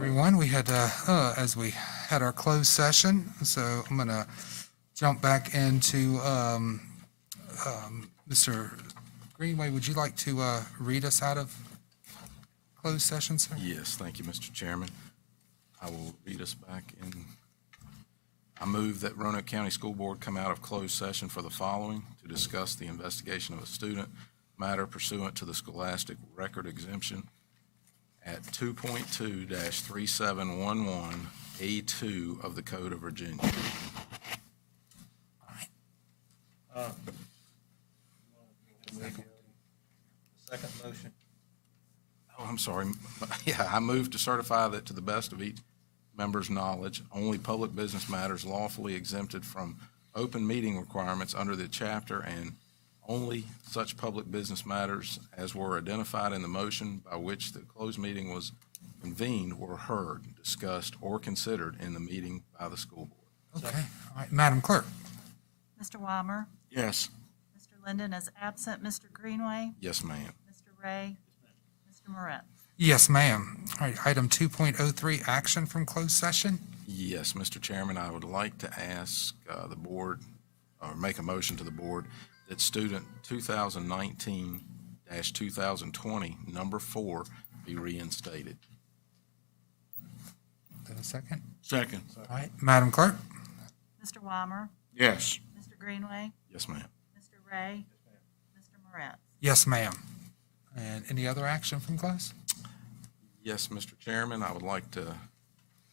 Everyone, we had, as we had our closed session, so I'm going to jump back into, Mr. Greenway, would you like to read us out of closed session, sir? Yes, thank you, Mr. Chairman. I will read us back in. I move that Roanoke County School Board come out of closed session for the following: to discuss the investigation of a student matter pursuant to the scholastic record exemption at 2.2-3711A2 of the Code of Virginia. Second motion. Oh, I'm sorry. Yeah, I move to certify that to the best of each member's knowledge, only public business matters lawfully exempted from open meeting requirements under the chapter, and only such public business matters as were identified in the motion by which the closed meeting was convened were heard, discussed, or considered in the meeting by the school board. Okay, all right, Madam Clerk. Mr. Weimer? Yes. Mr. Linden is absent. Mr. Greenway? Yes, ma'am. Mr. Ray? Mr. Moretz? Yes, ma'am. All right, item 2.03, action from closed session. Yes, Mr. Chairman, I would like to ask the board, or make a motion to the board, that student 2019-2020, number 4, be reinstated. Is that a second? Second. All right, Madam Clerk. Mr. Weimer? Yes. Mr. Greenway? Yes, ma'am. Mr. Ray? Mr. Moretz? Yes, ma'am. And any other action from class? Yes, Mr. Chairman, I would like to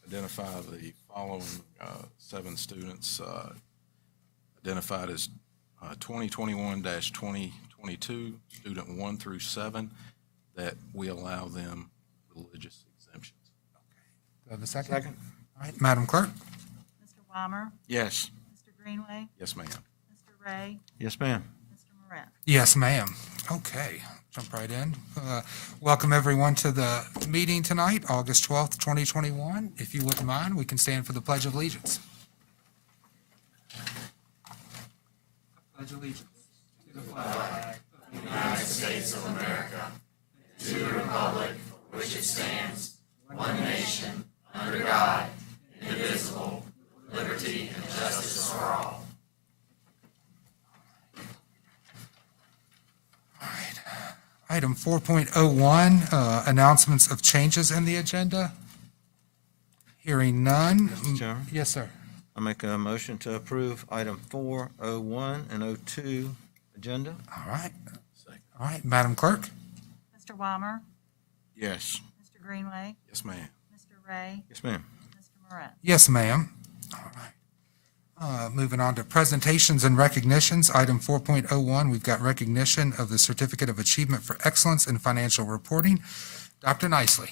identify the following 7 students identified as 2021-2022, student 1 through 7, that we allow them religious exemptions. Do I have a second? Second. All right, Madam Clerk? Mr. Weimer, Yes. Mr. Greenway, Yes, ma'am. Mr. Ray, Yes, ma'am. Mr. Moret. Yes, ma'am. Okay, jump right in. Welcome everyone to the meeting tonight, August 12th, 2021. If you wouldn't mind, we can stand for the Pledge of Allegiance. Pledge allegiance to the flag of the United States of America, to the republic for which it stands, one nation, under God, indivisible, with liberty and justice for all. All right. Item 4.01, announcements of changes in the agenda. Hearing none. Mr. Chairman? Yes, sir. I make a motion to approve item 401 and 02 agenda. All right. All right, Madam Clerk? Mr. Weimer, Yes. Mr. Greenway, Yes, ma'am. Mr. Ray, Yes, ma'am. Mr. Moret. Yes, ma'am. All right. Moving on to presentations and recognitions. Item 4.01, we've got recognition of the Certificate of Achievement for Excellence in Financial Reporting. Dr. Nicely.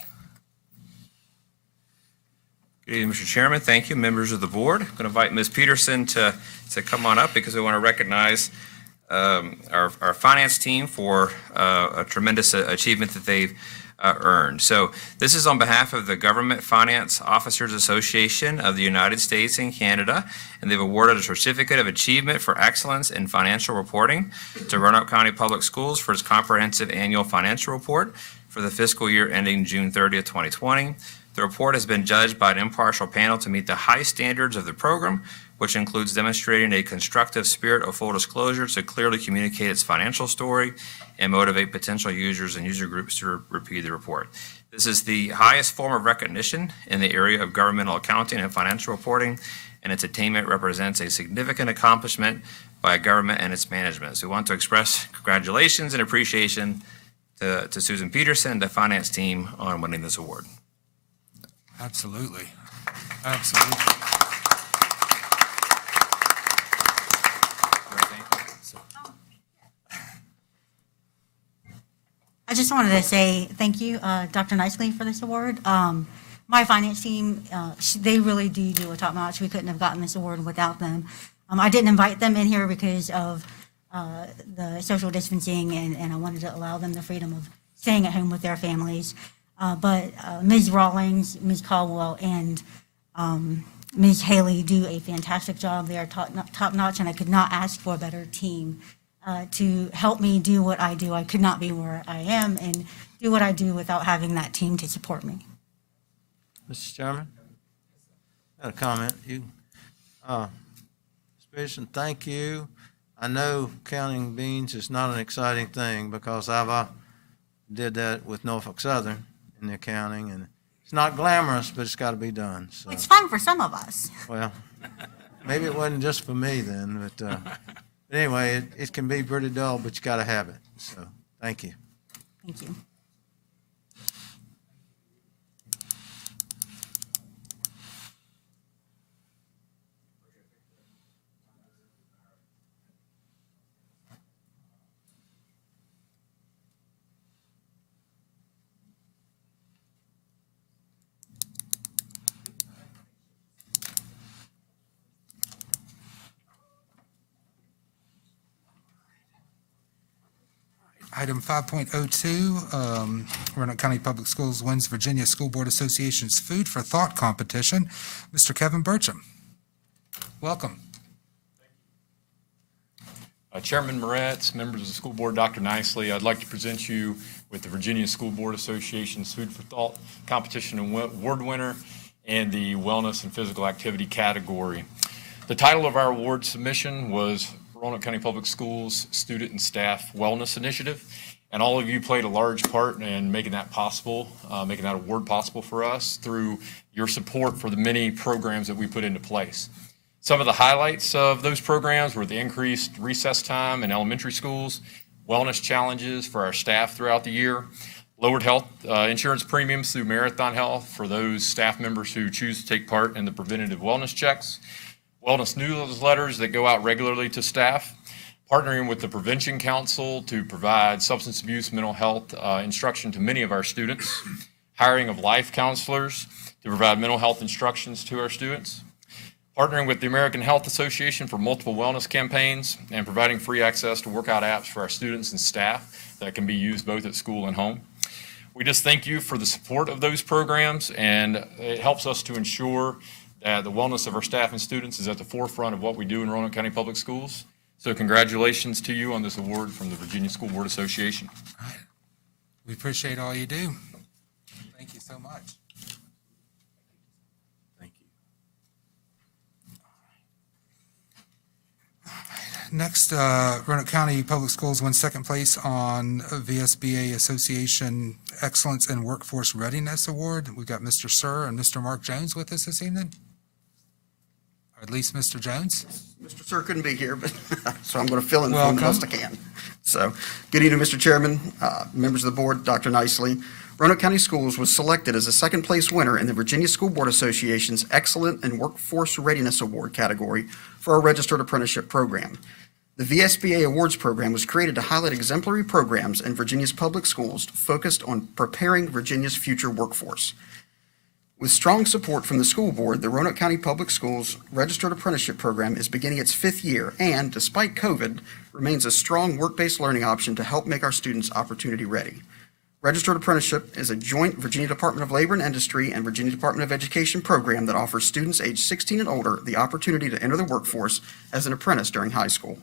Good evening, Mr. Chairman. Thank you, members of the board. I'm going to invite Ms. Peterson to come on up because we want to recognize our finance team for a tremendous achievement that they've earned. So this is on behalf of the Government Finance Officers Association of the United States and Canada, and they've awarded a Certificate of Achievement for Excellence in Financial Reporting to Roanoke County Public Schools for its comprehensive annual financial report for the fiscal year ending June 30th, 2020. The report has been judged by an impartial panel to meet the high standards of the program, which includes demonstrating a constructive spirit of full disclosure to clearly communicate its financial story and motivate potential users and user groups to repeat the report. This is the highest form of recognition in the area of governmental accounting and financial reporting, and its attainment represents a significant accomplishment by government and its management. So we want to express congratulations and appreciation to Susan Peterson and the finance team on winning this award. Absolutely. Absolutely. I just wanted to say thank you, Dr. Nicely, for this award. My finance team, they really do a top notch. We couldn't have gotten this award without them. I didn't invite them in here because of the social distancing, and I wanted to allow them the freedom of staying at home with their families. But Ms. Rawlings, Ms. Caldwell, and Ms. Haley do a fantastic job. They are top notch, and I could not ask for a better team to help me do what I do. I could not be where I am and do what I do without having that team to support me. Mr. Chairman? I had a comment. Ms. Peterson, thank you. I know counting beans is not an exciting thing because I've did that with Norfolk Southern in the accounting, and it's not glamorous, but it's got to be done. So, It's fun for some of us. well, maybe it wasn't just for me then, but anyway, it can be pretty dull, but you got to have it. So, thank you. Thank you. Item 5.02, Roanoke County Public Schools wins Virginia School Board Association's Food for Thought competition. Mr. Kevin Burcham, welcome. Chairman Moretz, members of the school board, Dr. Nicely, I'd like to present you with the Virginia School Board Association's Food for Thought competition award winner and the Wellness and Physical Activity category. The title of our award submission was Roanoke County Public Schools Student and Staff Wellness Initiative, and all of you played a large part in making that possible, making that award possible for us through your support for the many programs that we put into place. Some of the highlights of those programs were the increased recess time in elementary schools, wellness challenges for our staff throughout the year, lowered health insurance premiums through Marathon Health for those staff members who choose to take part in the preventative wellness checks, wellness newsletters that go out regularly to staff, partnering with the Prevention Council to provide substance abuse, mental health instruction to many of our students, hiring of life counselors to provide mental health instructions to our students, partnering with the American Health Association for multiple wellness campaigns, and providing free access to workout apps for our students and staff that can be used both at school and home. We just thank you for the support of those programs, and it helps us to ensure that the wellness of our staff and students is at the forefront of what we do in Roanoke County Public Schools. So congratulations to you on this award from the Virginia School Board Association. We appreciate all you do. Thank you so much. Thank you. Next, Roanoke County Public Schools won second place on VSBA Association Excellence in Workforce Readiness Award. We've got Mr. Sir and Mr. Mark Jones with us this evening. Or at least Mr. Jones. Mr. Sir couldn't be here, but so I'm going to fill in for him the Welcome. best I can. So, good evening, Mr. Chairman, members of the board, Dr. Nicely. Roanoke County Schools was selected as a second-place winner in the Virginia School Board Association's Excellent in Workforce Readiness Award category for our Registered Apprenticeship Program. The VSBA Awards Program was created to highlight exemplary programs in Virginia's public schools focused on preparing Virginia's future workforce. With strong support from the school board, the Roanoke County Public Schools Registered Apprenticeship Program is beginning its 5th year and, despite COVID, remains a strong work-based learning option to help make our students opportunity ready. Registered Apprenticeship is a joint Virginia Department of Labor and Industry and Virginia Department of Education program that offers students aged 16 and older the opportunity to enter the workforce as an apprentice during high school.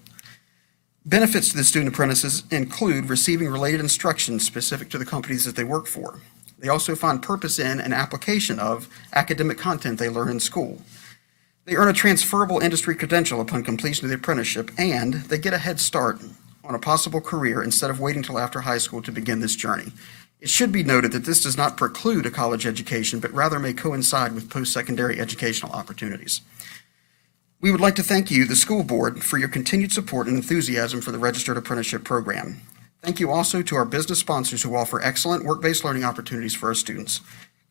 Benefits to the student apprentices include receiving related instruction specific to the companies that they work for. They also find purpose in and application of academic content they learn in school. They earn a transferable industry credential upon completion of the apprenticeship, and they get a head start on a possible career instead of waiting until after high school to begin this journey. It should be noted that this does not preclude a college education, but rather may coincide with post-secondary educational opportunities. We would like to thank you, the school board, for your continued support and enthusiasm for the Registered Apprenticeship Program. Thank you also to our business sponsors who offer excellent work-based learning opportunities for our students.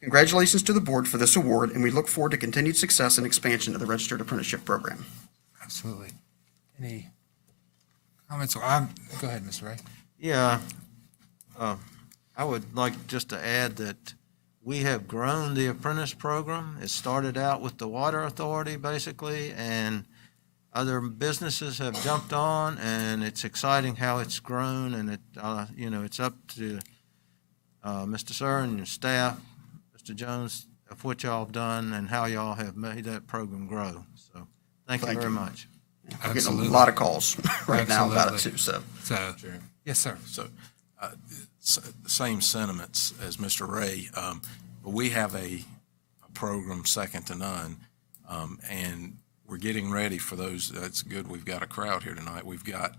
Congratulations to the board for this award, and we look forward to continued success and expansion of the Registered Apprenticeship Program. Absolutely. Any comments? Go ahead, Mr. Ray. Yeah, I would like just to add that we have grown the apprentice program. It started out with the Water Authority, basically, and other businesses have jumped on, and it's exciting how it's grown, and it, it's up to Mr. Sir and your staff, Mr. Jones, of what y'all have done and how y'all have made that program grow. So, thank you Thank very you. much. I'm getting Absolutely. a lot of calls right now about it Absolutely. too, so. So, yes, sir. So, the same sentiments as Mr. Ray, but we have a program second to none, and we're getting ready for those. That's good. We've got a crowd here tonight. We've got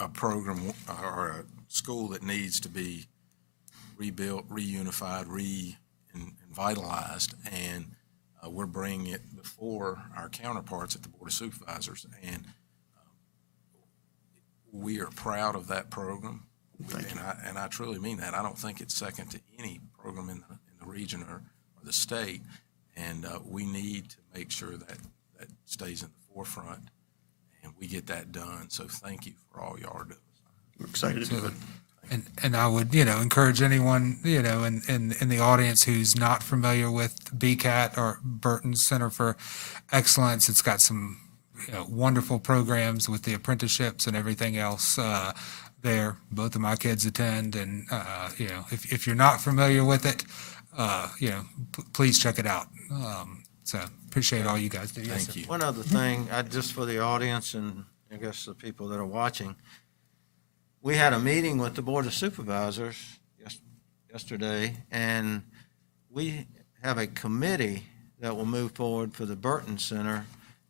a program or a school that needs to be rebuilt, reunified, revitalized, and we're bringing it before our counterparts at the Board of Supervisors, and we are proud of that program. And I truly mean that. I don't think it's second to any program in the region or the state, and we need to make sure that that stays in the forefront, and we get that done. So thank you for all y'all are doing. We're excited to do it. And I would, encourage anyone, in the audience who's not familiar with BCAT or Burton Center for Excellence. It's got some, wonderful programs with the apprenticeships and everything else there. Both of my kids attend, and, if you're not familiar with it, please check it out. So appreciate all you guys do. Yes, Thank sir. you. One other thing, just for the audience and I guess the people that are watching, we had a meeting with the Board of Supervisors yesterday, and we have a committee that will move forward for the Burton Center.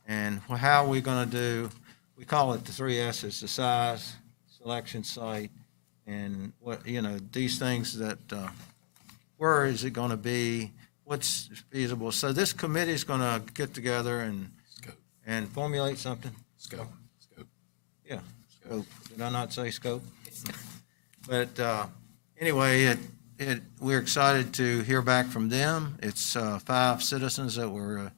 And how we're going to do, we call it the 3 S's, the size, selection, site, and these things that, where is it going to be, what's feasible. So this committee is going to get together and formulate something. Scope. Yeah, scope. Did I not say scope? But anyway, we're excited to hear back from them. It's 5 citizens that were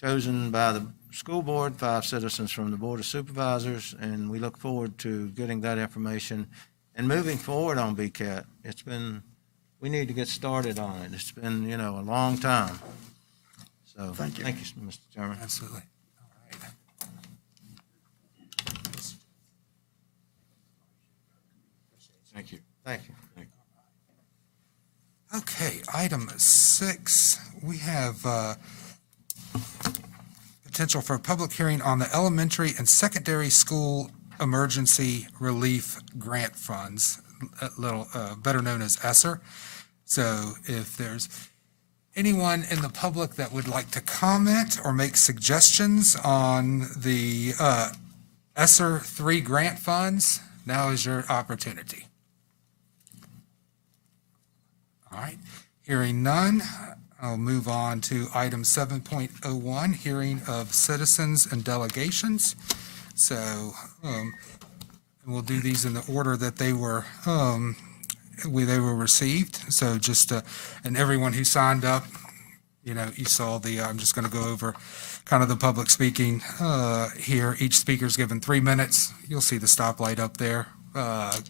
chosen by the school board, 5 citizens from the Board of Supervisors, and we look forward to getting that information and moving forward on BCAT. We need to get started on it. It's been, a long time. So, Thank you. Thank you, Mr. Chairman. Absolutely. All right. Thank you. Thank you. Okay, item 6, we have potential for a public hearing on the elementary and secondary school emergency relief grant funds, better known as ESSER. So if there's anyone in the public that would like to comment or make suggestions on the ESSER 3 grant funds, now is your opportunity. All right, hearing none, I'll move on to item 7.01, hearing of citizens and delegations. So we'll do these in the order that they were received. So just, and everyone who signed up, you saw I'm just going to go over kind of the public speaking here. Each speaker's given 3 minutes. You'll see the stoplight up there.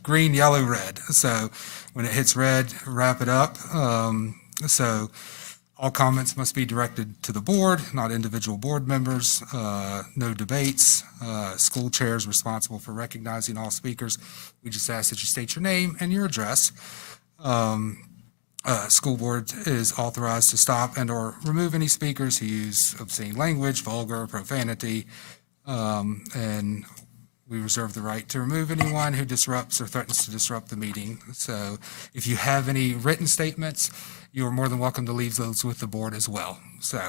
Green, yellow, red. So when it hits red, wrap it up. So all comments must be directed to the board, not individual board members. No debates. School chair is responsible for recognizing all speakers. We just ask that you state your name and your address. School board is authorized to stop and or remove any speakers who use obscene language, vulgar, profanity, and we reserve the right to remove anyone who disrupts or threatens to disrupt the meeting. So if you have any written statements, you are more than welcome to leave those with the board as well. So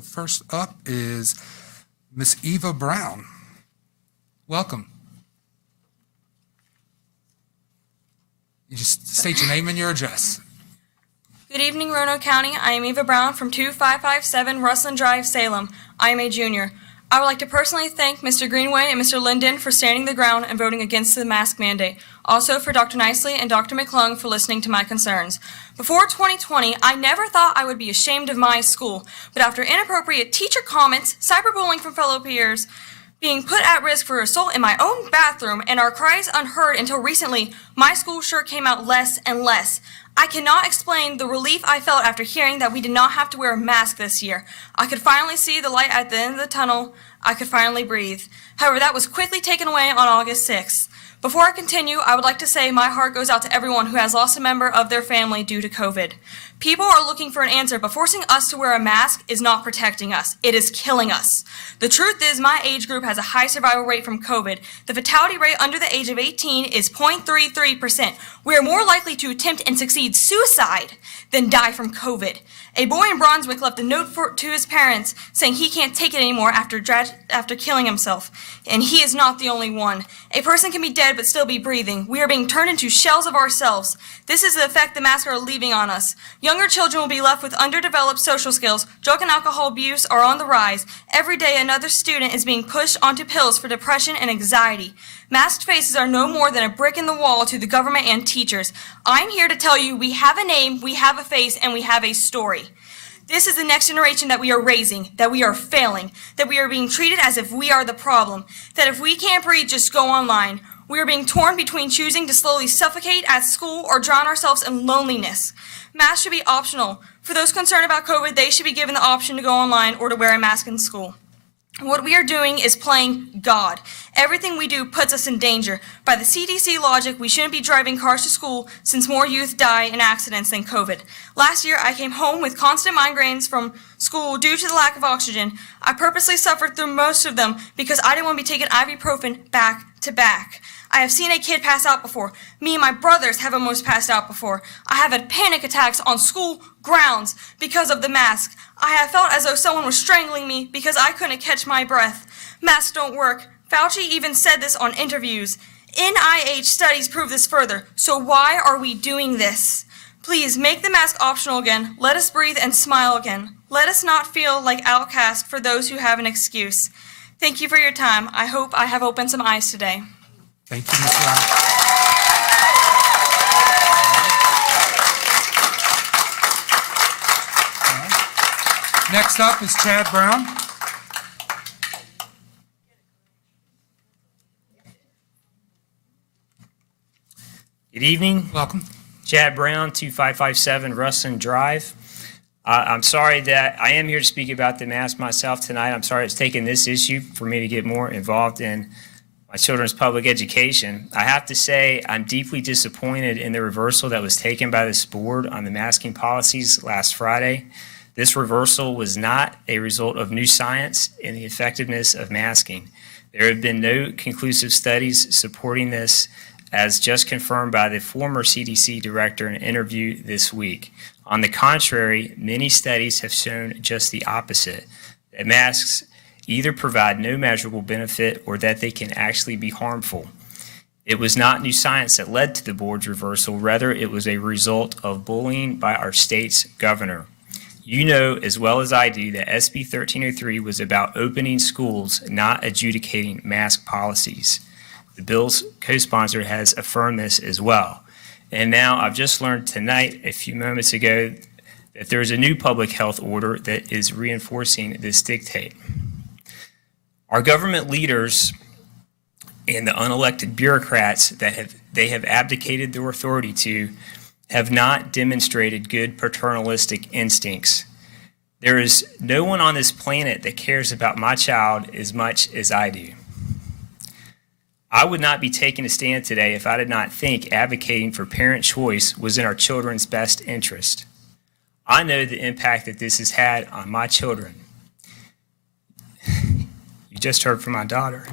first up is Miss Eva Brown. Welcome. You just state your name and your address. Good evening, Roanoke County. I am Eva Brown from 2557 Russlin Drive, Salem. I am a junior. I would like to personally thank Mr. Greenway and Mr. Linden for standing the ground and voting against the mask mandate. Also for Dr. Nicely and Dr. McClung for listening to my concerns. Before 2020, I never thought I would be ashamed of my school, but after inappropriate teacher comments, cyberbullying from fellow peers, being put at risk for assault in my own bathroom, and our cries unheard until recently, my school sure came out less and less. I cannot explain the relief I felt after hearing that we did not have to wear a mask this year. I could finally see the light at the end of the tunnel. I could finally breathe. However, that was quickly taken away on August 6th. Before I continue, I would like to say my heart goes out to everyone who has lost a member of their family due to COVID. People are looking for an answer, but forcing us to wear a mask is not protecting us. It is killing us. The truth is my age group has a high survival rate from COVID. The fatality rate under the age of 18 is 0.33%. We are more likely to attempt and succeed suicide than die from COVID. A boy in Brunswick left a note to his parents saying he can't take it anymore after killing himself. And he is not the only one. A person can be dead but still be breathing. We are being turned into shells of ourselves. This is the effect the masks are leaving on us. Younger children will be left with underdeveloped social skills. Drug and alcohol abuse are on the rise. Every day another student is being pushed onto pills for depression and anxiety. Masked faces are no more than a brick in the wall to the government and teachers. I'm here to tell you we have a name, we have a face, and we have a story. This is the next generation that we are raising, that we are failing, that we are being treated as if we are the problem, that if we can't breathe, just go online. We are being torn between choosing to slowly suffocate at school or drown ourselves in loneliness. Masks should be optional. For those concerned about COVID, they should be given the option to go online or to wear a mask in school. What we are doing is playing God. Everything we do puts us in danger. By the CDC logic, we shouldn't be driving cars to school since more youth die in accidents than COVID. Last year, I came home with constant migraines from school due to the lack of oxygen. I purposely suffered through most of them because I didn't want to be taking ibuprofen back to back. I have seen a kid pass out before. Me and my brothers have almost passed out before. I have had panic attacks on school grounds because of the mask. I have felt as though someone was strangling me because I couldn't catch my breath. Masks don't work. Fauci even said this on interviews. NIH studies prove this further. So why are we doing this? Please make the mask optional again. Let us breathe and smile again. Let us not feel like outcasts for those who have an excuse. Thank you for your time. I hope I have opened some eyes today. Thank you, Ms. Brown. Next up is Chad Brown. Good evening. Welcome. Chad Brown, 2557 Russin Drive. I'm sorry that I am here to speak about the mask myself tonight. I'm sorry it's taken this issue for me to get more involved in my children's public education. I have to say I'm deeply disappointed in the reversal that was taken by this board on the masking policies last Friday. This reversal was not a result of new science in the effectiveness of masking. There have been no conclusive studies supporting this, as just confirmed by the former CDC director in an interview this week. On the contrary, many studies have shown just the opposite, that masks either provide no measurable benefit or that they can actually be harmful. It was not new science that led to the board's reversal, rather it was a result of bullying by our state's governor. You know as well as I do that SB 1303 was about opening schools, not adjudicating mask policies. The bill's co-sponsor has affirmed this as well. And now I've just learned tonight, a few moments ago, that there's a new public health order that is reinforcing this dictate. Our government leaders and the unelected bureaucrats that they have abdicated their authority to have not demonstrated good paternalistic instincts. There is no one on this planet that cares about my child as much as I do. I would not be taking a stand today if I did not think advocating for parent choice was in our children's best interest. I know the impact that this has had on my children. You just heard from my daughter.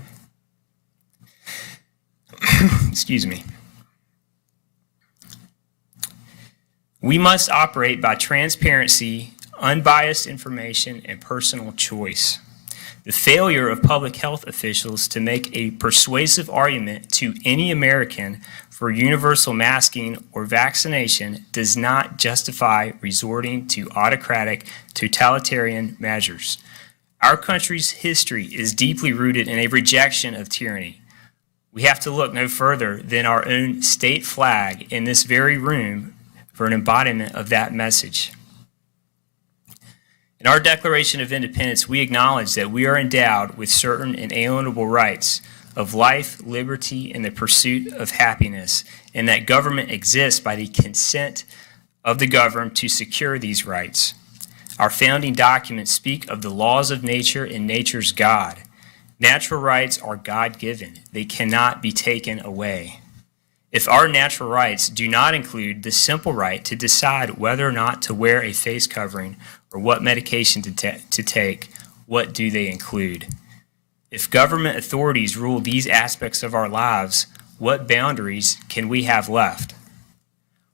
Excuse me. We must operate by transparency, unbiased information, and personal choice. The failure of public health officials to make a persuasive argument to any American for universal masking or vaccination does not justify resorting to autocratic, totalitarian measures. Our country's history is deeply rooted in a rejection of tyranny. We have to look no further than our own state flag in this very room for an embodiment of that message. In our Declaration of Independence, we acknowledge that we are endowed with certain inalienable rights of life, liberty, and the pursuit of happiness, and that government exists by the consent of the governed to secure these rights. Our founding documents speak of the laws of nature and nature's God. Natural rights are God-given. They cannot be taken away. If our natural rights do not include the simple right to decide whether or not to wear a face covering or what medication to take, what do they include? If government authorities rule these aspects of our lives, what boundaries can we have left?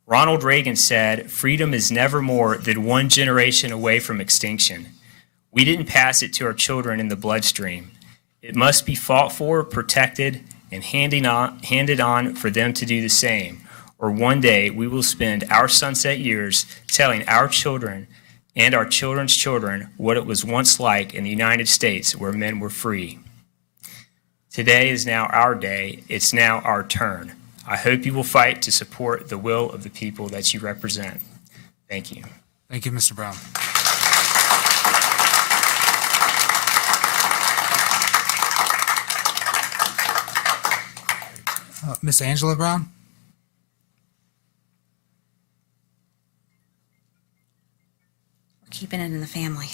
Ronald Reagan said, "Freedom is never more than one generation away from extinction." We didn't pass it to our children in the bloodstream. It must be fought for, protected, and handed on for them to do the same, or one day we will spend our sunset years telling our children and our children's children what it was once like in the United States where men were free. Today is now our day. It's now our turn. I hope you will fight to support the will of the people that you represent. Thank you. Thank you, Mr. Brown. Miss Angela Brown? Keeping it in the family.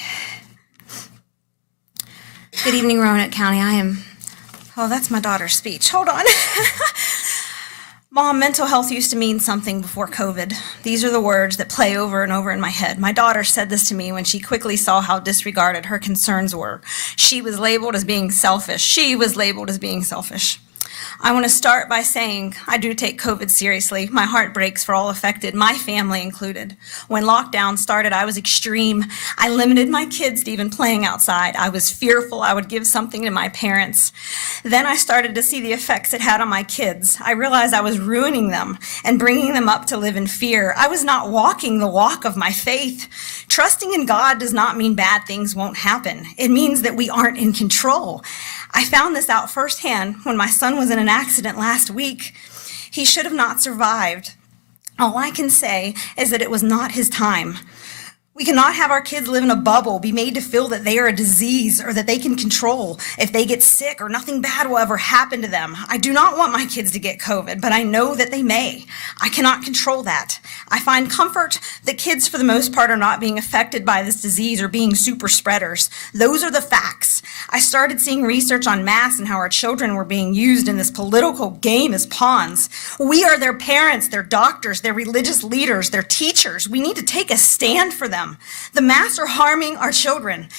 Good evening, Roanoke County. That's my daughter's speech. Hold on. Mom, mental health used to mean something before COVID. These are the words that play over and over in my head. My daughter said this to me when she quickly saw how disregarded her concerns were. She was labeled as being selfish. She was labeled as being selfish. I want to start by saying I do take COVID seriously. My heart breaks for all affected, my family included. When lockdown started, I was extreme. I limited my kids to even playing outside. I was fearful I would give something to my parents. Then I started to see the effects it had on my kids. I realized I was ruining them and bringing them up to live in fear. I was not walking the walk of my faith. Trusting in God does not mean bad things won't happen. It means that we aren't in control. I found this out firsthand when my son was in an accident last week. He should have not survived. All I can say is that it was not his time. We cannot have our kids live in a bubble, be made to feel that they are a disease or that they can control if they get sick or nothing bad will ever happen to them. I do not want my kids to get COVID, but I know that they may. I cannot control that. I find comfort that kids, for the most part, are not being affected by this disease or being super spreaders. Those are the facts. I started seeing research on masks and how our children were being used in this political game as pawns. We are their parents, their doctors, their religious leaders, their teachers. We need to take a stand for them. The masks are harming our children.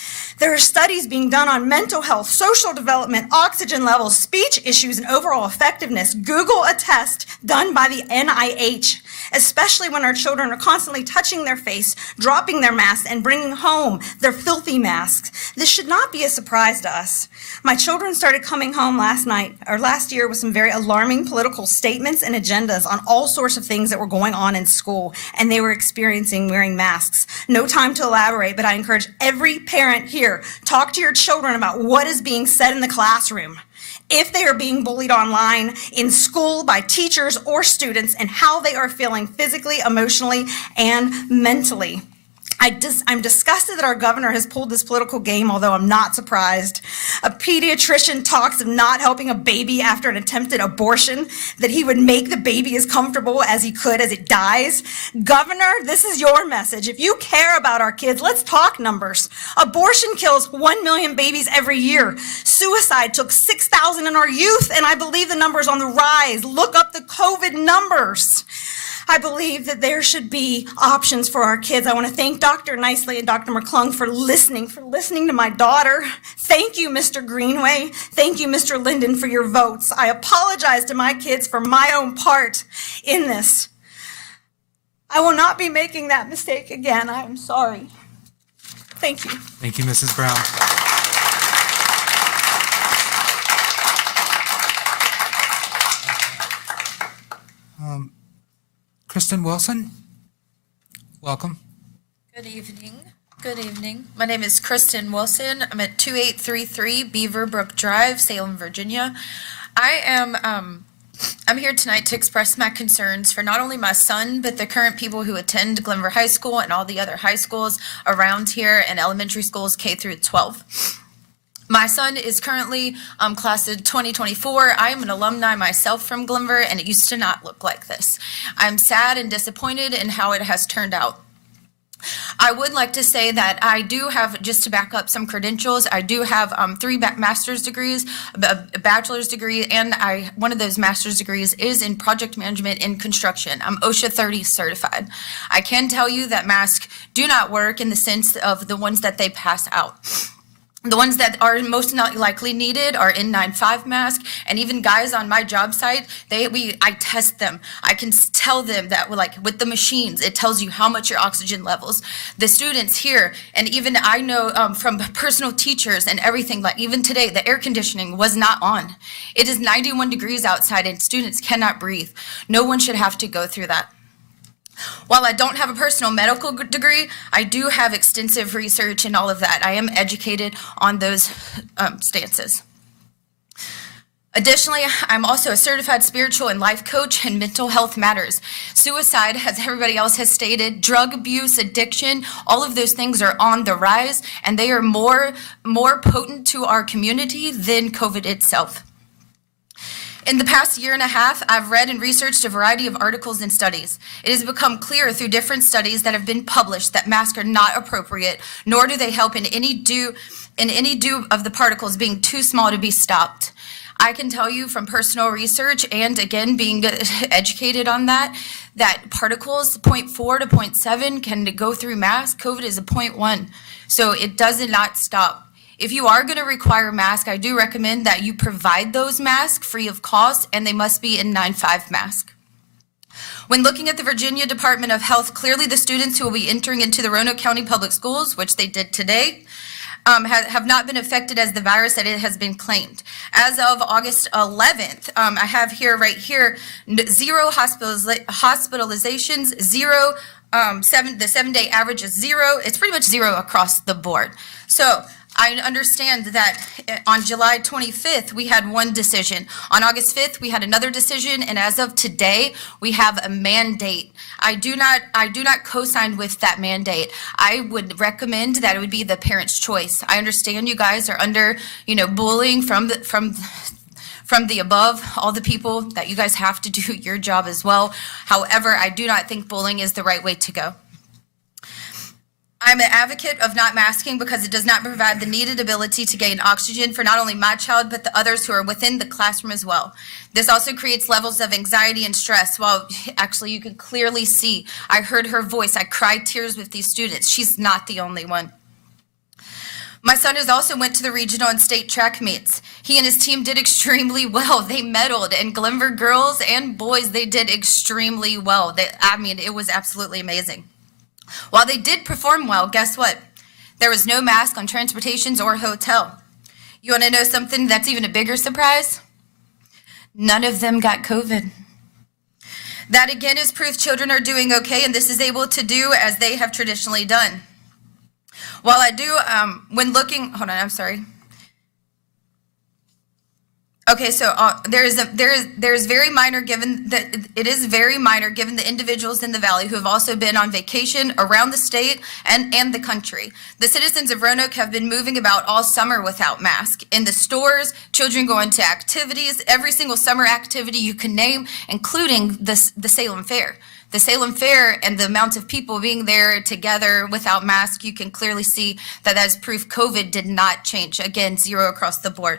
There are studies being done on mental health, social development, oxygen levels, speech issues, and overall effectiveness. Google a test done by the NIH, especially when our children are constantly touching their face, dropping their masks, and bringing home their filthy masks. This should not be a surprise to us. My children started coming home last year with some very alarming political statements and agendas on all sorts of things that were going on in school, and they were experiencing wearing masks. No time to elaborate, but I encourage every parent here, talk to your children about what is being said in the classroom, if they are being bullied online, in school, by teachers or students, and how they are feeling physically, emotionally, and mentally. I'm disgusted that our governor has pulled this political game, although I'm not surprised. A pediatrician talks of not helping a baby after an attempted abortion, that he would make the baby as comfortable as he could as it dies. Governor, this is your message. If you care about our kids, let's talk numbers. Abortion kills 1 million babies every year. Suicide took 6,000 in our youth, and I believe the number's on the rise. Look up the COVID numbers. I believe that there should be options for our kids. I want to thank Dr. Nicely and Dr. McClung for listening to my daughter. Thank you, Mr. Greenway. Thank you, Mr. Linden, for your votes. I apologize to my kids for my own part in this. I will not be making that mistake again. I am sorry. Thank you. Thank you, Mrs. Brown. Kristen Wilson, welcome. Good evening. Good evening. My name is Kristen Wilson. I'm at 2833 Beaver Brook Drive, Salem, Virginia. I'm here tonight to express my concerns for not only my son, but the current people who attend Glenver High School and all the other high schools around here and elementary schools K through 12. My son is currently class of 2024. I am an alumni myself from Glenver, and it used to not look like this. I'm sad and disappointed in how it has turned out. I would like to say that I do have, just to back up some credentials, I do have 3 master's degrees, a bachelor's degree, and one of those master's degrees is in project management in construction. I'm OSHA 30 certified. I can tell you that masks do not work in the sense of the ones that they pass out. The ones that are most not likely needed are N95 masks, and even guys on my job site, I test them. I can tell them that with the machines, it tells you how much your oxygen levels. The students here, and even I know from personal teachers and everything, like even today, the air conditioning was not on. It is 91 degrees outside and students cannot breathe. No one should have to go through that. While I don't have a personal medical degree, I do have extensive research and all of that. I am educated on those stances. Additionally, I'm also a certified spiritual and life coach in mental health matters. Suicide, as everybody else has stated, drug abuse, addiction, all of those things are on the rise, and they are more potent to our community than COVID itself. In the past year and a half, I've read and researched a variety of articles and studies. It has become clear through different studies that have been published that masks are not appropriate, nor do they help in any due of the particles being too small to be stopped. I can tell you from personal research and again being educated on that particles 0.4 to 0.7 can go through masks. COVID is a 0.1, so it does not stop. If you are going to require masks, I do recommend that you provide those masks free of cost, and they must be N95 mask. When looking at the Virginia Department of Health, clearly the students who will be entering into the Roanoke County Public Schools, which they did today, have not been affected as the virus that it has been claimed. As of August 11th, I have right here, 0 hospitalizations, 0 The 7-day average is 0. It's pretty much 0 across the board. So I understand that on July 25th, we had one decision. On August 5th, we had another decision, and as of today, we have a mandate. I do not co-sign with that mandate. I would recommend that it would be the parent's choice. I understand you guys are under, bullying from the above, all the people that you guys have to do your job as well. However, I do not think bullying is the right way to go. I'm an advocate of not masking because it does not provide the needed ability to gain oxygen for not only my child, but the others who are within the classroom as well. This also creates levels of anxiety and stress. Well, actually, you could clearly see, I heard her voice. I cried tears with these students. She's not the only one. My son has also went to the regional and state track meets. He and his team did extremely well. They medaled, and Glenver girls and boys, they did extremely well. It was absolutely amazing. While they did perform well, guess what? There was no mask on transportations or hotel. You want to know something that's even a bigger surprise? None of them got COVID. That again is proof children are doing okay, and this is able to do as they have traditionally done. While I do, when looking, hold on, I'm sorry. Okay, so there is very minor given that it is very minor given the individuals in the valley who have also been on vacation around the state and the country. The citizens of Roanoke have been moving about all summer without mask. In the stores, children go into activities, every single summer activity you can name, including the Salem Fair. The Salem Fair and the amount of people being there together without masks, you can clearly see that is proof COVID did not change. Again, 0 across the board.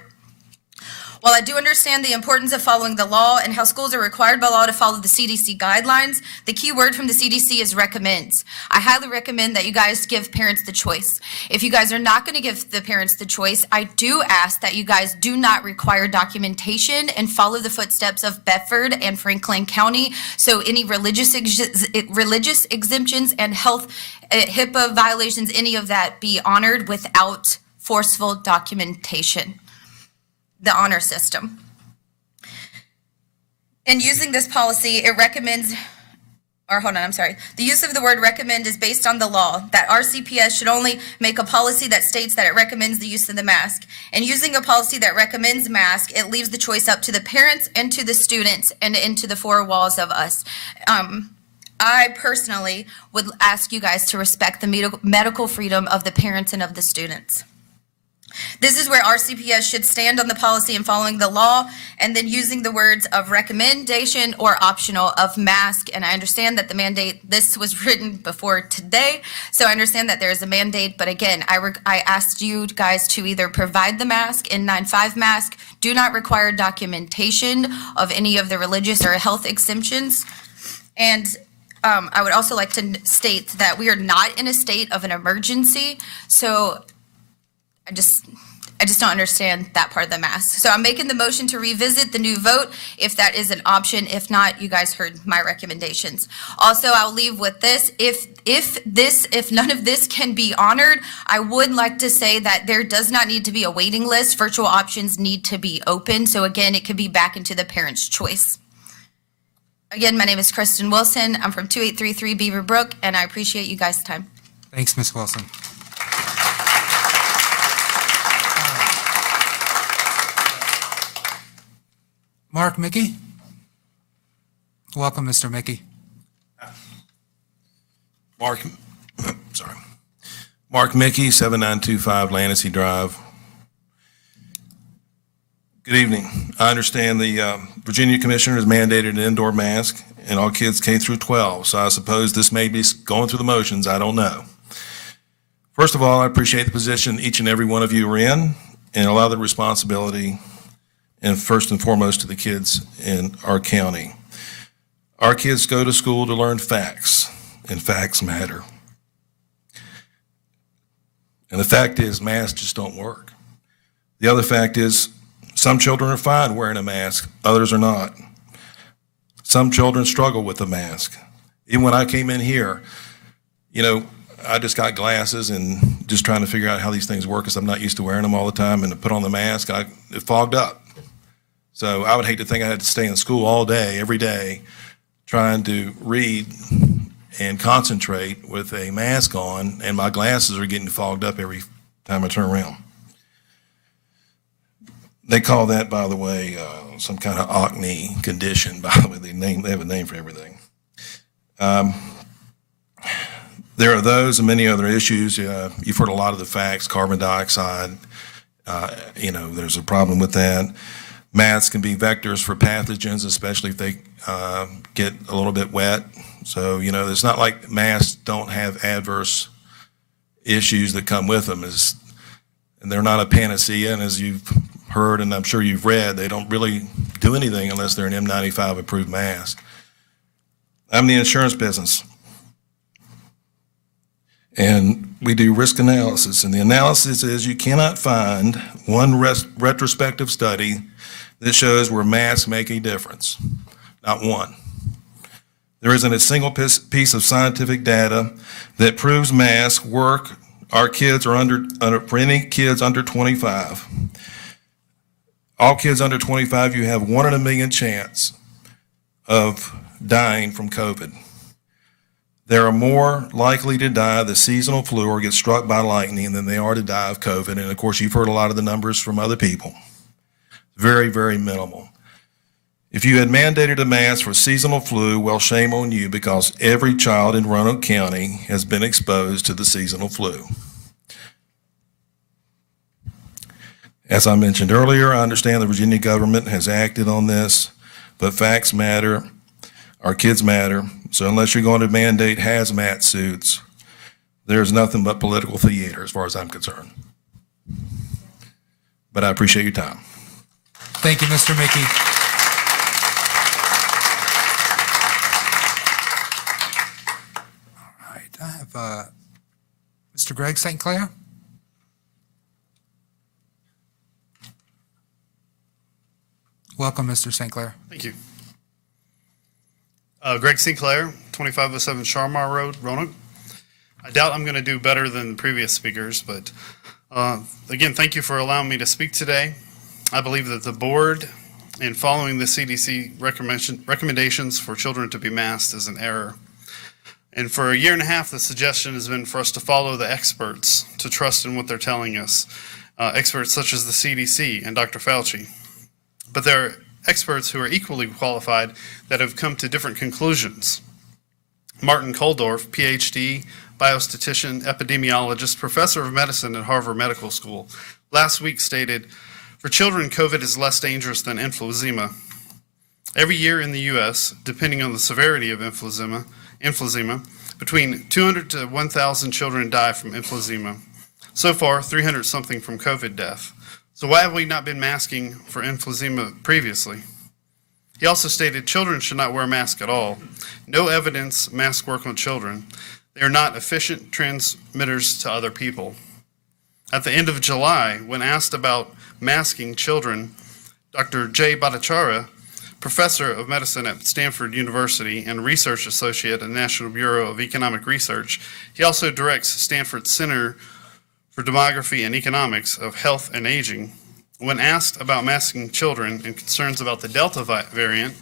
While I do understand the importance of following the law and how schools are required by law to follow the CDC guidelines, the key word from the CDC is recommends. I highly recommend that you guys give parents the choice. If you guys are not going to give the parents the choice, I do ask that you guys do not require documentation and follow the footsteps of Bedford and Franklin County. So any religious exemptions and health HIPAA violations, any of that be honored without forceful documentation. The honor system. In using this policy, it recommends, the use of the word recommend is based on the law that RCPS should only make a policy that states that it recommends the use of the mask. And using a policy that recommends mask, it leaves the choice up to the parents and to the students and into the four walls of us. I personally would ask you guys to respect the medical freedom of the parents and of the students. This is where RCPS should stand on the policy and following the law, and then using the words of recommendation or optional of mask. And I understand that the mandate, this was written before today, so I understand that there is a mandate. But again, I asked you guys to either provide the mask, N95 mask, do not require documentation of any of the religious or health exemptions. And I would also like to state that we are not in a state of an emergency, so I just don't understand that part of the mask. So I'm making the motion to revisit the new vote if that is an option. If not, you guys heard my recommendations. Also, I'll leave with this. If none of this can be honored, I would like to say that there does not need to be a waiting list. Virtual options need to be open. So again, it could be back into the parent's choice. Again, my name is Kristen Wilson. I'm from 2833 Beaver Brook, and I appreciate you guys' time. Thanks, Ms. Wilson. Mark Mickey. Welcome, Mr. Mickey. Mark Mickey, 7925 Lancaster Drive. Good evening. I understand the Virginia Commissioner has mandated an indoor mask and all kids K through 12, so I suppose this may be going through the motions. I don't know. First of all, I appreciate the position each and every one of you are in and a lot of the responsibility, and first and foremost to the kids in our county. Our kids go to school to learn facts, and facts matter. And the fact is, masks just don't work. The other fact is, some children are fine wearing a mask, others are not. Some children struggle with the mask. Even when I came in here, I just got glasses and just trying to figure out how these things work because I'm not used to wearing them all the time, and to put on the mask, it fogged up. So I would hate to think I had to stay in school all day, every day, trying to read and concentrate with a mask on, and my glasses are getting fogged up every time I turn around. They call that, by the way, some kind of acne condition. By the way, they have a name for everything. There are those and many other issues. You've heard a lot of the facts, carbon dioxide, there's a problem with that. Masks can be vectors for pathogens, especially if they get a little bit wet. So, it's not like masks don't have adverse issues that come with them. And they're not a panacea, and as you've heard, and I'm sure you've read, they don't really do anything unless they're an N95 approved mask. I'm in the insurance business, and we do risk analysis, and the analysis is you cannot find one retrospective study that shows where masks make a difference. Not one. There isn't a single piece of scientific data that proves masks work. Our kids are for any kids under 25. All kids under 25, you have 1 in a million chance of dying from COVID. They are more likely to die of the seasonal flu or get struck by lightning than they are to die of COVID. And of course, you've heard a lot of the numbers from other people. Very, very minimal. If you had mandated a mask for seasonal flu, well, shame on you, because every child in Roanoke County has been exposed to the seasonal flu. As I mentioned earlier, I understand the Virginia government has acted on this, but facts matter. Our kids matter. So unless you're going to mandate hazmat suits, there's nothing but political theater as far as I'm concerned. But I appreciate your time. Thank you, Mr. Mickey. All right, I have Mr. Greg St. Clair. Welcome, Mr. St. Clair. Thank you. Greg Sinclair, 2507 Sharmar Road, Roanoke. I doubt I'm going to do better than previous speakers, but again, thank you for allowing me to speak today. I believe that the board, in following the CDC recommendations for children to be masked, is an error. And for a year and a half, the suggestion has been for us to follow the experts, to trust in what they're telling us, experts such as the CDC and Dr. Fauci. But there are experts who are equally qualified that have come to different conclusions. Martin Koldorf, PhD, biostatistician, epidemiologist, professor of medicine at Harvard Medical School, last week stated, "For children, COVID is less dangerous than emphysema. Every year in the U.S., depending on the severity of emphysema, between 200 to 1,000 children die from emphysema. So far, 300 something from COVID death. So why have we not been masking for emphysema previously?" He also stated children should not wear masks at all. No evidence masks work on children. They are not efficient transmitters to other people. At the end of July, when asked about masking children, Dr. Jay Bhattacharya, professor of medicine at Stanford University and research associate at the National Bureau of Economic Research, he also directs Stanford Center for Demography and Economics of Health and Aging. When asked about masking children and concerns about the Delta variant,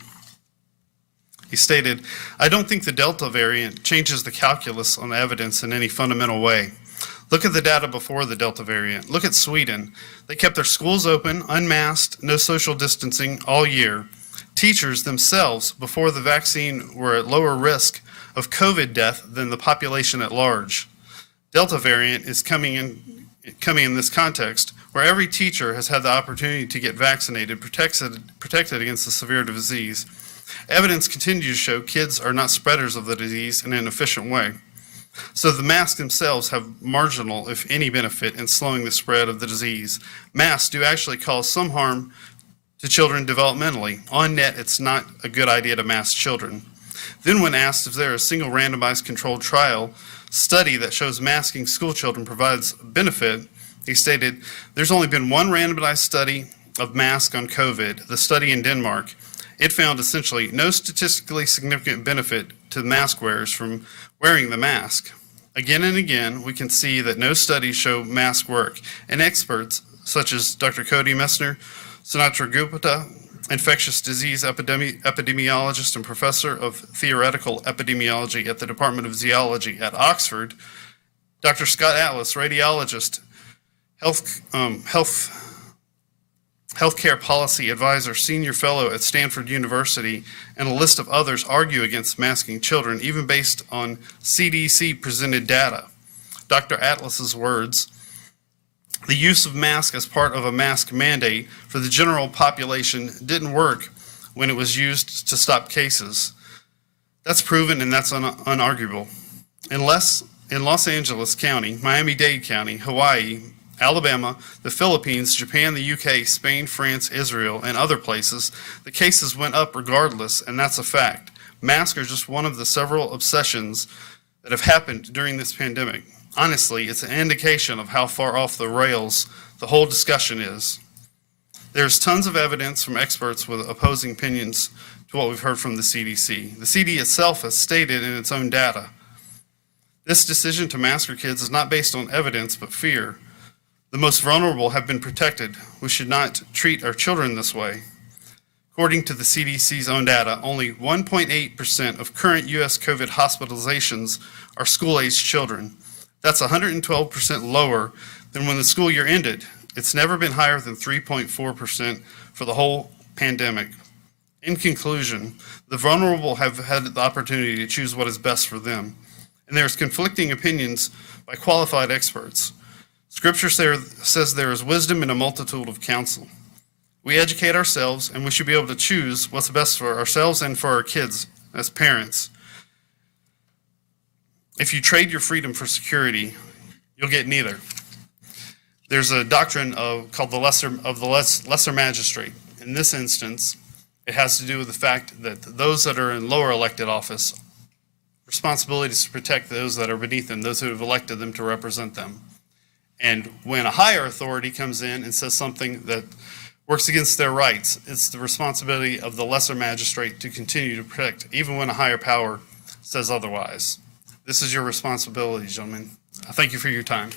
he stated, "I don't think the Delta variant changes the calculus on evidence in any fundamental way. Look at the data before the Delta variant. Look at Sweden. They kept their schools open, unmasked, no social distancing all year. Teachers themselves, before the vaccine, were at lower risk of COVID death than the population at large. Delta variant is coming in this context, where every teacher has had the opportunity to get vaccinated, protected against the severe disease. Evidence continues to show kids are not spreaders of the disease in an efficient way. So the masks themselves have marginal, if any, benefit in slowing the spread of the disease. Masks do actually cause some harm to children developmentally. On net, it's not a good idea to mask children." Then when asked if there is a single randomized controlled trial study that shows masking school children provides benefit, he stated, "There's only been one randomized study of mask on COVID, the study in Denmark. It found essentially no statistically significant benefit to mask wearers from wearing the mask. Again and again, we can see that no studies show mask work, and experts such as Dr. Cody Messner, Sunatra Gupta, infectious disease epidemiologist and professor of theoretical epidemiology at the Department of Zoology at Oxford, Dr. Scott Atlas, radiologist, healthcare policy advisor, senior fellow at Stanford University, and a list of others argue against masking children, even based on CDC presented data. Dr. Atlas's words, "The use of masks as part of a mask mandate for the general population didn't work when it was used to stop cases. That's proven and that's unarguable. In Los Angeles County, Miami-Dade County, Hawaii, Alabama, the Philippines, Japan, the UK, Spain, France, Israel, and other places, the cases went up regardless, and that's a fact. Masks are just one of the several obsessions that have happened during this pandemic. Honestly, it's an indication of how far off the rails the whole discussion is. There's tons of evidence from experts with opposing opinions to what we've heard from the CDC. The CD itself has stated in its own data, this decision to mask our kids is not based on evidence but fear. The most vulnerable have been protected. We should not treat our children this way. According to the CDC's own data, only 1.8% of current U.S. COVID hospitalizations are school-aged children. That's 112% lower than when the school year ended. It's never been higher than 3.4% for the whole pandemic. In conclusion, the vulnerable have had the opportunity to choose what is best for them. And there's conflicting opinions by qualified experts. Scripture says there is wisdom in a multitude of counsel. We educate ourselves, and we should be able to choose what's best for ourselves and for our kids as parents. If you trade your freedom for security, you'll get neither. There's a doctrine called the lesser magistrate. In this instance, it has to do with the fact that those that are in lower elected office, responsibility is to protect those that are beneath them, those who have elected them to represent them. And when a higher authority comes in and says something that works against their rights, it's the responsibility of the lesser magistrate to continue to protect, even when a higher power says otherwise. This is your responsibility, gentlemen. I thank you for your time.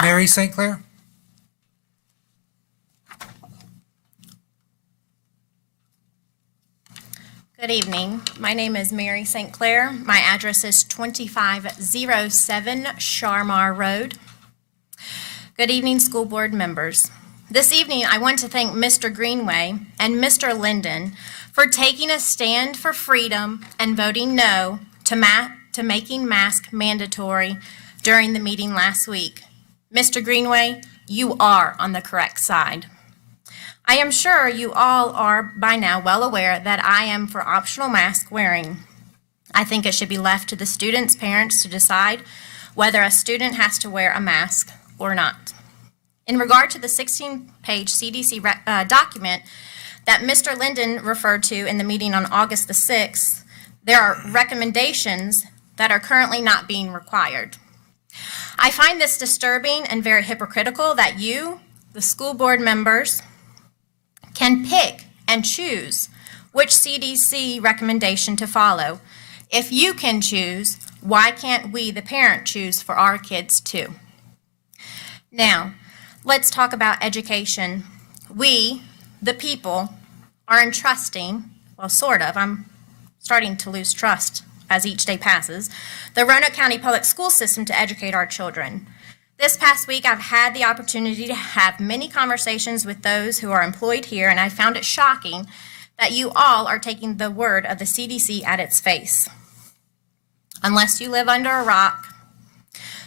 Mary St. Clair? Good evening. My name is Mary St. Clair. My address is 2507 Sharmar Road. Good evening, school board members. This evening, I want to thank Mr. Greenway and Mr. Linden for taking a stand for freedom and voting no to making masks mandatory during the meeting last week. Mr. Greenway, you are on the correct side. I am sure you all are by now well aware that I am for optional mask wearing. I think it should be left to the students' parents to decide whether a student has to wear a mask or not. In regard to the 16-page CDC document that Mr. Linden referred to in the meeting on August the 6th, there are recommendations that are currently not being required. I find this disturbing and very hypocritical that you, the school board members, can pick and choose which CDC recommendation to follow. If you can choose, why can't we, the parent, choose for our kids too? Now, let's talk about education. We, the people, are entrusting, well, sort of, I'm starting to lose trust as each day passes, the Roanoke County Public School System to educate our children. This past week, I've had the opportunity to have many conversations with those who are employed here, and I found it shocking that you all are taking the word of the CDC at its face. Unless you live under a rock,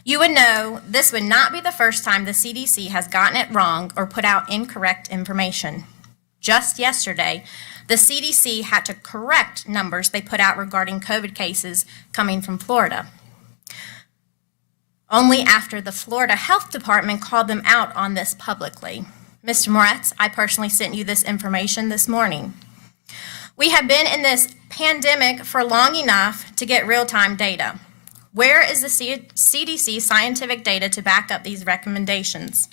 you would know this would not be the first time the CDC has gotten it wrong or put out incorrect information. Just yesterday, the CDC had to correct numbers they put out regarding COVID cases coming from Florida. Only after the Florida Health Department called them out on this publicly. Mr. Moretz, I personally sent you this information this morning. We have been in this pandemic for long enough to get real-time data. Where is the CDC scientific data to back up these recommendations?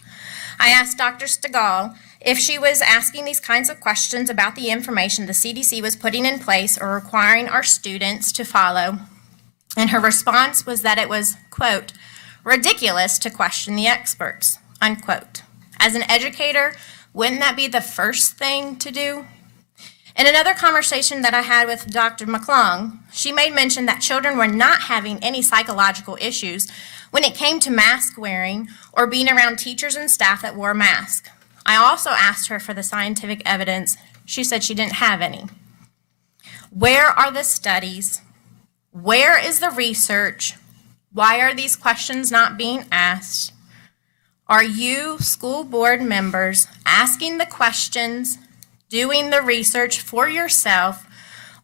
I asked Dr. Stegall if she was asking these kinds of questions about the information the CDC was putting in place or requiring our students to follow, And her response was that it was, quote, ridiculous to question the experts, unquote. As an educator, wouldn't that be the first thing to do? In another conversation that I had with Dr. McClung, she made mention that children were not having any psychological issues when it came to mask wearing or being around teachers and staff that wore masks. I also asked her for the scientific evidence. She said she didn't have any. Where are the studies? Where is the research? Why are these questions not being asked? Are you, school board members, asking the questions, doing the research for yourself,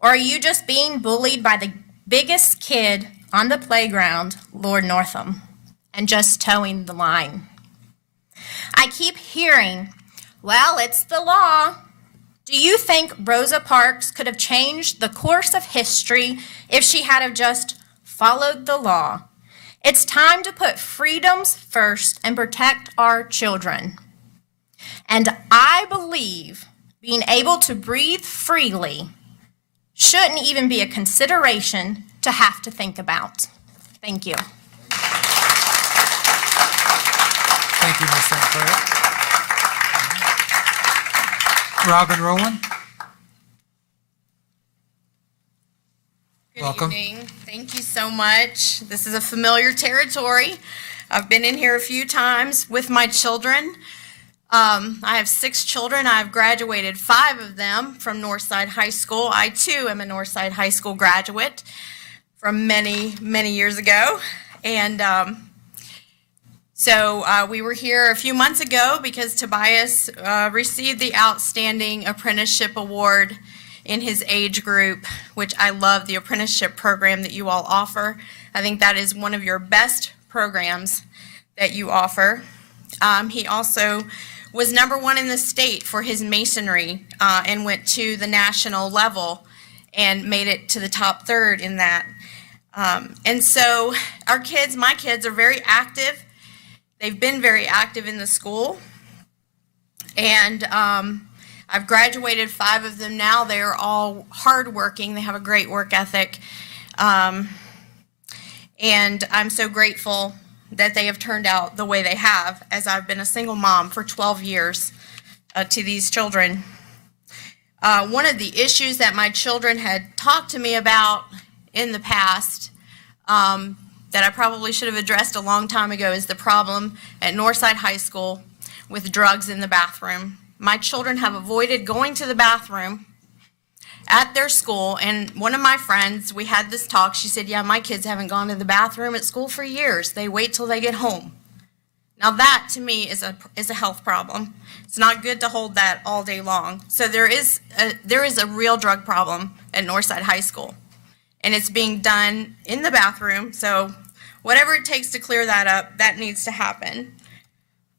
or are you just being bullied by the biggest kid on the playground, Lord Northam, and just towing the line? I keep hearing, well, it's the law. Do you think Rosa Parks could have changed the course of history if she had have just followed the law? It's time to put freedoms first and protect our children. And I believe being able to breathe freely shouldn't even be a consideration to have to think about. Thank you. Thank you, Ms. St. Clair. Robin Rowland. Good Welcome. evening. Thank you so much. This is a familiar territory. I've been in here a few times with my children. I have 6 children. I've graduated 5 of them from Northside High School. I too am a Northside High School graduate from many, many years ago. And so we were here a few months ago because Tobias received the Outstanding Apprenticeship Award in his age group, which I love the apprenticeship program that you all offer. I think that is one of your best programs that you offer. He also was #1 in the state for his masonry and went to the national level and made it to the top 3rd in that. And so our kids, my kids, are very active. They've been very active in the school. And I've graduated 5 of them now. They are all hardworking. They have a great work ethic. And I'm so grateful that they have turned out the way they have, as I've been a single mom for 12 years to these children. One of the issues that my children had talked to me about in the past that I probably should have addressed a long time ago is the problem at Northside High School with drugs in the bathroom. My children have avoided going to the bathroom at their school, and one of my friends, we had this talk, she said, yeah, my kids haven't gone to the bathroom at school for years. They wait till they get home. Now that, to me, is a health problem. It's not good to hold that all day long. So there is a real drug problem at Northside High School, and it's being done in the bathroom, so whatever it takes to clear that up, that needs to happen.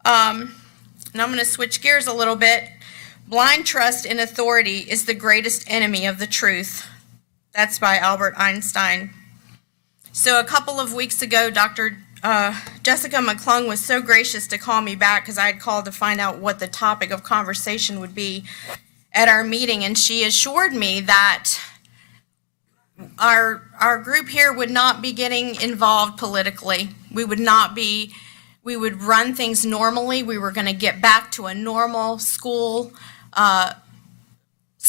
And I'm going to switch gears a little bit. Blind trust in authority is the greatest enemy of the truth. That's by Albert Einstein. So a couple of weeks ago, Dr. Jessica McClung was so gracious to call me back because I had called to find out what the topic of conversation would be at our meeting, and she assured me that our group here would not be getting involved politically. We would run things normally. We were going to get back to a normal school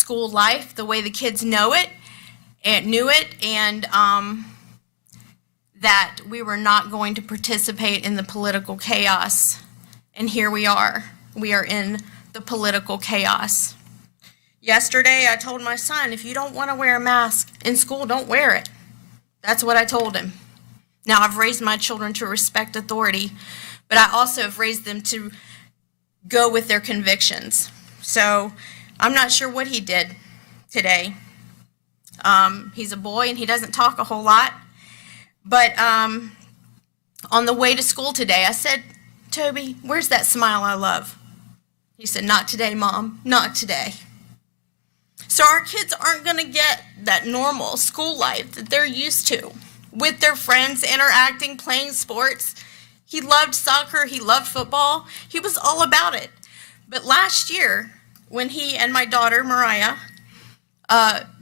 life, the way the kids know it and knew it, and that we were not going to participate in the political chaos. And here we are. We are in the political chaos. Yesterday, I told my son, if you don't want to wear a mask in school, don't wear it. That's what I told him. Now, I've raised my children to respect authority, but I also have raised them to go with their convictions. So I'm not sure what he did today. He's a boy and he doesn't talk a whole lot. But on the way to school today, I said, Toby, where's that smile I love? He said, not today, Mom, not today. So our kids aren't going to get that normal school life that they're used to with their friends, interacting, playing sports. He loved soccer. He loved football. He was all about it. But last year, when he and my daughter, Mariah,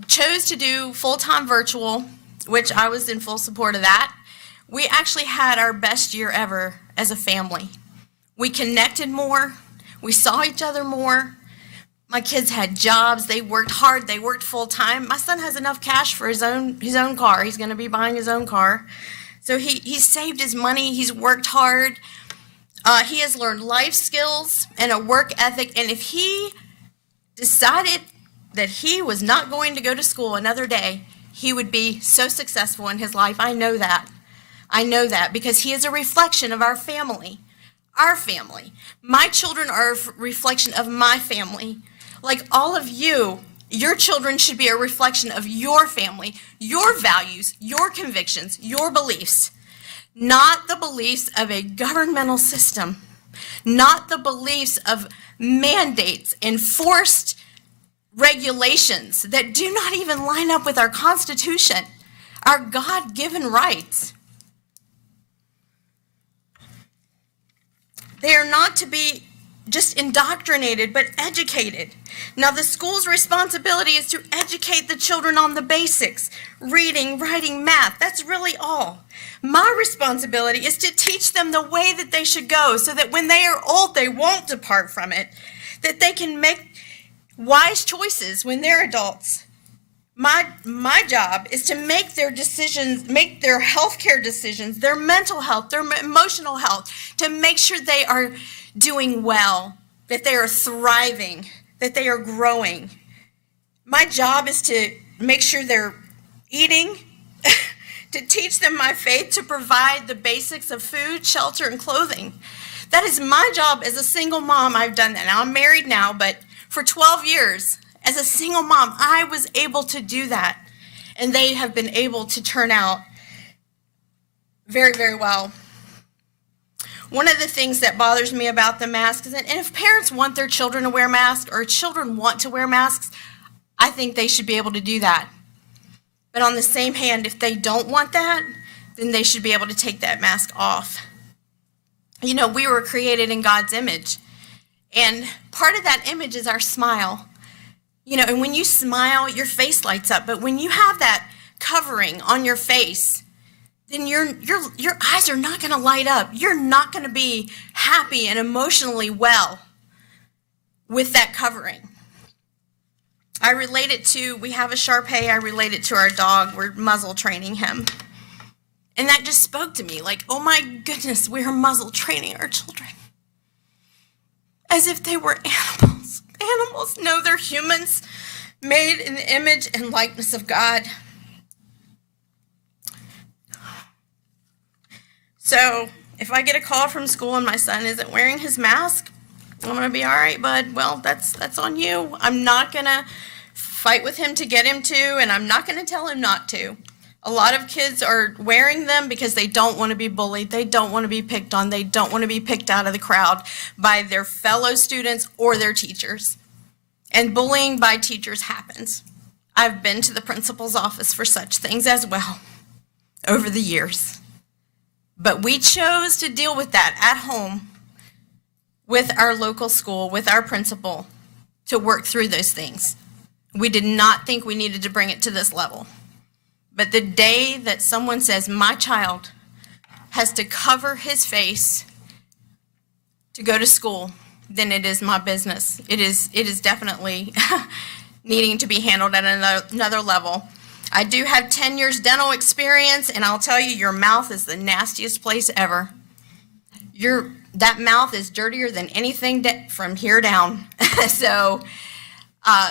chose to do full-time virtual which I was in full support of that. We actually had our best year ever as a family. We connected more. We saw each other more. My kids had jobs. They worked hard. They worked full time. My son has enough cash for his own car. He's going to be buying his own car. So he saved his money. He's worked hard. He has learned life skills and a work ethic. And if he decided that he was not going to go to school another day, he would be so successful in his life. I know that. I know that because he is a reflection of our family. Our family. My children are a reflection of my family. Like all of you, your children should be a reflection of your family, your values, your convictions, your beliefs, not the beliefs of a governmental system, not the beliefs of mandates and forced regulations that do not even line up with our Constitution, our God-given rights. They are not to be just indoctrinated, but educated. Now, the school's responsibility is to educate the children on the basics, reading, writing, math. That's really all. My responsibility is to teach them the way that they should go so that when they are old, they won't depart from it, that they can make wise choices when they're adults. My job is to make their decisions, make their healthcare decisions, their mental health, their emotional health, to make sure they are doing well, that they are thriving, that they are growing. My job is to make sure they're eating, to teach them my faith, to provide the basics of food, shelter, and clothing. That is my job as a single mom. I've done that. Now I'm married now, but for 12 years, as a single mom, I was able to do that. And they have been able to turn out very, very well. One of the things that bothers me about the masks is that, and if parents want their children to wear masks or children want to wear masks, I think they should be able to do that. But on the same hand, if they don't want that, then they should be able to take that mask off. You know, we were created in God's image. And part of that image is our smile. You know, and when you smile, your face lights up. But when you have that covering on your face, then your eyes are not going to light up. You're not going to be happy and emotionally well with that covering. I relate it to, we have a Shar-Pei, I relate it to our dog. We're muzzle training him. And that just spoke to me like, oh my goodness, we're muzzle training our children. As if they were animals. Animals know they're humans made in the image and likeness of God. So if I get a call from school and my son isn't wearing his mask, I'm going to be all right, bud. Well, that's on you. I'm not going to fight with him to get him to, and I'm not going to tell him not to. A lot of kids are wearing them because they don't want to be bullied. They don't want to be picked on. They don't want to be picked out of the crowd by their fellow students or their teachers. And bullying by teachers happens. I've been to the principal's office for such things as well over the years. But we chose to deal with that at home with our local school, with our principal, to work through those things. We did not think we needed to bring it to this level. But the day that someone says, my child has to cover his face to go to school, then it is my business. It is definitely needing to be handled at another level. I do have 10 years dental experience, and I'll tell you, your mouth is the nastiest place ever. That mouth is dirtier than anything from here down. So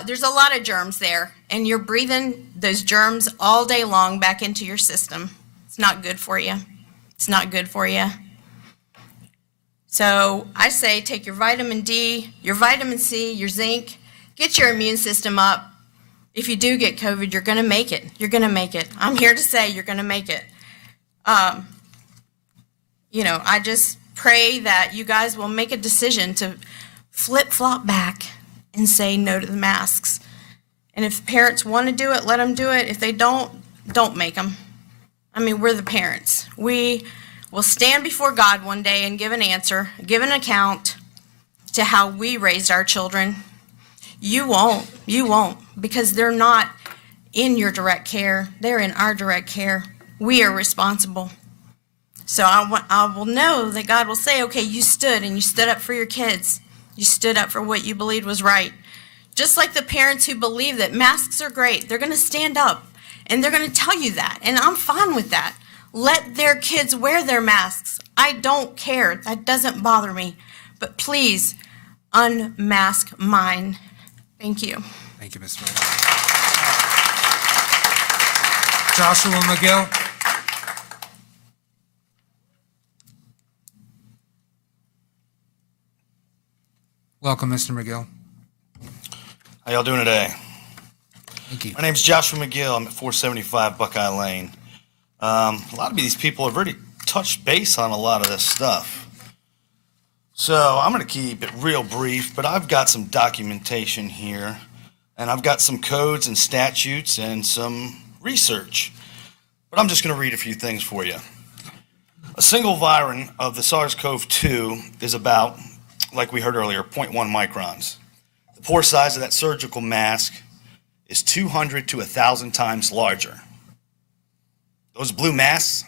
there's a lot of germs there, and you're breathing those germs all day long back into your system. It's not good for you. It's not good for you. So I say take your vitamin D, your vitamin C, your zinc, get your immune system up. If you do get COVID, you're going to make it. You're going to make it. I'm here to say you're going to make it. You know, I just pray that you guys will make a decision to flip-flop back and say no to the masks. And if parents want to do it, let them do it. If they don't make them. I mean, we're the parents. We will stand before God one day and give an answer, give an account to how we raised our children. You won't, because they're not in your direct care. They're in our direct care. We are responsible. So I will know that God will say, okay, you stood and you stood up for your kids. You stood up for what you believed was right. Just like the parents who believe that masks are great, they're going to stand up and they're going to tell you that. And I'm fine with that. Let their kids wear their masks. I don't care. That doesn't bother me. But please unmask mine. Thank you. Thank you, Ms. Miller. Joshua McGill. Welcome, Mr. McGill. How y'all doing today? Thank you. My name's Joshua McGill. I'm at 475 Buckeye Lane. A lot of these people have already touched base on a lot of this stuff. So I'm going to keep it real brief, but I've got some documentation here, and I've got some codes and statutes and some research. But I'm just going to read a few things for you. A single virion of the SARS-CoV-2 is about, like we heard earlier, 0.1 microns. The pore size of that surgical mask is 200 to 1,000 times larger. Those blue masks,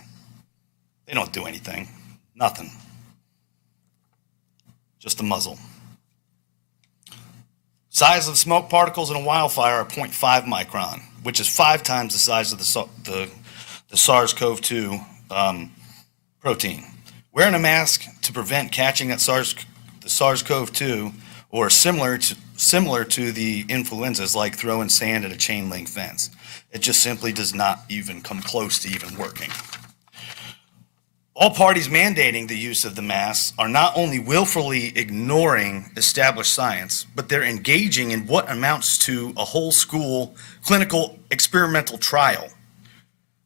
they don't do anything. Nothing. Just a muzzle. Size of smoke particles in a wildfire are 0.5 micron, which is 5 times the size of the SARS-CoV-2 protein. Wearing a mask to prevent catching that SARS-CoV-2 or similar to the influenzas, like throwing sand at a chain link fence. It just simply does not even come close to even working. All parties mandating the use of the masks are not only willfully ignoring established science, but they're engaging in what amounts to a whole school clinical experimental trial.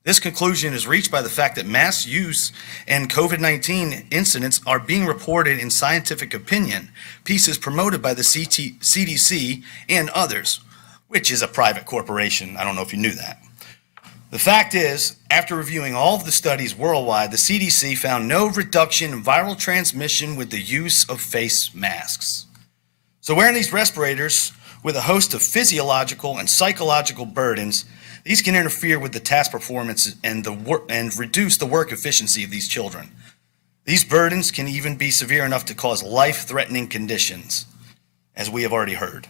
This conclusion is reached by the fact that mass use and COVID-19 incidents are being reported in scientific opinion, pieces promoted by the CDC and others, which is a private corporation. I don't know if you knew that. The fact is, after reviewing all of the studies worldwide, the CDC found no reduction in viral transmission with the use of face masks. So wearing these respirators with a host of physiological and psychological burdens, these can interfere with the task performance and reduce the work efficiency of these children. These burdens can even be severe enough to cause life-threatening conditions, as we have already heard.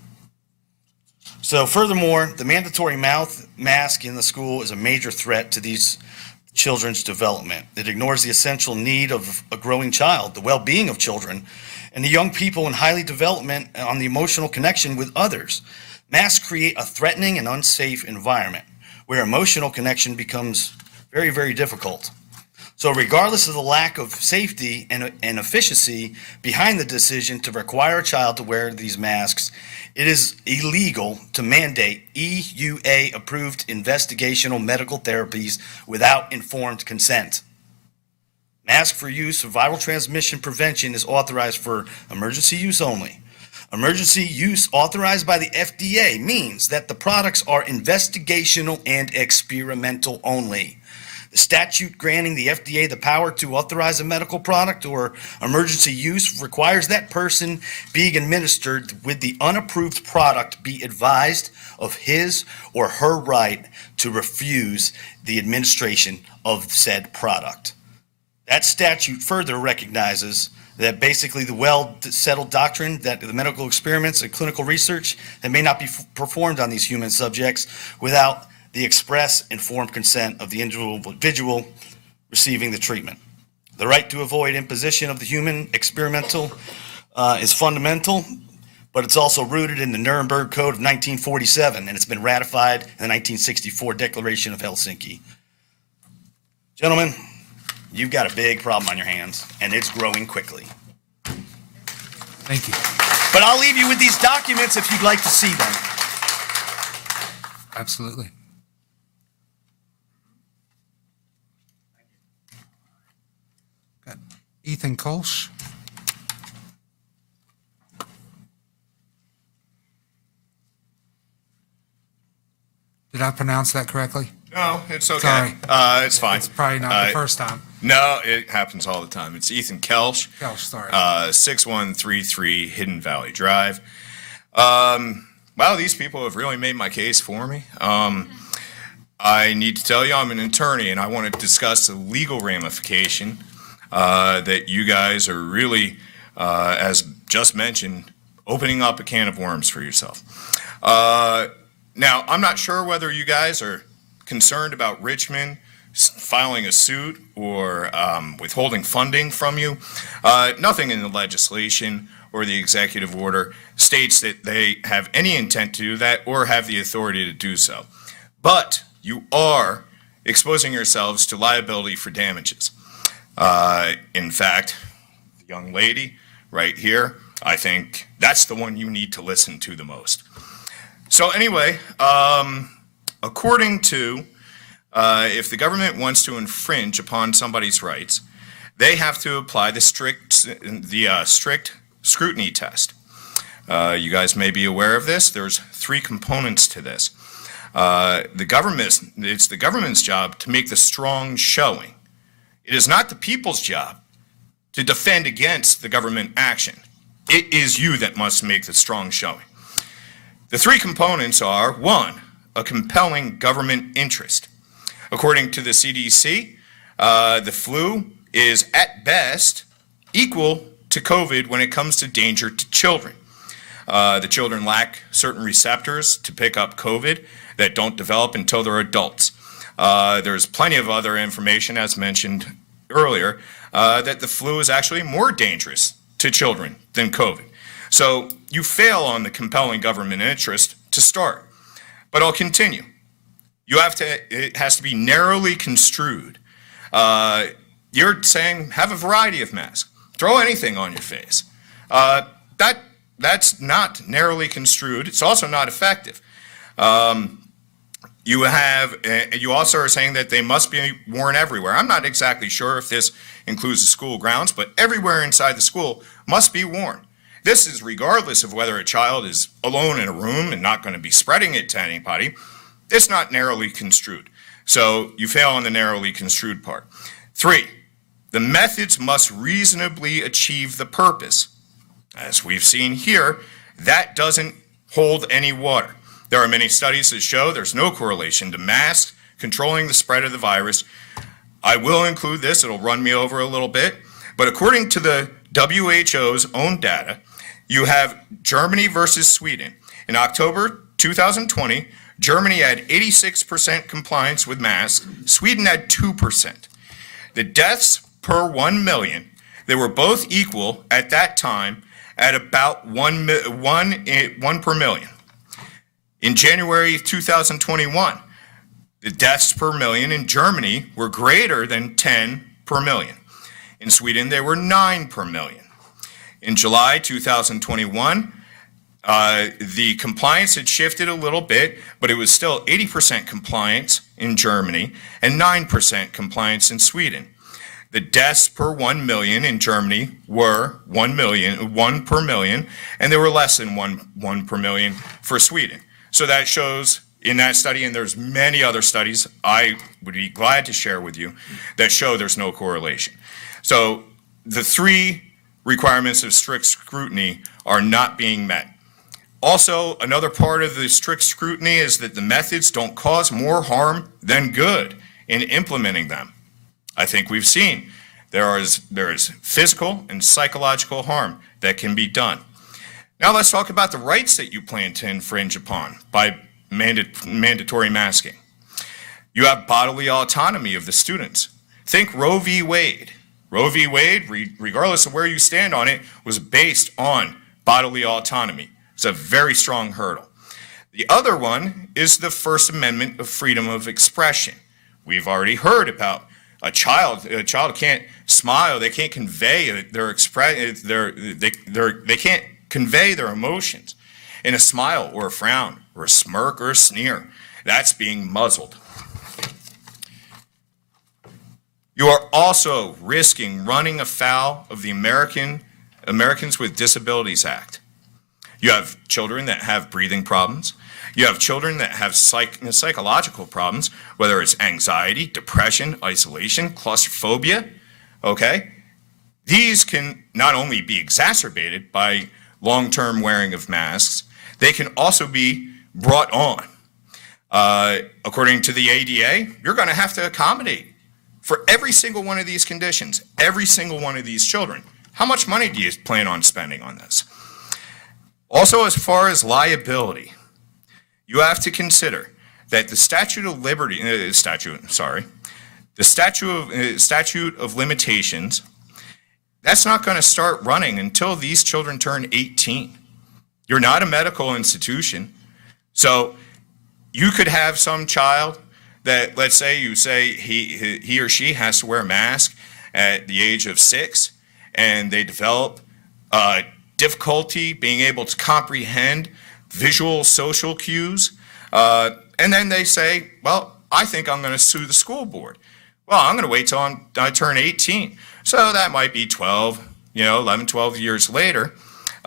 So furthermore, the mandatory mouth mask in the school is a major threat to these children's development. It ignores the essential need of a growing child, the well-being of children, and the young people in highly development on the emotional connection with others. Masks create a threatening and unsafe environment where emotional connection becomes very, very difficult. So regardless of the lack of safety and efficiency behind the decision to require a child to wear these masks, it is illegal to mandate EUA-approved investigational medical therapies without informed consent. Mask for use for viral transmission prevention is authorized for emergency use only. Emergency use authorized by the FDA means that the products are investigational and experimental only. The statute granting the FDA the power to authorize a medical product or emergency use requires that person being administered with the unapproved product be advised of his or her right to refuse the administration of said product. That statute further recognizes that basically the well-settled doctrine that the medical experiments and clinical research that may not be performed on these human subjects without the express informed consent of the individual receiving the treatment. The right to avoid imposition of the human experimental is fundamental, but it's also rooted in the Nuremberg Code of 1947, and it's been ratified in the 1964 Declaration of Helsinki. Gentlemen, you've got a big problem on your hands, and it's growing quickly. Thank you. But I'll leave you with these documents if you'd like to see them. Absolutely. Got Ethan Kolsch. Did I pronounce that correctly? No, it's okay. Sorry. It's fine. It's probably not the first time. No, it happens all the time. It's Ethan Kelsch. Kelsch, sorry. 6133 Hidden Valley Drive. Wow, these people have really made my case for me. I need to tell you, I'm an attorney, and I want to discuss the legal ramification that you guys are really, as just mentioned, opening up a can of worms for yourself. Now, I'm not sure whether you guys are concerned about Richmond filing a suit or withholding funding from you. Nothing in the legislation or the executive order states that they have any intent to do that or have the authority to do so. But you are exposing yourselves to liability for damages. In fact, the young lady right here, I think that's the one you need to listen to the most. So anyway, according to, if the government wants to infringe upon somebody's rights, they have to apply the strict scrutiny test. You guys may be aware of this. There's 3 components to this. It's the government's job to make the strong showing. It is not the people's job to defend against the government action. It is you that must make the strong showing. The 3 components are: 1, a compelling government interest. According to the CDC, the flu is at best equal to COVID when it comes to danger to children. The children lack certain receptors to pick up COVID that don't develop until they're adults. There's plenty of other information, as mentioned earlier, that the flu is actually more dangerous to children than COVID. So you fail on the compelling government interest to start. But I'll continue. It has to be narrowly construed. You're saying have a variety of masks. Throw anything on your face. That's not narrowly construed. It's also not effective. You also are saying that they must be worn everywhere. I'm not exactly sure if this includes the school grounds, but everywhere inside the school must be worn. This is regardless of whether a child is alone in a room and not going to be spreading it to anybody. It's not narrowly construed. So you fail on the narrowly construed part. 3, the methods must reasonably achieve the purpose. As we've seen here, that doesn't hold any water. There are many studies that show there's no correlation to masks controlling the spread of the virus. I will include this, it'll run me over a little bit, but according to the WHO's own data, you have Germany versus Sweden. In October 2020, Germany had 86% compliance with masks, Sweden had 2%. The deaths per 1 million, they were both equal at that time at about one per million. In January 2021, the deaths per million in Germany were greater than 10 per million. In Sweden, they were 9 per million. In July 2021, the compliance had shifted a little bit, but it was still 80% compliance in Germany and 9% compliance in Sweden. The deaths per 1 million in Germany were 1 per million, and they were less than one per million for Sweden. So that shows in that study, and there's many other studies I would be glad to share with you that show there's no correlation. So the 3 requirements of strict scrutiny are not being met. Also, another part of the strict scrutiny is that the methods don't cause more harm than good in implementing them. I think we've seen there is physical and psychological harm that can be done. Now let's talk about the rights that you plan to infringe upon by mandatory masking. You have bodily autonomy of the students. Think Roe v. Wade. Roe v. Wade, regardless of where you stand on it, was based on bodily autonomy. It's a very strong hurdle. The other one is the First Amendment of freedom of expression. We've already heard about a child can't smile, they can't convey they can't convey their emotions in a smile or a frown or a smirk or a sneer. That's being muzzled. You are also risking running afoul of the Americans with Disabilities Act. You have children that have breathing problems. You have children that have psychological problems, whether it's anxiety, depression, isolation, claustrophobia, okay? These can not only be exacerbated by long-term wearing of masks, they can also be brought on. According to the ADA, you're going to have to accommodate for every single one of these conditions, every single one of these children. How much money do you plan on spending on this? Also, as far as liability, you have to consider that the statute of limitations, that's not going to start running until these children turn 18. You're not a medical institution, so you could have some child that, let's say you say he or she has to wear a mask at the age of 6, and they develop difficulty being able to comprehend visual social cues, and then they say, well, I think I'm going to sue the school board. Well, I'm going to wait till I turn 18. So that might be 11, 12 years later.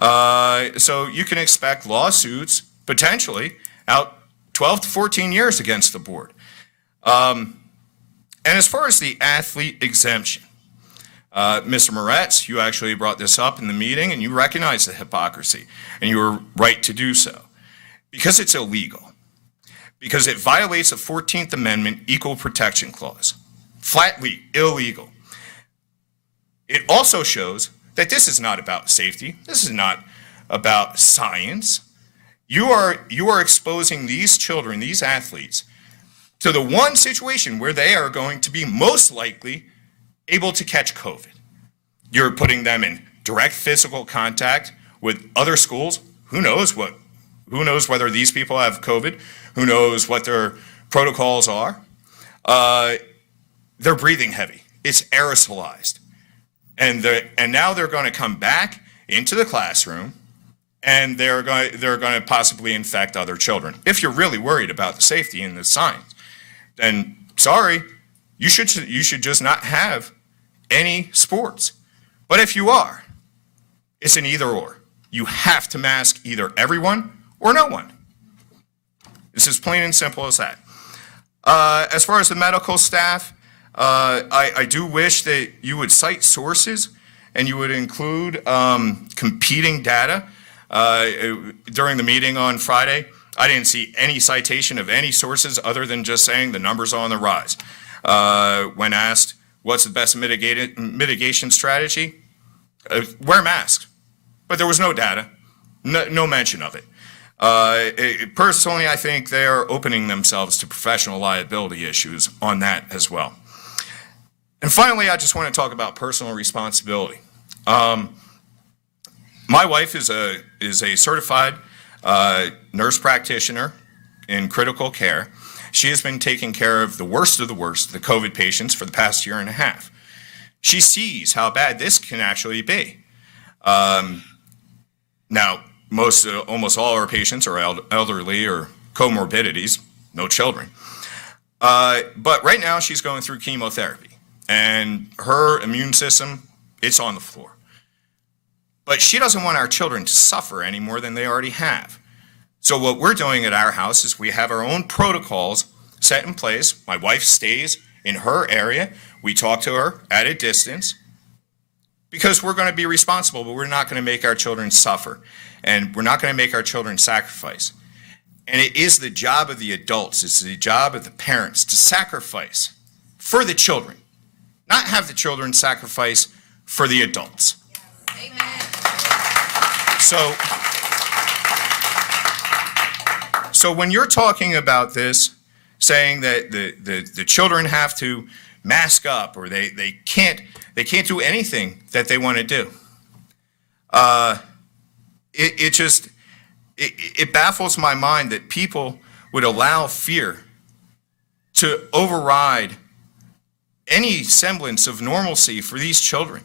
So you can expect lawsuits potentially out 12 to 14 years against the board. And as far as the athlete exemption, Mr. Moretz, you actually brought this up in the meeting, and you recognize the hypocrisy, and you were right to do so. Because it's illegal. Because it violates the 14th Amendment Equal Protection Clause. Flatly illegal. It also shows that this is not about safety. This is not about science. You are exposing these children, these athletes, to the one situation where they are going to be most likely able to catch COVID. You're putting them in direct physical contact with other schools. Who knows whether these people have COVID? Who knows what their protocols are? They're breathing heavy. It's aerosolized. And now they're going to come back into the classroom, and they're going to possibly infect other children. If you're really worried about the safety and the science, then sorry, you should just not have any sports. But if you are, it's an either or. You have to mask either everyone or no one. It's as plain and simple as that. As far as the medical staff, I do wish that you would cite sources and you would include competing data. During the meeting on Friday, I didn't see any citation of any sources other than just saying the numbers are on the rise. When asked what's the best mitigation strategy, wear masks. But there was no data, no mention of it. Personally, I think they are opening themselves to professional liability issues on that as well. And finally, I just want to talk about personal responsibility. My wife is a certified nurse practitioner in critical care. She has been taking care of the worst, the COVID patients, for the past year and a half. She sees how bad this can actually be. Now, almost all our patients are elderly or comorbidities, no children. But right now she's going through chemotherapy, and her immune system, it's on the floor. But she doesn't want our children to suffer any more than they already have. So what we're doing at our house is we have our own protocols set in place. My wife stays in her area. We talk to her at a distance because we're going to be responsible, but we're not going to make our children suffer. And we're not going to make our children sacrifice. And it is the job of the adults, it's the job of the parents to sacrifice for the children, not have the children sacrifice for the adults. Amen. So when you're talking about this, saying that the children have to mask up or they can't do anything that they want to do, it baffles my mind that people would allow fear to override any semblance of normalcy for these children,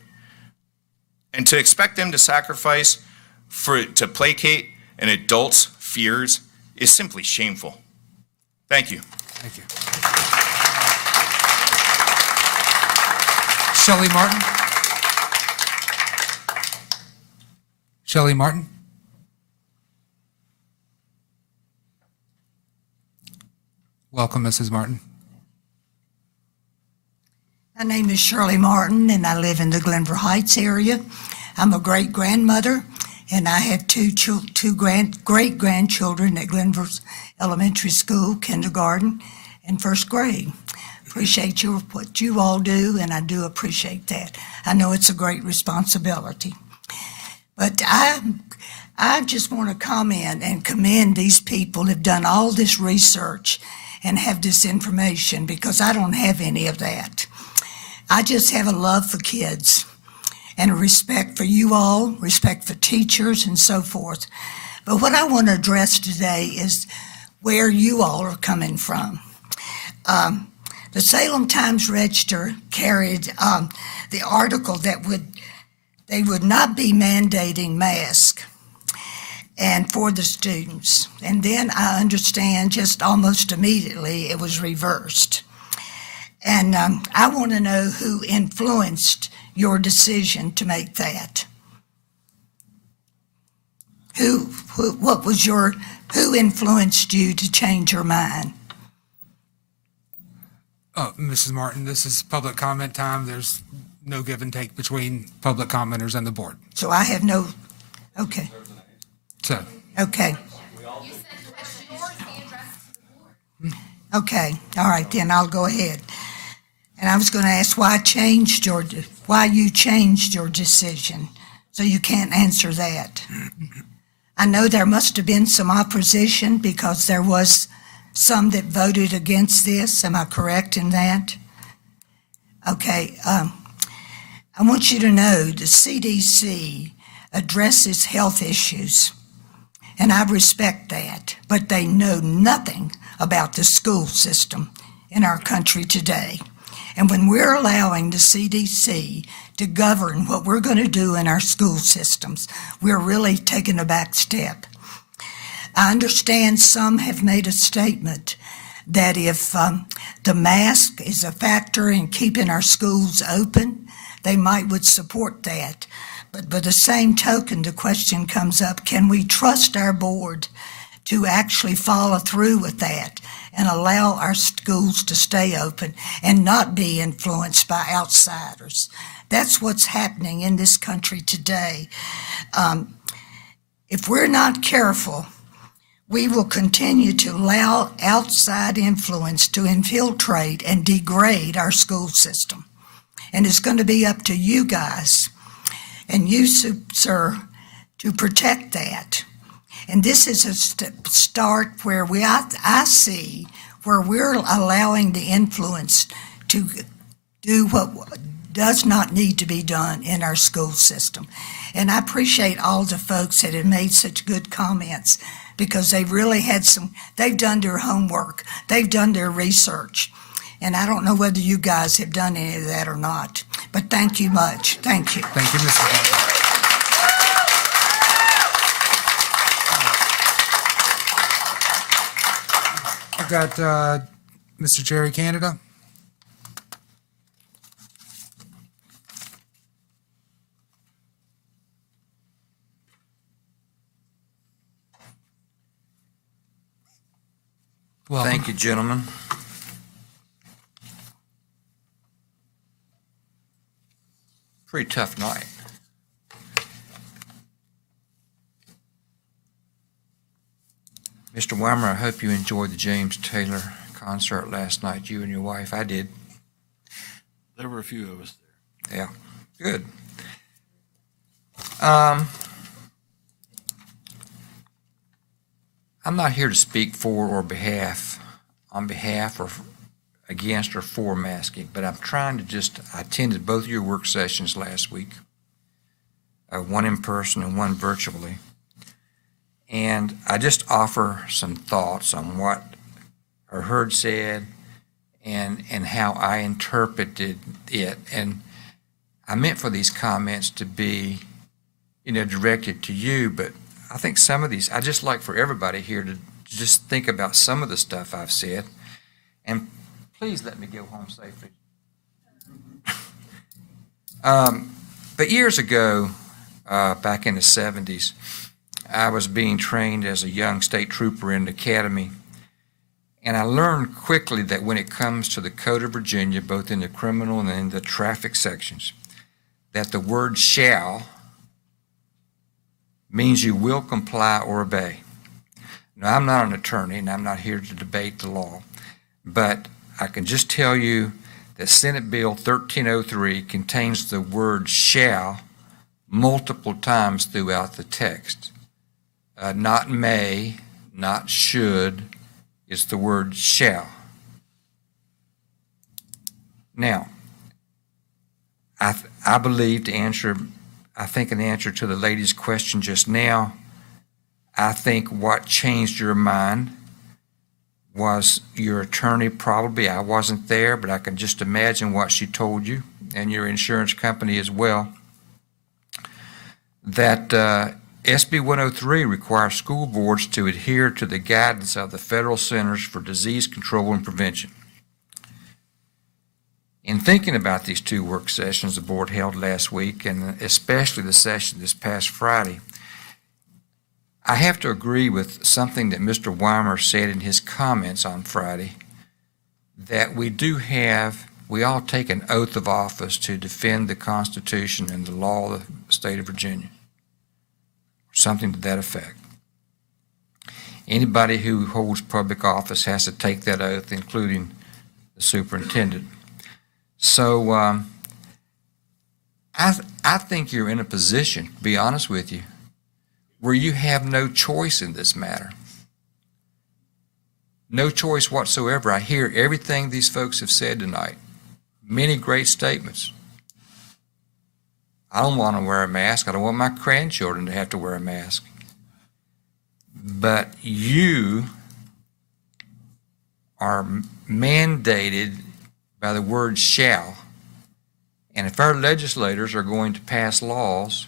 and to expect them to sacrifice to placate an adult's fears is simply shameful. Thank you. Thank you. Shelley Martin. Shelley Martin. Welcome, Mrs. Martin. My name is Shirley Martin, and I live in the Glenver Heights area. I'm a great-grandmother, and I have two great-grandchildren at Glenville Elementary School, kindergarten and first grade. Appreciate what you all do, and I do appreciate that. I know it's a great responsibility. But I just want to comment and commend these people who've done all this research and have this information, because I don't have any of that. I just have a love for kids and a respect for you all, respect for teachers and so forth. But what I want to address today is where you all are coming from. The Salem Times-Register carried the article that they would not be mandating masks and for the students. And then I understand just almost immediately it was reversed. And I want to know who influenced your decision to make that. Who influenced you to change your mind? Oh, Mrs. Martin, this is public comment time. There's no give and take between public commenters and the board. So I have no, okay. So, Okay. Okay, all right, then I'll go ahead. And I was going to ask why you changed your decision, so you can't answer that. I know there must have been some opposition because there was some that voted against this. Am I correct in that? Okay, I want you to know the CDC addresses health issues, and I respect that, but they know nothing about the school system in our country today. And when we're allowing the CDC to govern what we're going to do in our school systems, we're really taking a back step. I understand some have made a statement that if the mask is a factor in keeping our schools open, they would support that. But by the same token, the question comes up, can we trust our board to actually follow through with that and allow our schools to stay open and not be influenced by outsiders? That's what's happening in this country today. If we're not careful, we will continue to allow outside influence to infiltrate and degrade our school system. And it's going to be up to you guys and you, sir, to protect that. And this is a start where I see where we're allowing the influence to do what does not need to be done in our school system. And I appreciate all the folks that have made such good comments, because they've really they've done their homework, they've done their research. And I don't know whether you guys have done any of that or not, but thank you much. Thank you. thank you, Mrs. Martin. I've got Mr. Jerry Canada. Welcome. Thank you, gentlemen. Pretty tough night. Mr. Weimer, I hope you enjoyed the James Taylor concert last night, you and your wife. I did. There were a few of us there. Yeah, good. I'm not here to speak for or on behalf or against or for masking, but I'm trying to I attended both of your work sessions last week, one in person and one virtually. And I just offer some thoughts on what I heard said and how I interpreted it. And I meant for these comments to be, directed to you, but I think some of these, I just like for everybody here to just think about some of the stuff I've said. And please let me go home safely. But years ago, back in the 70s, I was being trained as a young state trooper in the academy. And I learned quickly that when it comes to the Code of Virginia, both in the criminal and in the traffic sections, that the word shall means you will comply or obey. Now, I'm not an attorney, and I'm not here to debate the law, but I can just tell you that Senate Bill 1303 contains the word shall multiple times throughout the text. Not may, not should, it's the word shall. Now, I believe to answer, I think an answer to the lady's question just now, I think what changed your mind was your attorney probably, I wasn't there, but I can just imagine what she told you, and your insurance company as well, that SB 103 requires school boards to adhere to the guidance of the Federal Centers for Disease Control and Prevention. In thinking about these two work sessions the board held last week, and especially the session this past Friday, I have to agree with something that Mr. Weimer said in his comments on Friday, that we all take an oath of office to defend the Constitution and the law of the state of Virginia, something to that effect. Anybody who holds public office has to take that oath, including the superintendent. So I think you're in a position, to be honest with you, where you have no choice in this matter. No choice whatsoever. I hear everything these folks have said tonight. Many great statements. I don't want to wear a mask. I don't want my grandchildren to have to wear a mask. But you are mandated by the word shall. And if our legislators are going to pass laws,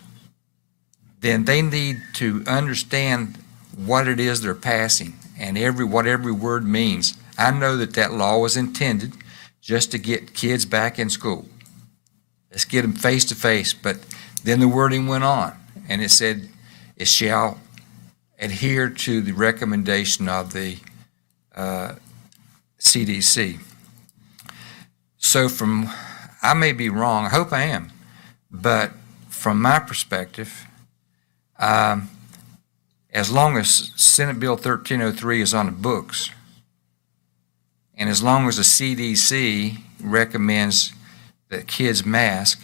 then they need to understand what it is they're passing and what every word means. I know that law was intended just to get kids back in school. Let's get them face to face. But then the wording went on, and it said it shall adhere to the recommendation of the CDC. So I may be wrong, I hope I am, but from my perspective, as long as Senate Bill 1303 is on the books, and as long as the CDC recommends that kids mask,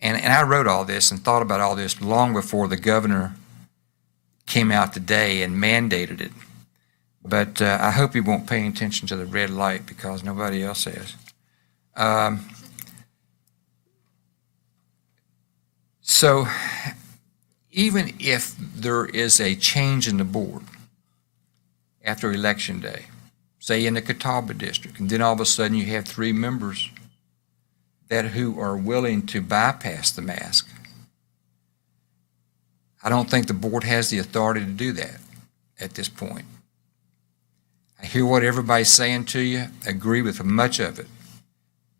and I wrote all this and thought about all this long before the governor came out today and mandated it. But I hope he won't pay attention to the red light because nobody else has. So even if there is a change in the board after Election Day, say in the Catawba District, and then all of a sudden you have 3 members who are willing to bypass the mask, I don't think the board has the authority to do that at this point. I hear what everybody's saying to you, agree with much of it,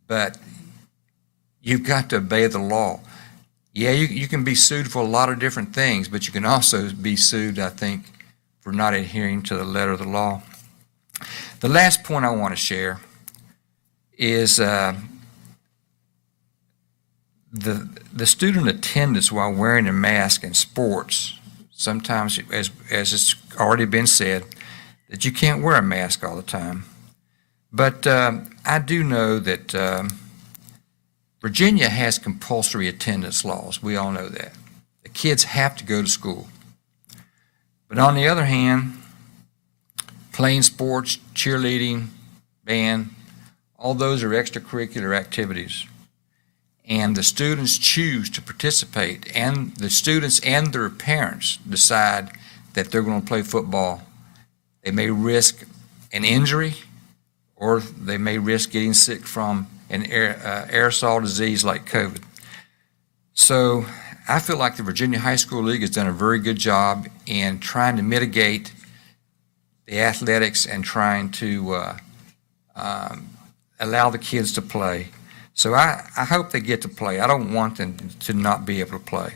but you've got to obey the law. Yeah, you can be sued for a lot of different things, but you can also be sued, I think, for not adhering to the letter of the law. The last point I want to share is the student attendance while wearing a mask in sports. Sometimes, as it's already been said, that you can't wear a mask all the time. But I do know that Virginia has compulsory attendance laws. We all know that. The kids have to go to school. But on the other hand, playing sports, cheerleading, band, all those are extracurricular activities. And the students choose to participate, and the students and their parents decide that they're going to play football. They may risk an injury, or they may risk getting sick from an aerosol disease like COVID. So I feel like the Virginia High School League has done a very good job in trying to mitigate the athletics and trying to allow the kids to play. So I hope they get to play. I don't want them to not be able to play.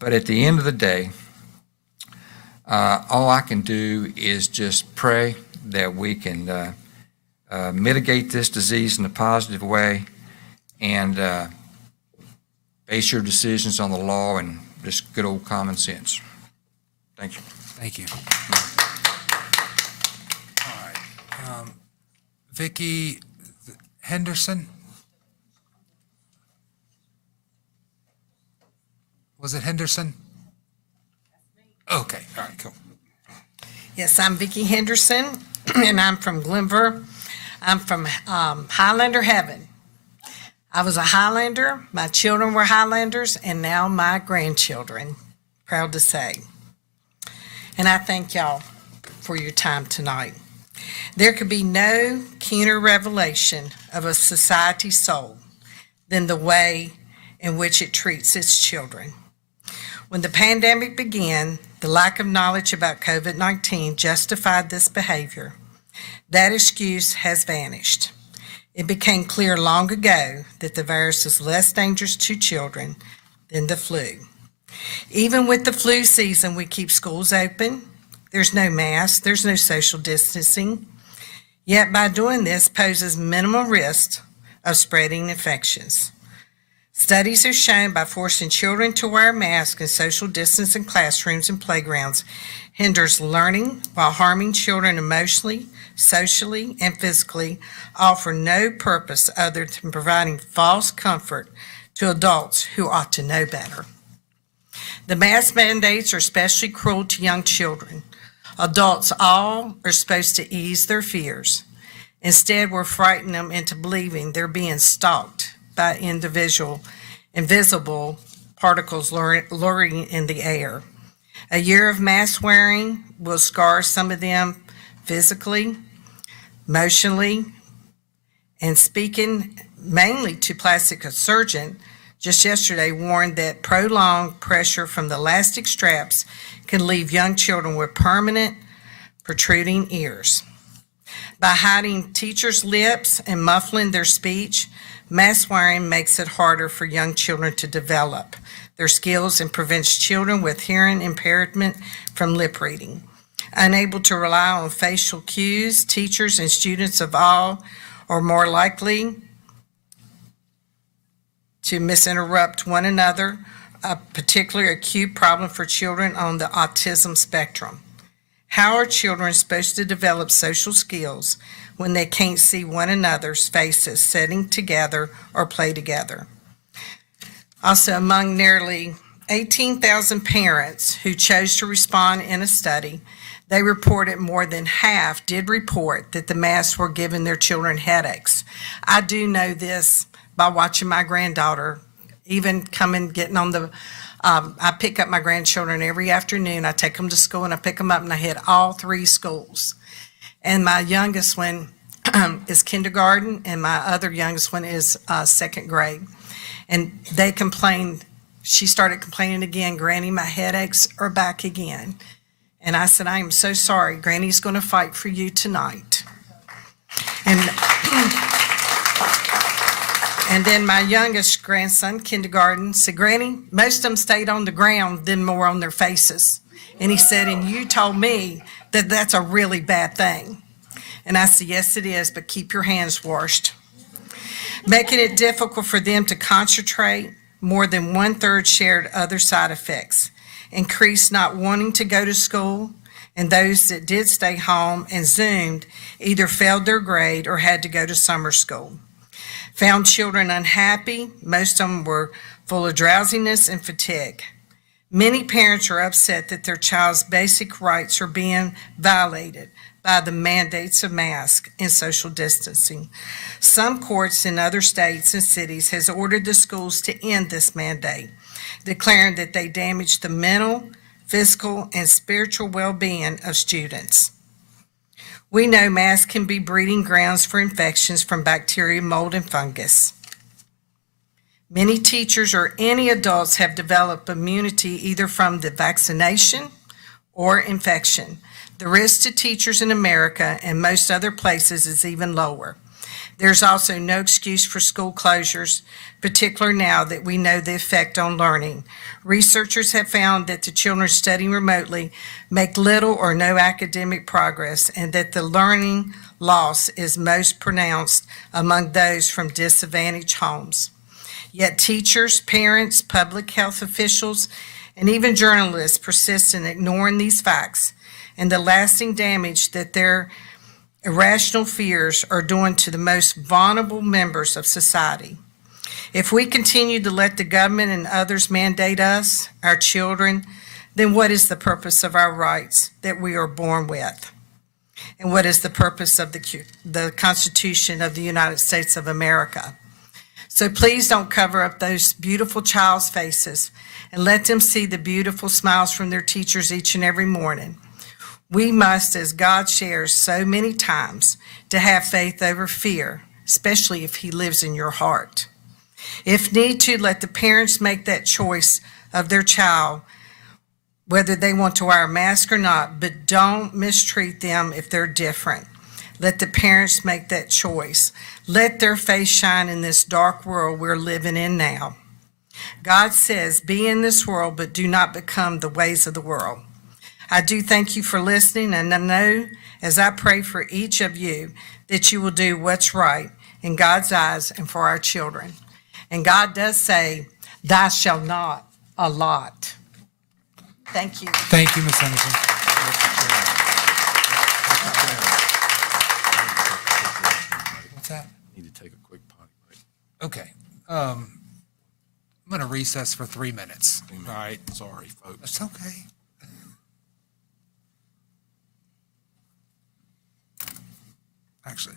But at the end of the day, all I can do is just pray that we can mitigate this disease in a positive way and base your decisions on the law and just good old common sense. Thank you. Thank you. All right. Vicki Henderson? Was it Henderson? Okay, all right, cool. Yes, I'm Vicki Henderson, and I'm from Glenver. I'm from Highlander Heaven. I was a Highlander, my children were Highlanders, and now my grandchildren, proud to say. And I thank y'all for your time tonight. There could be no keener revelation of a society's soul than the way in which it treats its children. When the pandemic began, the lack of knowledge about COVID-19 justified this behavior. That excuse has vanished. It became clear long ago that the virus is less dangerous to children than the flu. Even with the flu season, we keep schools open. There's no mask, there's no social distancing. Yet by doing this poses minimal risk of spreading infections. Studies have shown by forcing children to wear masks and social distance in classrooms and playgrounds hinders learning while harming children emotionally, socially, and physically, all for no purpose other than providing false comfort to adults who ought to know better. The mask mandates are especially cruel to young children. Adults all are supposed to ease their fears. Instead, we're frightening them into believing they're being stalked by invisible particles luring in the air. A year of mask wearing will scar some of them physically, emotionally, and speaking mainly to plastic surgeon, just yesterday warned that prolonged pressure from the elastic straps can leave young children with permanent protruding ears. By hiding teachers' lips and muffling their speech, mask wearing makes it harder for young children to develop their skills and prevents children with hearing impairment from lip reading. Unable to rely on facial cues, teachers and students of all are more likely to misinterrupt one another, a particularly acute problem for children on the autism spectrum. How are children supposed to develop social skills when they can't see one another's faces sitting together or play together? Also, among nearly 18,000 parents who chose to respond in a study, they reported more than half did report that the masks were giving their children headaches. I do know this by watching my granddaughter, even getting on the, I pick up my grandchildren every afternoon. I take them to school and I pick them up and I hit all three schools. And my youngest one is kindergarten and my other youngest one is second grade. And they complained, she started complaining again, Granny, my headaches are back again. And I said, I am so sorry. Granny's going to fight for you tonight. And then my youngest grandson, kindergarten, said, Granny, most of them stayed on the ground than more on their faces. And he said, and you told me that that's a really bad thing. And I said, yes, it is, but keep your hands washed. Making it difficult for them to concentrate, more than 1/3 shared other side effects. Increased not wanting to go to school, and those that did stay home and Zoomed either failed their grade or had to go to summer school. Found children unhappy, most of them were full of drowsiness and fatigue. Many parents are upset that their child's basic rights are being violated by the mandates of masks and social distancing. Some courts in other states and cities has ordered the schools to end this mandate, declaring that they damage the mental, physical, and spiritual well-being of students. We know masks can be breeding grounds for infections from bacteria, mold, and fungus. Many teachers or any adults have developed immunity either from the vaccination or infection. The risk to teachers in America and most other places is even lower. There's also no excuse for school closures, particularly now that we know the effect on learning. Researchers have found that the children studying remotely make little or no academic progress, and that the learning loss is most pronounced among those from disadvantaged homes. Yet teachers, parents, public health officials, And even journalists persist in ignoring these facts and the lasting damage that their irrational fears are doing to the most vulnerable members of society. If we continue to let the government and others mandate us, our children, then what is the purpose of our rights that we are born with? And what is the purpose of the Constitution of the United States of America? So please don't cover up those beautiful child's faces and let them see the beautiful smiles from their teachers each and every morning. We must, as God shares so many times, to have faith over fear, especially if He lives in your heart. If need to, let the parents make that choice of their child, whether they want to wear a mask or not, but don't mistreat them if they're different. Let the parents make that choice. Let their face shine in this dark world we're living in now. God says, be in this world, but do not become the ways of the world. I do thank you for listening, and I know as I pray for each of you that you will do what's right in God's eyes and for our children. And God does say, thou shalt not a lot. Thank you. Thank you, Ms. Henderson. What's that? Need to take a quick potty break. Okay. I'm going to recess for 3 minutes. All right. Sorry, folks. It's okay. Actually.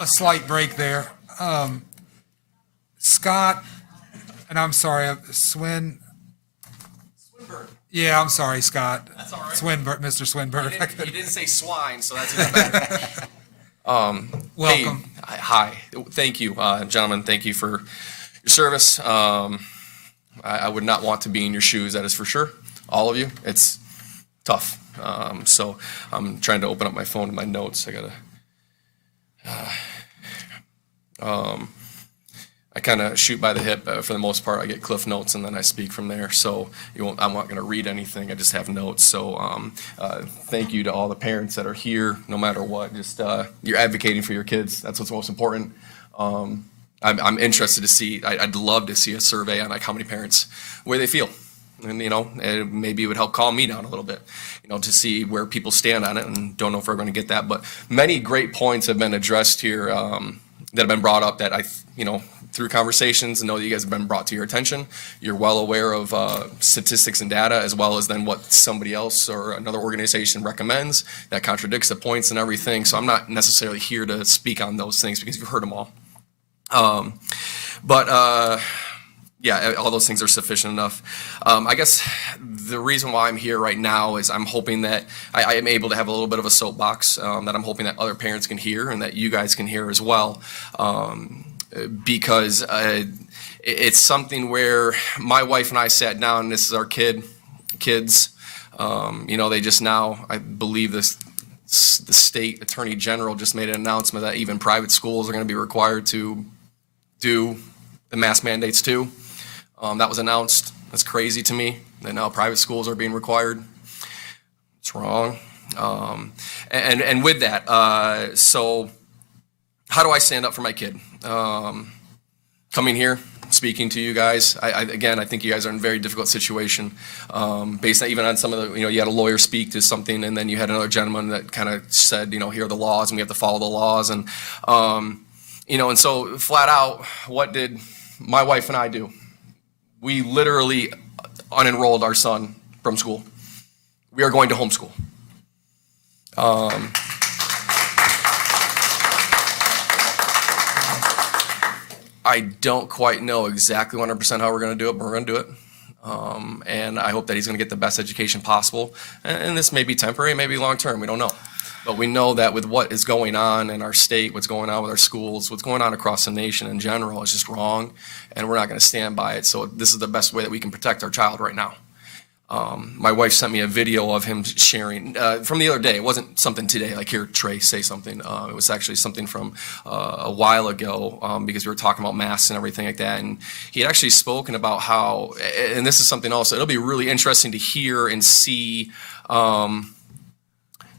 a slight break there. Scott, and I'm sorry, Swinburne. Yeah, I'm sorry, Scott. That's all right. Swinburne, Mr. Swinburne. You didn't say swine, so that's even better. Welcome. Hey, hi. Thank you, gentlemen. Thank you for your service. I would not want to be in your shoes, that is for sure. All of you. It's tough. So I'm trying to open up my phone and my notes. I kind of shoot by the hip for the most part. I get cliff notes and then I speak from there. So I'm not going to read anything. I just have notes. So thank you to all the parents that are here, no matter what. Just you're advocating for your kids. That's what's most important. I'm interested to see. I'd love to see a survey on like how many parents where they feel, and maybe it would help calm me down a little bit, to see where people stand on it. And don't know if we're going to get that, but many great points have been addressed here that have been brought up that through conversations, and know that you guys have been brought to your attention. You're well aware of statistics and data, as well as then what somebody else or another organization recommends that contradicts the points and everything. So I'm not necessarily here to speak on those things because you've heard them all. Yeah, all those things are sufficient enough. I guess the reason why I'm here right now is I'm hoping that I am able to have a little bit of a soapbox that I'm hoping that other parents can hear and that you guys can hear as well. Because it's something where my wife and I sat down, and this is our kids. They just now, I believe the state attorney general just made an announcement that even private schools are going to be required to do the mask mandates too. That was announced. That's crazy to me that now private schools are being required. It's wrong. And with that, so how do I stand up for my kid? Coming here, speaking to you guys, I think you guys are in a very difficult situation, based on, even on some of the, you had a lawyer speak to something, and then you had another gentleman that kind of said, here are the laws, and we have to follow the laws, and and so flat out, what did my wife and I do? We literally unenrolled our son from school. We are going to homeschool. I don't quite know exactly 100% how we're going to do it, but we're going to do it. And I hope that he's going to get the best education possible. And this may be temporary, maybe long-term, we don't know. But we know that with what is going on in our state, what's going on with our schools, what's going on across the nation in general is just wrong, and we're not going to stand by it. So this is the best way that we can protect our child right now. My wife sent me a video of him sharing from the other day. It wasn't something today, like, here, Trey, say something. It was actually something from a while ago, because we were talking about masks and everything like that. And he had actually spoken about how, and this is something else, it'll be really interesting to hear and see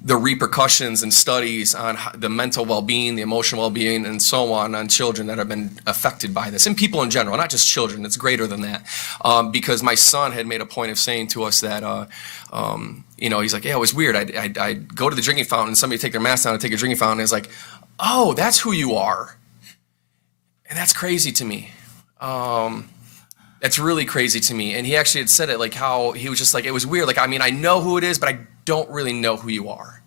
the repercussions and studies on the mental well-being, the emotional well-being, and so on children that have been affected by this, and people in general, not just children. It's greater than that. Because my son had made a point of saying to us that, he's like, yeah, it was weird. I'd go to the drinking fountain, and somebody would take their mask down and take a drinking fountain, and it's like, oh, that's who you are. And that's crazy to me. That's really crazy to me. And he actually had said it, like, how he was just like, it was weird. Like, I mean, I know who it is, but I don't really know who you are.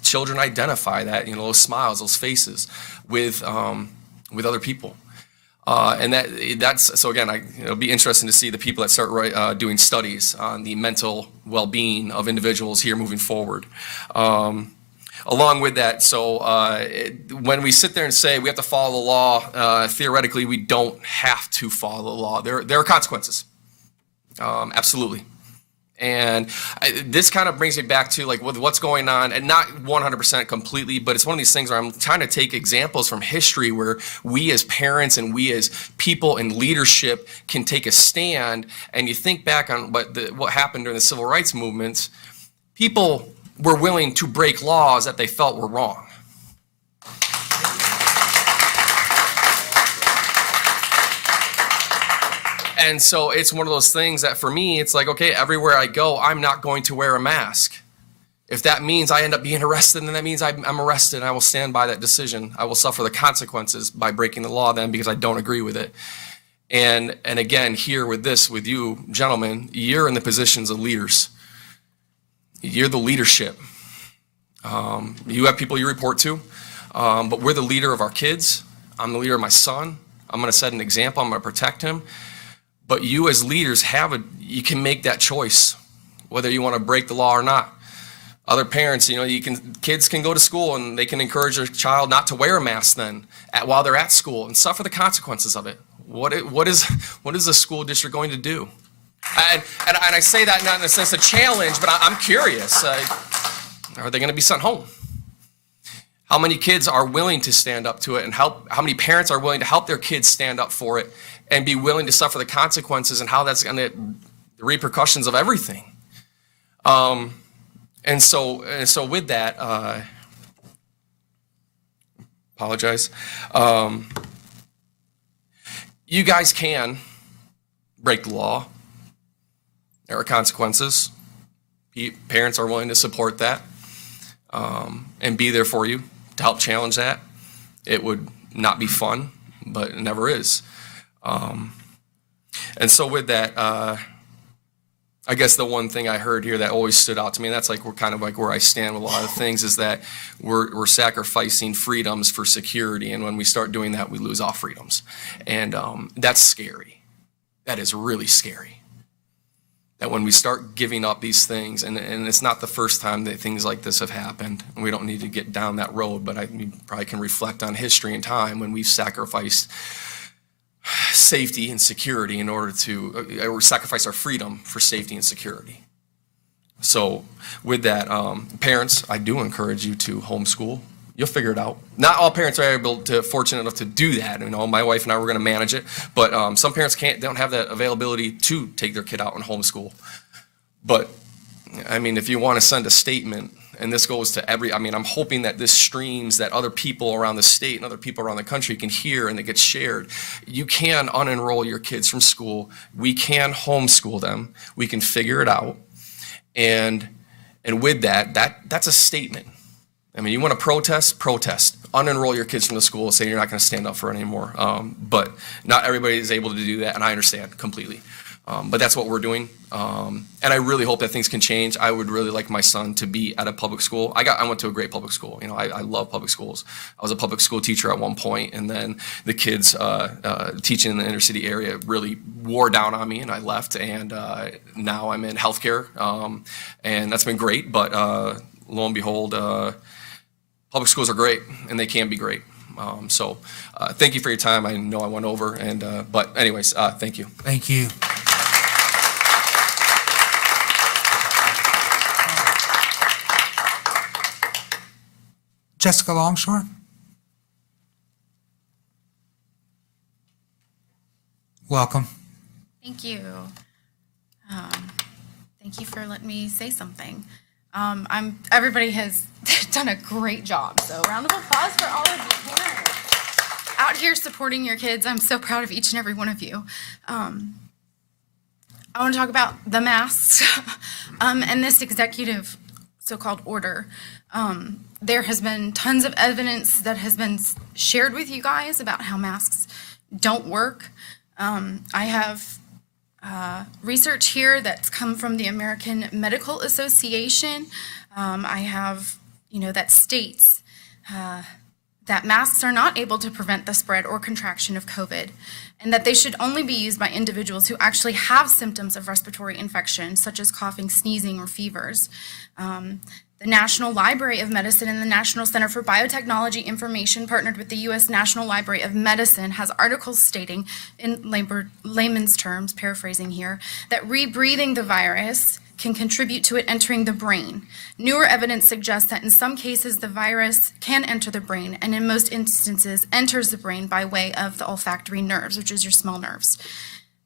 Children identify that, those smiles, those faces with other people. And that's, so again, it'll be interesting to see the people that start doing studies on the mental well-being of individuals here moving forward. Along with that, so when we sit there and say we have to follow the law, theoretically, we don't have to follow the law. There are consequences, absolutely. And this kind of brings me back to, like, with what's going on, and not 100% completely, but it's one of these things where I'm trying to take examples from history where we as parents and we as people in leadership can take a stand. And you think back on what happened during the civil rights movements, people were willing to break laws that they felt were wrong. And so it's one of those things that for me, it's like, okay, everywhere I go, I'm not going to wear a mask. If that means I end up being arrested, then that means I'm arrested, and I will stand by that decision. I will suffer the consequences by breaking the law then because I don't agree with it. And again, here with you, gentlemen, you're in the positions of leaders. You're the leadership. You have people you report to. But we're the leader of our kids. I'm the leader of my son. I'm going to set an example. I'm going to protect him. But you as leaders you can make that choice, whether you want to break the law or not. Other parents, kids can go to school and they can encourage their child not to wear a mask then while they're at school and suffer the consequences of it. What is the school district going to do? And I say that not in a sense of challenge, but I'm curious. Are they going to be sent home? How many kids are willing to stand up to it and help? How many parents are willing to help their kids stand up for it and be willing to suffer the consequences and how that's going to, the repercussions of everything? And so with that, apologize. You guys can break the law. There are consequences. Parents are willing to support that and be there for you to help challenge that. It would not be fun, but it never is. And so with that, I guess the one thing I heard here that always stood out to me, and that's we're kind of where I stand with a lot of things, is that we're sacrificing freedoms for security, and when we start doing that, we lose all freedoms. And that's scary. That is really scary. That when we start giving up these things, and it's not the first time that things like this have happened, and we don't need to get down that road, but probably can reflect on history and time when we've sacrificed safety and security in order to sacrifice our freedom for safety and security. So with that, parents, I do encourage you to homeschool. You'll figure it out. Not all parents are fortunate enough to do that. My wife and I were going to manage it, but some parents don't have that availability to take their kid out and homeschool. But if you want to send a statement, and this goes to I'm hoping that this streams that other people around the state and other people around the country can hear and it gets shared. You can unenroll your kids from school. We can homeschool them. We can figure it out. And with that's a statement. You want to protest? Unenroll your kids from the school, say you're not going to stand up for it anymore. But not everybody is able to do that, and I understand completely. But that's what we're doing. And I really hope that things can change. I would really like my son to be at a public school. I went to a great public school. I love public schools. I was a public school teacher at one point, and then the kids teaching in the inner city area really wore down on me, and I left. And now I'm in healthcare, and that's been great. But lo and behold, public schools are great, and they can be great. So thank you for your time. I know I went over, but anyways, thank you. Thank you. Jessica Longshore? Welcome. Thank you. Thank you for letting me say something. Everybody has done a great job, so round of applause for all of you parents out here supporting your kids. I'm so proud of each and every one of you. I want to talk about the masks and this executive so-called order. There has been tons of evidence that has been shared with you guys about how masks don't work. I have research here that's come from the American Medical Association. I have, that states that masks are not able to prevent the spread or contraction of COVID, and that they should only be used by individuals who actually have symptoms of respiratory infection, such as coughing, sneezing, or fevers. The National Library of Medicine and the National Center for Biotechnology Information, partnered with the U.S. National Library of Medicine, has articles stating, in layman's terms, paraphrasing here, that rebreathing the virus can contribute to it entering the brain. Newer evidence suggests that in some cases the virus can enter the brain, and in most instances enters the brain by way of the olfactory nerves, which is your smell nerves.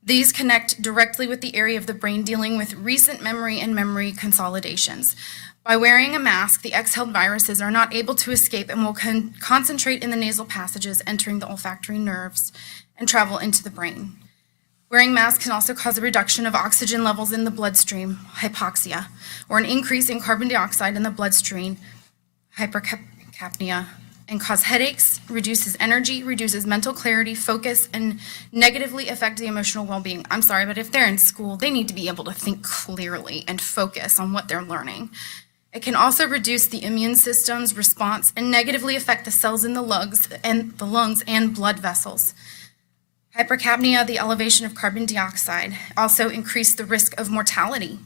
These connect directly with the area of the brain dealing with recent memory and memory consolidations. By wearing a mask, the exhaled viruses are not able to escape and will concentrate in the nasal passages, entering the olfactory nerves, and travel into the brain. Wearing masks can also cause a reduction of oxygen levels in the bloodstream, hypoxia, or an increase in carbon dioxide in the bloodstream, hypercapnia, and cause headaches, reduces energy, reduces mental clarity, focus, and negatively affect the emotional well-being. I'm sorry, but if they're in school, they need to be able to think clearly and focus on what they're learning. It can also reduce the immune system's response and negatively affect the cells in the lungs and blood vessels. Hypercapnia, the elevation of carbon dioxide, also increase the risk of mortality.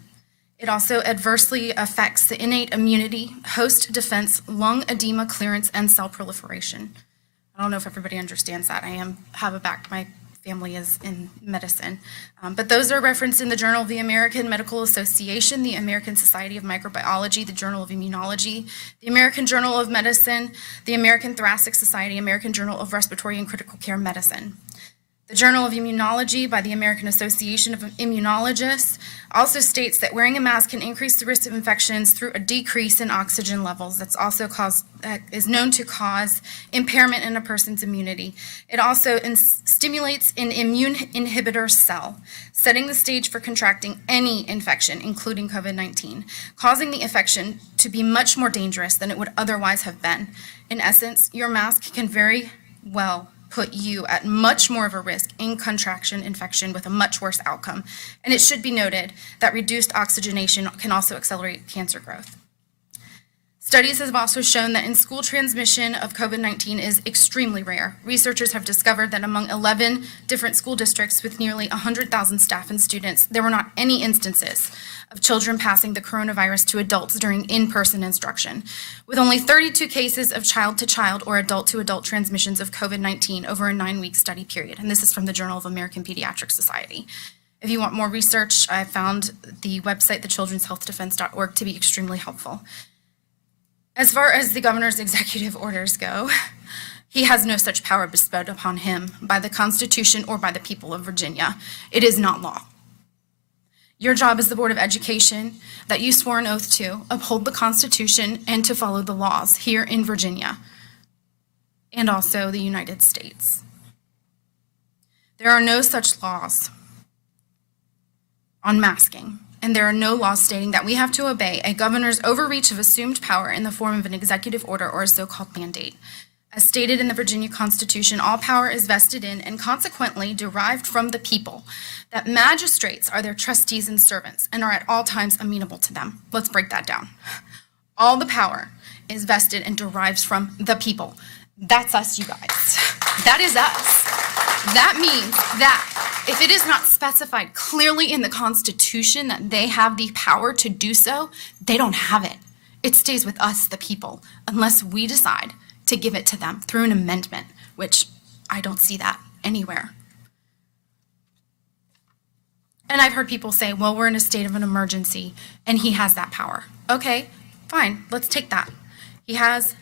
It also adversely affects the innate immunity, host defense, lung edema clearance, and cell proliferation. I don't know if everybody understands that. My family is in medicine. But those are referenced in the Journal of the American Medical Association, the American Society of Microbiology, the Journal of Immunology, the American Journal of Medicine, the American Thoracic Society, American Journal of Respiratory and Critical Care Medicine. The Journal of Immunology by the American Association of Immunologists also states that wearing a mask can increase the risk of infections through a decrease in oxygen levels. Is known to cause impairment in a person's immunity. It also stimulates an immune inhibitor cell, setting the stage for contracting any infection, including COVID-19, causing the infection to be much more dangerous than it would otherwise have been. In essence, your mask can very well put you at much more of a risk in contraction infection with a much worse outcome. And it should be noted that reduced oxygenation can also accelerate cancer growth. Studies have also shown that in-school transmission of COVID-19 is extremely rare. Researchers have discovered that among 11 different school districts with nearly 100,000 staff and students, there were not any instances of children passing the coronavirus to adults during in-person instruction, with only 32 cases of child-to-child or adult-to-adult transmissions of COVID-19 over a 9-week study period. And this is from the Journal of American Pediatric Society. If you want more research, I found the website, thechildrenshealthdefense.org, to be extremely helpful. As far as the governor's executive orders go, he has no such power bestowed upon him by the Constitution or by the people of Virginia. It is not law. Your job as the Board of Education, that you swore an oath to uphold the Constitution and to follow the laws here in Virginia and also the United States. There are no such laws on masking, and there are no laws stating that we have to obey a governor's overreach of assumed power in the form of an executive order or a so-called mandate. As stated in the Virginia Constitution, all power is vested in and consequently derived from the people, that magistrates are their trustees and servants and are at all times amenable to them. Let's break that down. All the power is vested and derives from the people. That's us, you guys. That is us. That means that if it is not specified clearly in the Constitution that they have the power to do so, they don't have it. It stays with us, the people, unless we decide to give it to them through an amendment, which I don't see that anywhere. And I've heard people say, well, we're in a state of an emergency and he has that power. Okay, fine, let's take that. He has,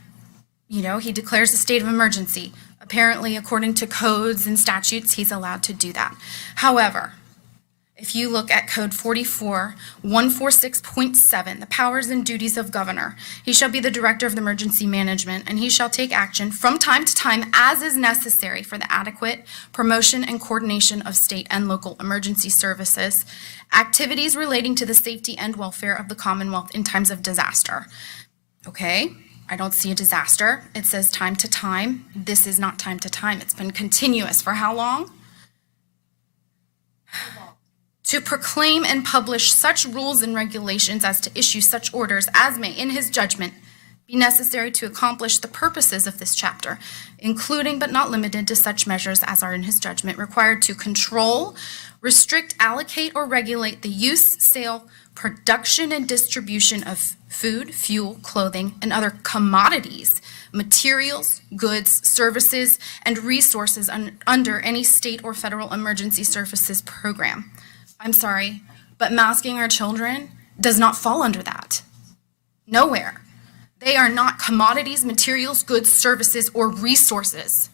he declares a state of emergency. Apparently, according to codes and statutes, he's allowed to do that. However, if you look at Code 44-146.7, the powers and duties of governor, he shall be the director of the emergency management, and he shall take action from time to time as is necessary for the adequate promotion and coordination of state and local emergency services, activities relating to the safety and welfare of the Commonwealth in times of disaster. Okay, I don't see a disaster. It says time to time. This is not time to time. It's been continuous for how long? To proclaim and publish such rules and regulations as to issue such orders as may, in his judgment, be necessary to accomplish the purposes of this chapter, including but not limited to such measures as are in his judgment required to control, restrict, allocate, or regulate the use, sale, production, and distribution of food, fuel, clothing, and other commodities, materials, goods, services, and resources under any state or federal emergency services program. I'm sorry, but masking our children does not fall under that. Nowhere. They are not commodities, materials, goods, services, or resources.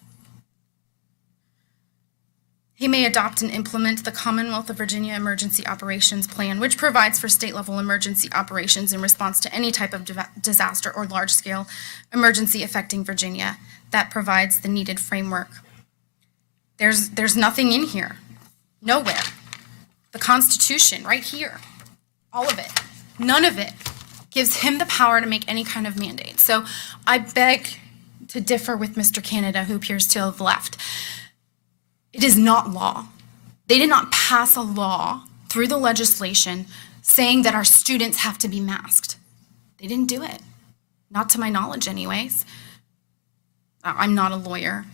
He may adopt and implement the Commonwealth of Virginia Emergency Operations Plan, which provides for state-level emergency operations in response to any type of disaster or large-scale emergency affecting Virginia. That provides the needed framework. There's nothing in here. Nowhere. The Constitution, right here, all of it, none of it gives him the power to make any kind of mandate. So I beg to differ with Mr. Canada, who appears to have left. It is not law. They did not pass a law through the legislation saying that our students have to be masked. They didn't do it. Not to my knowledge anyways. I'm not a lawyer.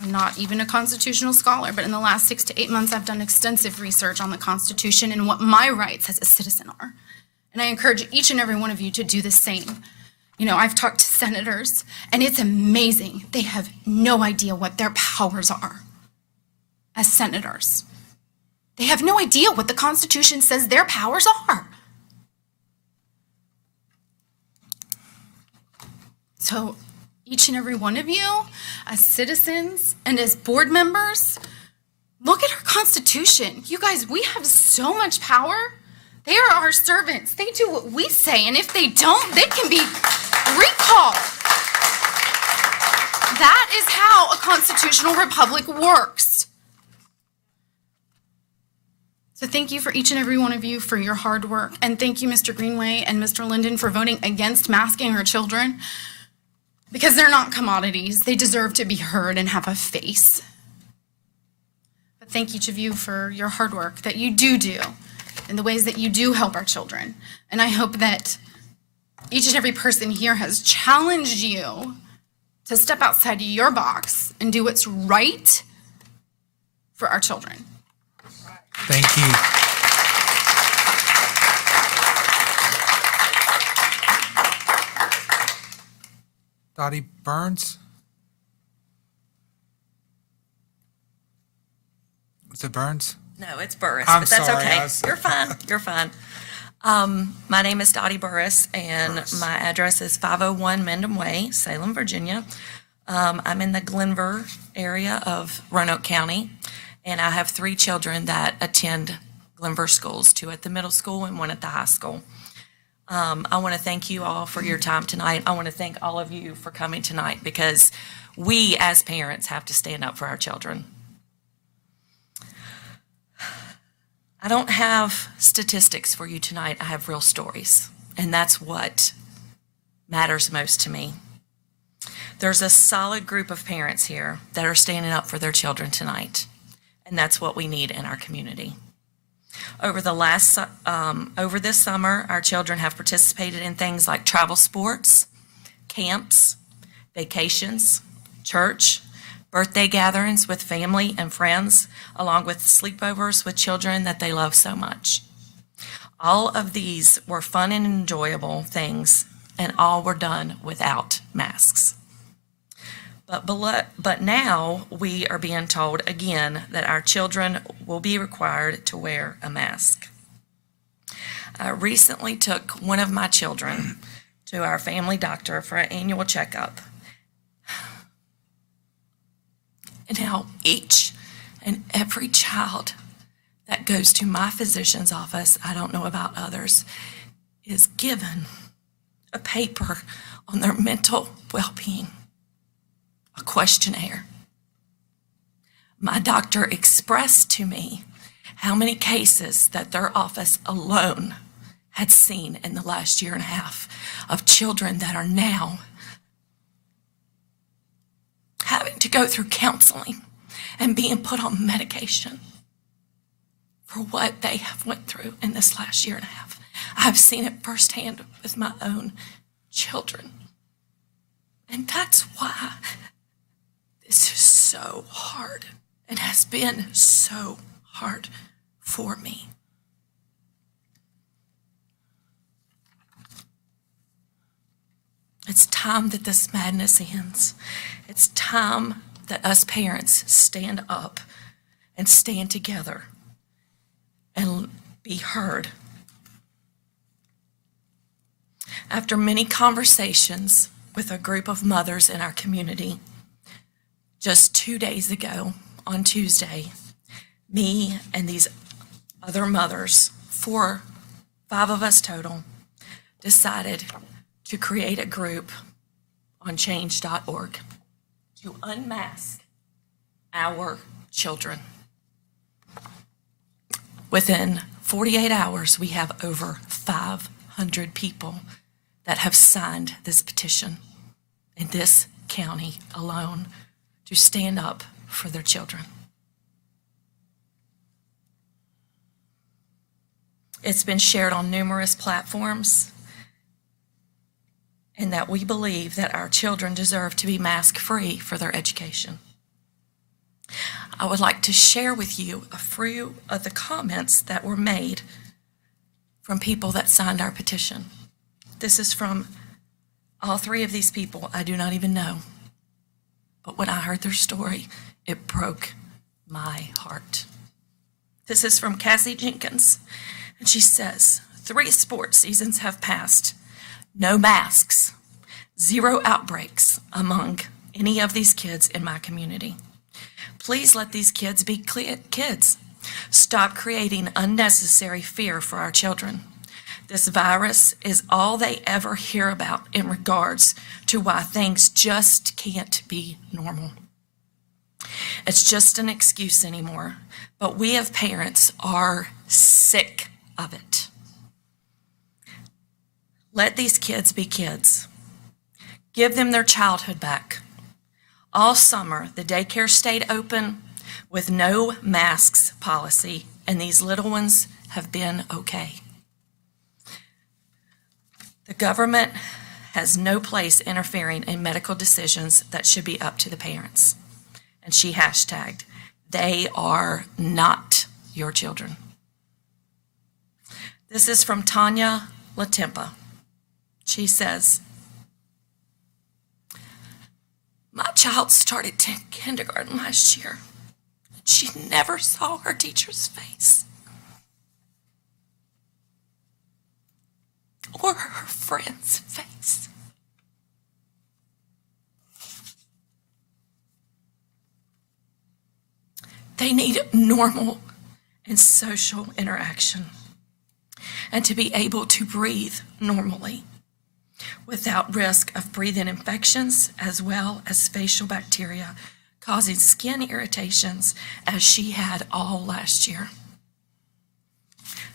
I'm not even a constitutional scholar, but in the last 6 to 8 months, I've done extensive research on the Constitution and what my rights as a citizen are. And I encourage each and every one of you to do the same. You know, I've talked to senators, and it's amazing. They have no idea what their powers are as senators. They have no idea what the Constitution says their powers are. So each and every one of you, as citizens and as board members, look at our Constitution. You guys, we have so much power. They are our servants. They do what we say, and if they don't, they can be recalled. That is how a constitutional republic works. So thank you for each and every one of you for your hard work, and thank you, Mr. Greenway and Mr. Linden, for voting against masking our children, because they're not commodities. They deserve to be heard and have a face. But thank each of you for your hard work that you do and the ways that you do help our children. And I hope that each and every person here has challenged you to step outside your box and do what's right for our children. Thank you. Dottie Burns? Is it Burns? No, it's Burris, I'm but that's sorry, okay. I was- You're fine. You're fine. My name is Dottie Burris, and my address is 501 Mendham Way, Salem, Virginia. I'm in the Glenver area of Roanoke County, and I have 3 children that attend Glenver schools, 2 at the middle school and 1 at the high school. I want to thank you all for your time tonight. I want to thank all of you for coming tonight, because we as parents have to stand up for our children. I don't have statistics for you tonight. I have real stories, and that's what matters most to me. There's a solid group of parents here that are standing up for their children tonight, and that's what we need in our community. Over this summer, our children have participated in things like travel sports, camps, vacations, church, birthday gatherings with family and friends, along with sleepovers with children that they love so much. All of these were fun and enjoyable things, and all were done without masks. But now we are being told again that our children will be required to wear a mask. I recently took one of my children to our family doctor for an annual checkup. And now each and every child that goes to my physician's office, I don't know about others, is given a paper on their mental well-being, a questionnaire. My doctor expressed to me how many cases that their office alone had seen in the last year and a half of children that are now having to go through counseling and being put on medication for what they have went through in this last year and a half. I've seen it firsthand with my own children. And that's why this is so hard and has been so hard for me. It's time that this madness ends. It's time that us parents stand up and stand together and be heard. After many conversations with a group of mothers in our community, just 2 days ago on Tuesday, me and these other mothers, 5 of us total, decided to create a group on change.org to unmask our children. Within 48 hours, we have over 500 people that have signed this petition in this county alone to stand up for their children. It's been shared on numerous platforms. and that we believe that our children deserve to be mask-free for their education. I would like to share with you a few of the comments that were made from people that signed our petition. This is from all three of these people I do not even know. But when I heard their story, it broke my heart. This is from Cassie Jenkins, and she says, 3 sports seasons have passed. No masks, 0 outbreaks among any of these kids in my community. Please let these kids be kids. Stop creating unnecessary fear for our children. This virus is all they ever hear about in regards to why things just can't be normal. It's just an excuse anymore, but we as parents are sick of it. Let these kids be kids. Give them their childhood back. All summer, the daycare stayed open with no masks policy, and these little ones have been okay. The government has no place interfering in medical decisions that should be up to the parents. And she hashtagged, they are not your children. This is from Tanya Latempa. She says, my child started kindergarten last year. She never saw her teacher's face or her friend's face. They need normal and social interaction and to be able to breathe normally without risk of breathing infections as well as facial bacteria causing skin irritations as she had all last year.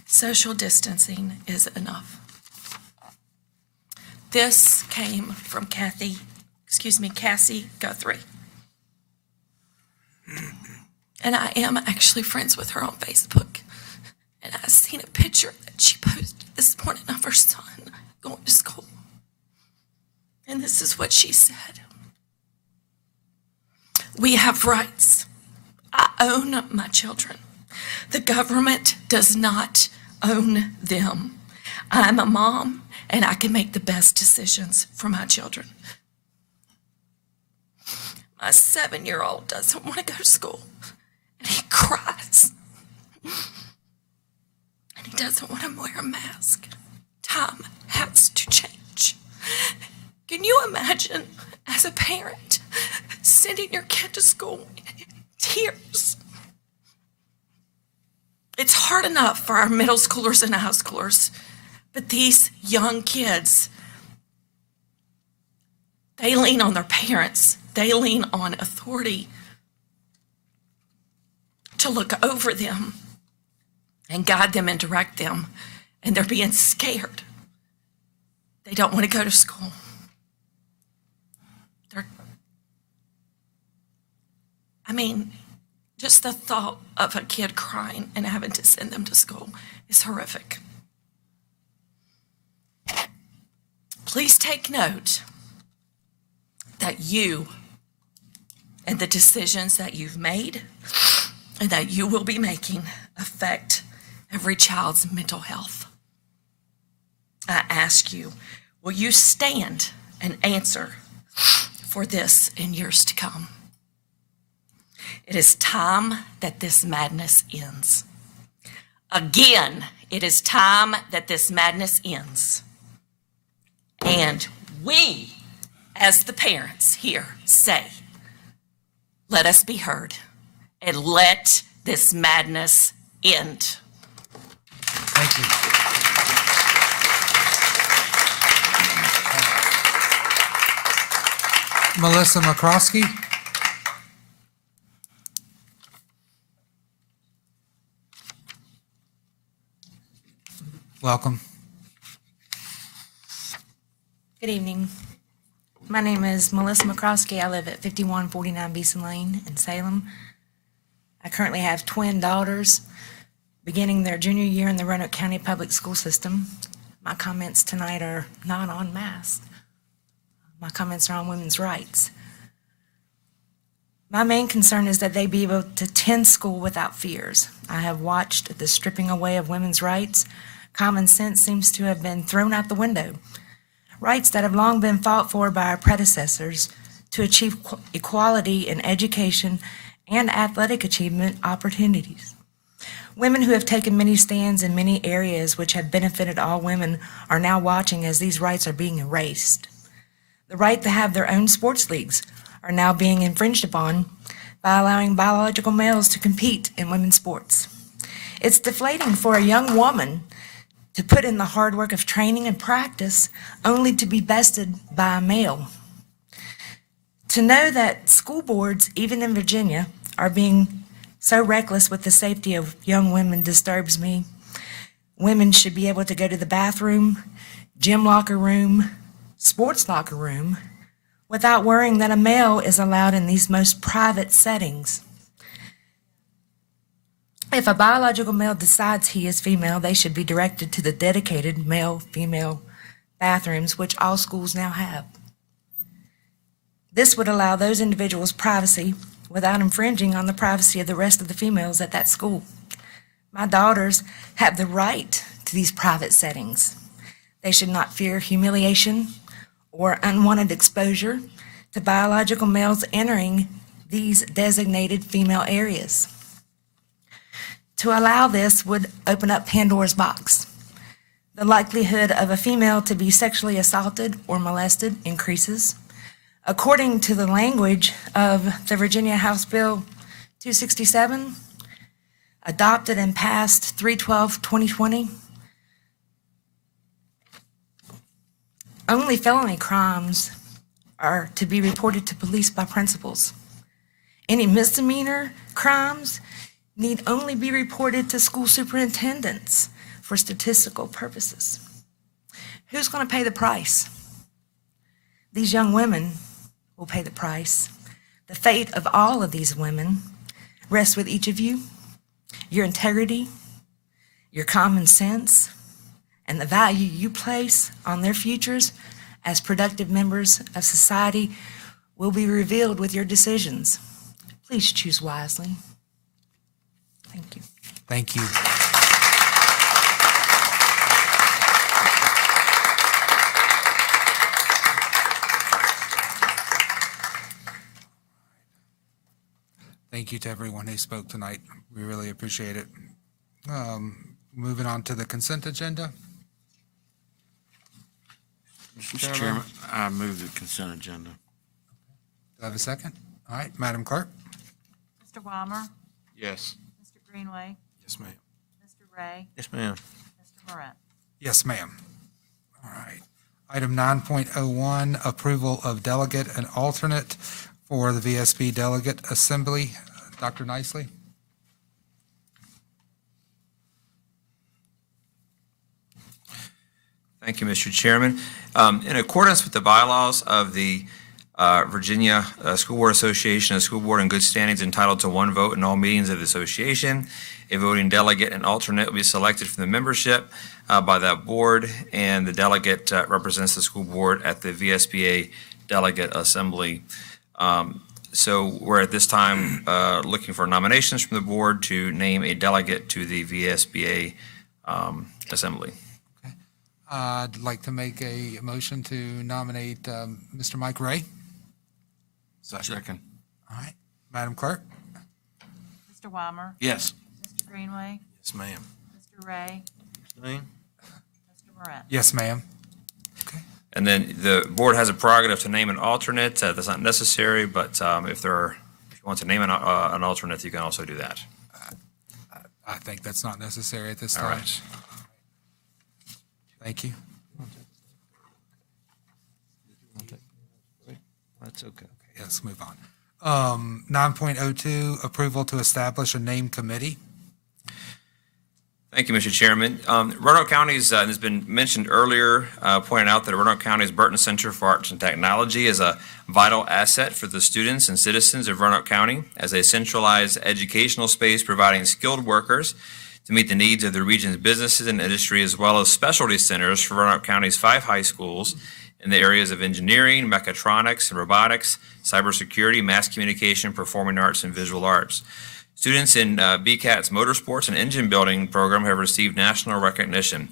Social distancing is enough. This came from Cassie Guthrie. And I am actually friends with her on Facebook. And I've seen a picture that she posted this morning of her son going to school. And this is what she said. We have rights. I own my children. The government does not own them. I'm a mom, and I can make the best decisions for my children. My 7-year-old doesn't want to go to school, and he cries. And he doesn't want to wear a mask. Time has to change. Can you imagine, as a parent, sending your kid to school in tears? It's hard enough for our middle schoolers and high schoolers, but these young kids, they lean on their parents. They lean on authority to look over them and guide them and direct them, and they're being scared. They don't want to go to school. Just the thought of a kid crying and having to send them to school is horrific. Please take note that you and the decisions that you've made and that you will be making affect every child's mental health. I ask you, will you stand and answer for this in years to come? It is time that this madness ends. Again, it is time that this madness ends. And we, as the parents here, say, let us be heard and let this madness end. Thank you. Melissa McCroskey. Welcome. Good evening. My name is Melissa McCroskey. I live at 5149 Beeson Lane in Salem. I currently have twin daughters beginning their junior year in the Roanoke County Public School System. My comments tonight are not on masks. My comments are on women's rights. My main concern is that they be able to attend school without fears. I have watched the stripping away of women's rights. Common sense seems to have been thrown out the window. Rights that have long been fought for by our predecessors to achieve equality in education and athletic achievement opportunities. Women who have taken many stands in many areas which have benefited all women are now watching as these rights are being erased. The right to have their own sports leagues are now being infringed upon by allowing biological males to compete in women's sports. It's deflating for a young woman to put in the hard work of training and practice only to be bested by a male. To know that school boards, even in Virginia, are being so reckless with the safety of young women disturbs me. Women should be able to go to the bathroom, gym locker room, sports locker room, without worrying that a male is allowed in these most private settings. If a biological male decides he is female, they should be directed to the dedicated male-female bathrooms, which all schools now have. This would allow those individuals privacy without infringing on the privacy of the rest of the females at that school. My daughters have the right to these private settings. They should not fear humiliation or unwanted exposure to biological males entering these designated female areas. To allow this would open up Pandora's box. The likelihood of a female to be sexually assaulted or molested increases. According to the language of the Virginia House Bill 267, adopted and passed 3/12/2020, only felony crimes are to be reported to police by principals. Any misdemeanor crimes need only be reported to school superintendents for statistical purposes. Who's going to pay the price? These young women will pay the price. The fate of all of these women rests with each of you. Your integrity, your common sense, and the value you place on their futures as productive members of society will be revealed with your decisions. Please choose wisely. Thank you. Thank you. Thank you to everyone who spoke tonight. We really appreciate it. Moving on to the consent agenda. Mr. Chairman, I move the consent agenda. Do I have a second? All right, Madam Clerk? Mr. Weimer? Yes. Mr. Greenway? Yes, ma'am. Mr. Ray? Yes, ma'am. Mr. Moret? Yes, ma'am. All right. Item 9.01, approval of delegate and alternate for the VSB Delegate Assembly. Dr. Nicely? Thank you, Mr. Chairman. In accordance with the bylaws of the Virginia School Board Association, a school board in good standing is entitled to one vote in all meetings of the association. A voting delegate and alternate will be selected from the membership by that board, and the delegate represents the school board at the VSBA Delegate Assembly. So we're at this time looking for nominations from the board to name a delegate to the VSBA Assembly. I'd like to make a motion to nominate Mr. Mike Ray. Second. All right. Madam Clerk? Mr. Weimer? Yes. Mr. Greenway? Yes, ma'am. Mr. Ray? Abstain. Mr. Moret? Yes, ma'am. And then the board has a prerogative to name an alternate. That's not necessary, but if you want to name an alternate, you can also do that. I think that's not necessary at this time. All right. Thank you. That's okay. Let's move on. 9.02, approval to establish a name committee. Thank you, Mr. Chairman. Roanoke County's, has been mentioned earlier, pointed out that Roanoke County's Burton Center for Arts and Technology is a vital asset for the students and citizens of Roanoke County as a centralized educational space providing skilled workers to meet the needs of the region's businesses and industry, as well as specialty centers for Roanoke County's 5 high schools in the areas of engineering, mechatronics, and robotics, cybersecurity, mass communication, performing arts, and visual arts. Students in BCAT's motorsports and engine building program have received national recognition.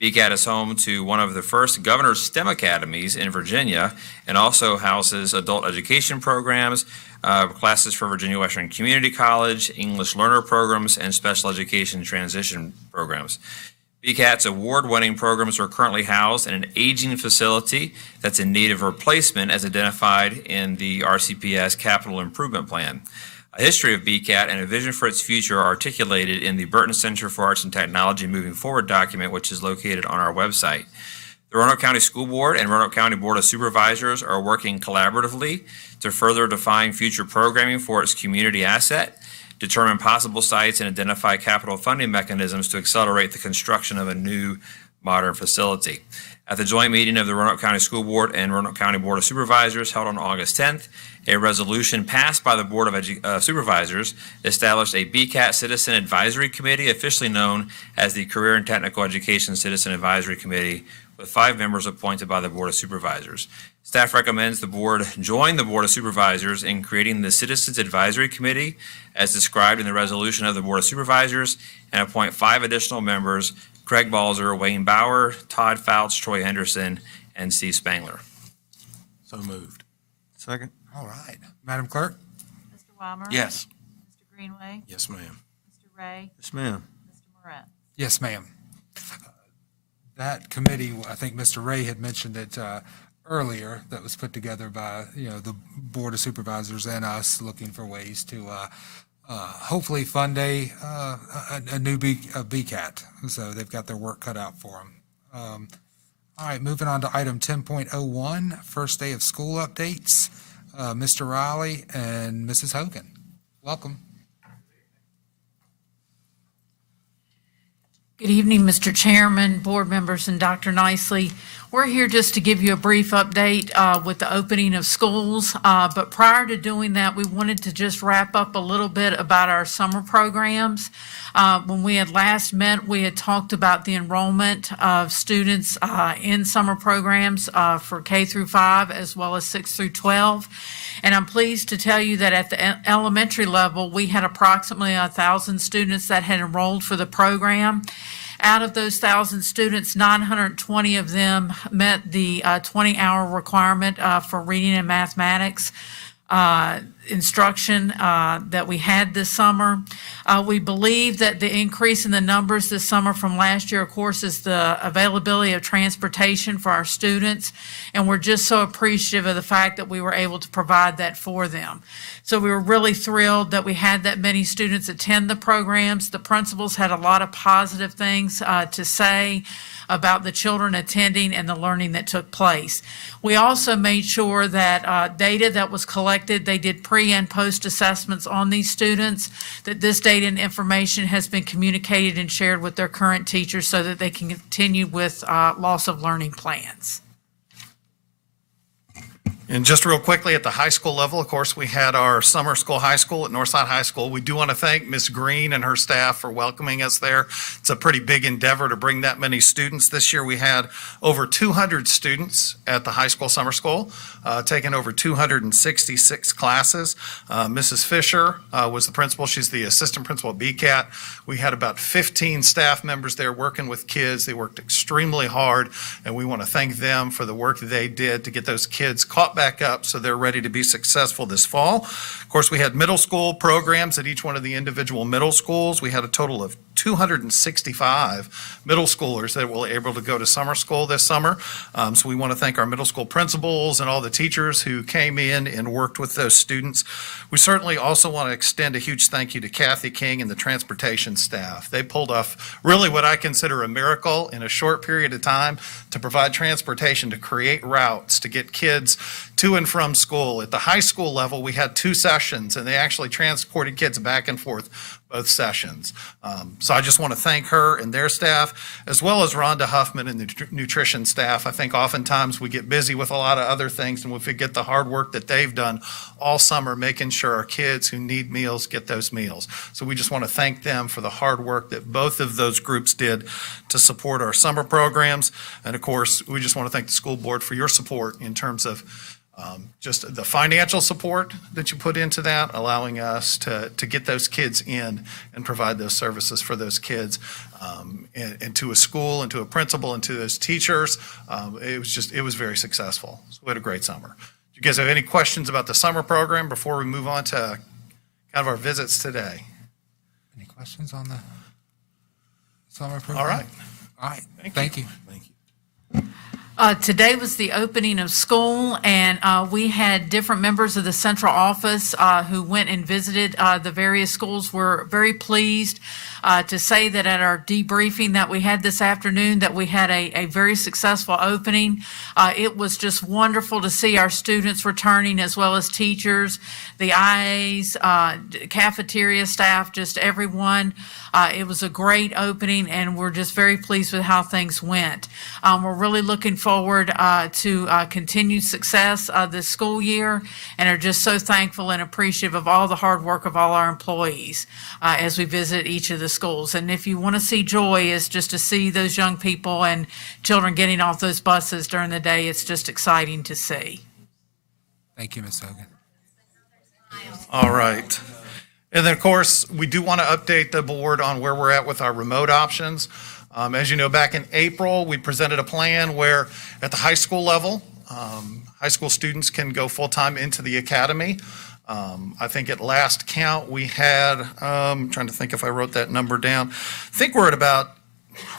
BCAT is home to one of the first governor's STEM academies in Virginia and also houses adult education programs, classes for Virginia Western Community College, English learner programs, and special education transition programs. BCAT's award-winning programs are currently housed in an aging facility that's in need of replacement as identified in the RCPS Capital Improvement Plan. A history of BCAT and a vision for its future are articulated in the Burton Center for Arts and Technology Moving Forward document, which is located on our website. The Roanoke County School Board and Roanoke County Board of Supervisors are working collaboratively to further define future programming for its community asset, determine possible sites, and identify capital funding mechanisms to accelerate the construction of a new modern facility. At the joint meeting of the Roanoke County School Board and Roanoke County Board of Supervisors held on August 10th, a resolution passed by the Board of Supervisors established a BCAT Citizen Advisory Committee, officially known as the Career and Technical Education Citizen Advisory Committee, with 5 members appointed by the Board of Supervisors. Staff recommends the board join the Board of Supervisors in creating the Citizens Advisory Committee as described in the resolution of the Board of Supervisors and appoint 5 additional members: Craig Balzer, Wayne Bauer, Todd Fouts, Troy Henderson, and Steve Spangler. So moved. Second. All right. Madam Clerk? Mr. Weimer? Yes. Mr. Greenway? Yes, ma'am. Mr. Ray? Yes, ma'am. Mr. Moran? Yes, ma'am. That committee, I think Mr. Ray had mentioned it earlier, that was put together by, the Board of Supervisors and us, looking for ways to hopefully fund a new BCAT. So they've got their work cut out for them. All right, moving on to item 10.01, first day of school updates. Mr. Riley and Mrs. Hogan, welcome. Good evening, Mr. Chairman, board members, and Dr. Nicely. We're here just to give you a brief update with the opening of schools. But prior to doing that, we wanted to just wrap up a little bit about our summer programs. When we had last met, we had talked about the enrollment of students in summer programs for K through 5 as well as 6 through 12. And I'm pleased to tell you that at the elementary level, we had approximately 1,000 students that had enrolled for the program. Out of those 1,000 students, 920 of them met the 20-hour requirement for reading and mathematics instruction that we had this summer. We believe that the increase in the numbers this summer from last year, of course, is the availability of transportation for our students, and we're just so appreciative of the fact that we were able to provide that for them. So we were really thrilled that we had that many students attend the programs. The principals had a lot of positive things to say about the children attending and the learning that took place. We also made sure that data that was collected, they did pre and post assessments on these students, that this data and information has been communicated and shared with their current teachers so that they can continue with loss of learning plans. And just real quickly, at the high school level, of course, we had our summer school high school at Northside High School. We do want to thank Ms. Green and her staff for welcoming us there. It's a pretty big endeavor to bring that many students. This year, we had over 200 students at the high school summer school, taking over 266 classes. Mrs. Fisher was the principal. She's the assistant principal at BCAT. We had about 15 staff members there working with kids. They worked extremely hard, and we want to thank them for the work that they did to get those kids caught back up so they're ready to be successful this fall. Of course, we had middle school programs at each one of the individual middle schools. We had a total of 265 middle schoolers that were able to go to summer school this summer. So we want to thank our middle school principals and all the teachers who came in and worked with those students. We certainly also want to extend a huge thank you to Kathy King and the transportation staff. They pulled off really what I consider a miracle in a short period of time to provide transportation, to create routes, to get kids to and from school. At the high school level, we had 2 sessions, and they actually transported kids back and forth both sessions. So I just want to thank her and their staff, as well as Rhonda Huffman and the nutrition staff. I think oftentimes we get busy with a lot of other things and we forget the hard work that they've done all summer, making sure our kids who need meals get those meals. So we just want to thank them for the hard work that both of those groups did to support our summer programs. And of course, we just want to thank the school board for your support in terms of just the financial support that you put into that, allowing us to get those kids in and provide those services for those kids, and to a school and to a principal and to those teachers. It was very successful. So we had a great summer. Do you guys have any questions about the summer program before we move on to kind of our visits today? Any questions on the summer program? All right. All right. Thank you. Today was the opening of school, and we had different members of the central office who went and visited the various schools. We're very pleased to say that at our debriefing that we had this afternoon, that we had a very successful opening. It was just wonderful to see our students returning, as well as teachers, the IAs, cafeteria staff, just everyone. It was a great opening, and we're just very pleased with how things went. We're really looking forward to continued success this school year, and are just so thankful and appreciative of all the hard work of all our employees as we visit each of the schools. And if you want to see joy, is just to see those young people and children getting off those buses during the day. It's just exciting to see. Thank you, Ms. Hogan. All right. And then, of course, we do want to update the board on where we're at with our remote options. As you know, back in April, we presented a plan where at the high school level, high school students can go full-time into the academy. I think at last count, we had, I'm trying to think if I wrote that number down. I think we're at about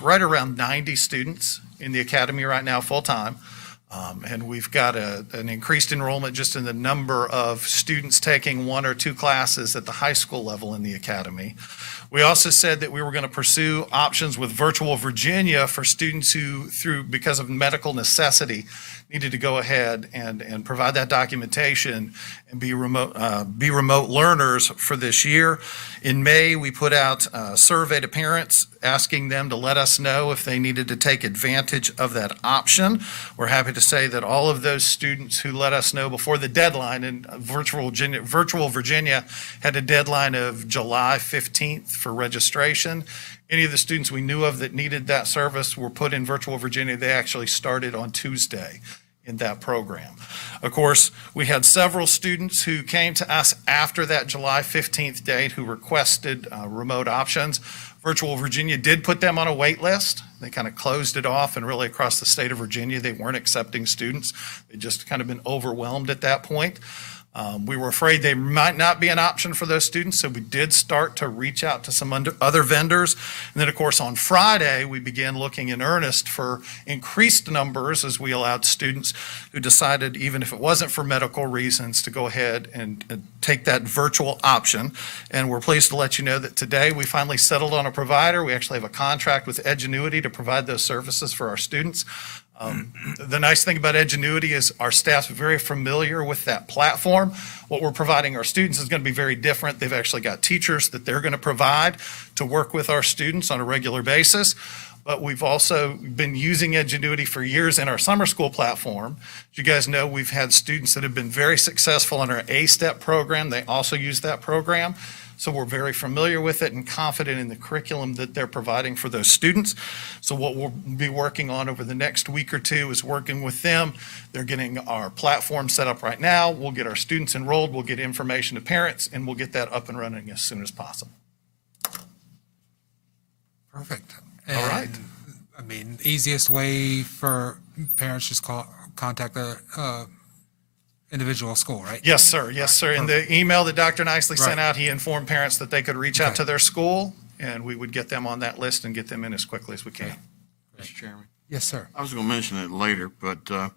right around 90 students in the academy right now, full-time. And we've got an increased enrollment just in the number of students taking one or two classes at the high school level in the academy. We also said that we were going to pursue options with Virtual Virginia for students who, because of medical necessity, needed to go ahead and provide that documentation and be remote learners for this year. In May, we put out a survey to parents asking them to let us know if they needed to take advantage of that option. We're happy to say that all of those students who let us know before the deadline, and Virtual Virginia had a deadline of July 15th for registration. Any of the students we knew of that needed that service were put in Virtual Virginia. They actually started on Tuesday in that program. Of course, we had several students who came to us after that July 15th date who requested remote options. Virtual Virginia did put them on a wait list. They kind of closed it off, and really across the state of Virginia, they weren't accepting students. They'd just kind of been overwhelmed at that point. We were afraid they might not be an option for those students, so we did start to reach out to some other vendors. And then, of course, on Friday, we began looking in earnest for increased numbers as we allowed students who decided, even if it wasn't for medical reasons, to go ahead and take that virtual option. And we're pleased to let you know that today we finally settled on a provider. We actually have a contract with Edgenuity to provide those services for our students. The nice thing about Edgenuity is our staff's very familiar with that platform. What we're providing our students is going to be very different. They've actually got teachers that they're going to provide to work with our students on a regular basis. But we've also been using Edgenuity for years in our summer school platform. As you guys know, we've had students that have been very successful in our A-STEP program. They also use that program. So we're very familiar with it and confident in the curriculum that they're providing for those students. So what we'll be working on over the next week or two is working with them. They're getting our platform set up right now. We'll get our students enrolled. We'll get information to parents, and we'll get that up and running as soon as possible. Perfect. All right. I mean, easiest way for parents, just contact the individual school, right? Yes, sir. Yes, sir. In the email that Dr. Nicely sent Right. out, he informed parents that they could reach out to their school, and we would get them on that list and get them in as quickly as we can. Mr. Chairman. Yes, sir. I was going to mention it later, but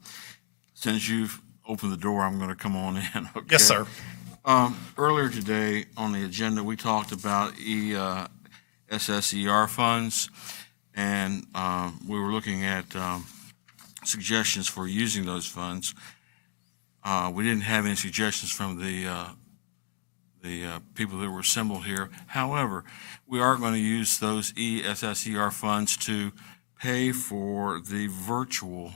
since you've opened the door, I'm going to come on in. Okay? Yes, sir. Earlier today on the agenda, we talked about ESSER funds, and we were looking at suggestions for using those funds. We didn't have any suggestions from the people that were assembled here. However, we are going to use those ESSER funds to pay for the virtual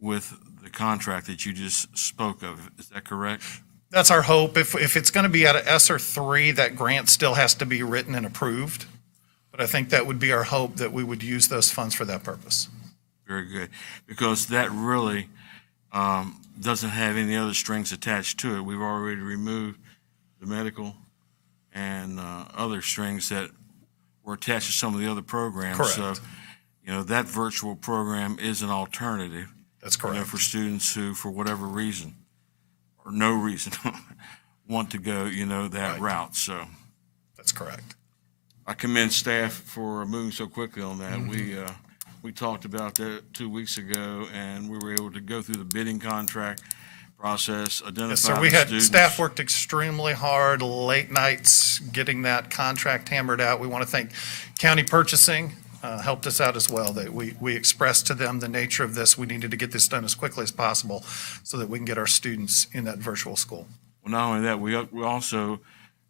with the contract that you just spoke of. Is that correct? That's our hope. If it's going to be out of ESSER 3, that grant still has to be written and approved. But I think that would be our hope, that we would use those funds for that purpose. Very good, because that really doesn't have any other strings attached to it. We've already removed the medical and other strings that were attached to some of the other programs. Correct. So, that virtual program is an alternative. That's correct. For students who, for whatever reason, or no reason, want to go, that route. So that's correct. I commend staff for moving so quickly on that. We talked about that 2 weeks ago, and we were able to go through the bidding contract process, identify Yes, sir. the We had, students. staff worked extremely hard, late nights, getting that contract hammered out. We want to thank county purchasing, helped us out as well. That we expressed to them the nature of this. We needed to get this done as quickly as possible so that we can get our students in that virtual school. Well, not only that, we also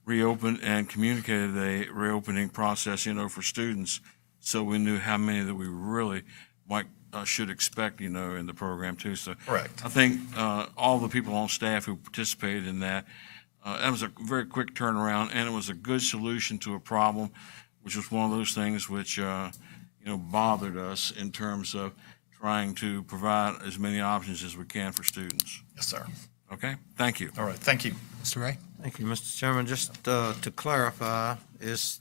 reopened and communicated a reopening process, for students, so we knew how many that we really should expect, in the program too. So Correct. I think all the people on staff who participated in that, that was a very quick turnaround, and it was a good solution to a problem, which was one of those things which, bothered us in terms of trying to provide as many options as we can for students. Yes, sir. Okay, thank you. All right, thank you. Mr. Ray? Thank you, Mr. Chairman. Just to clarify, it's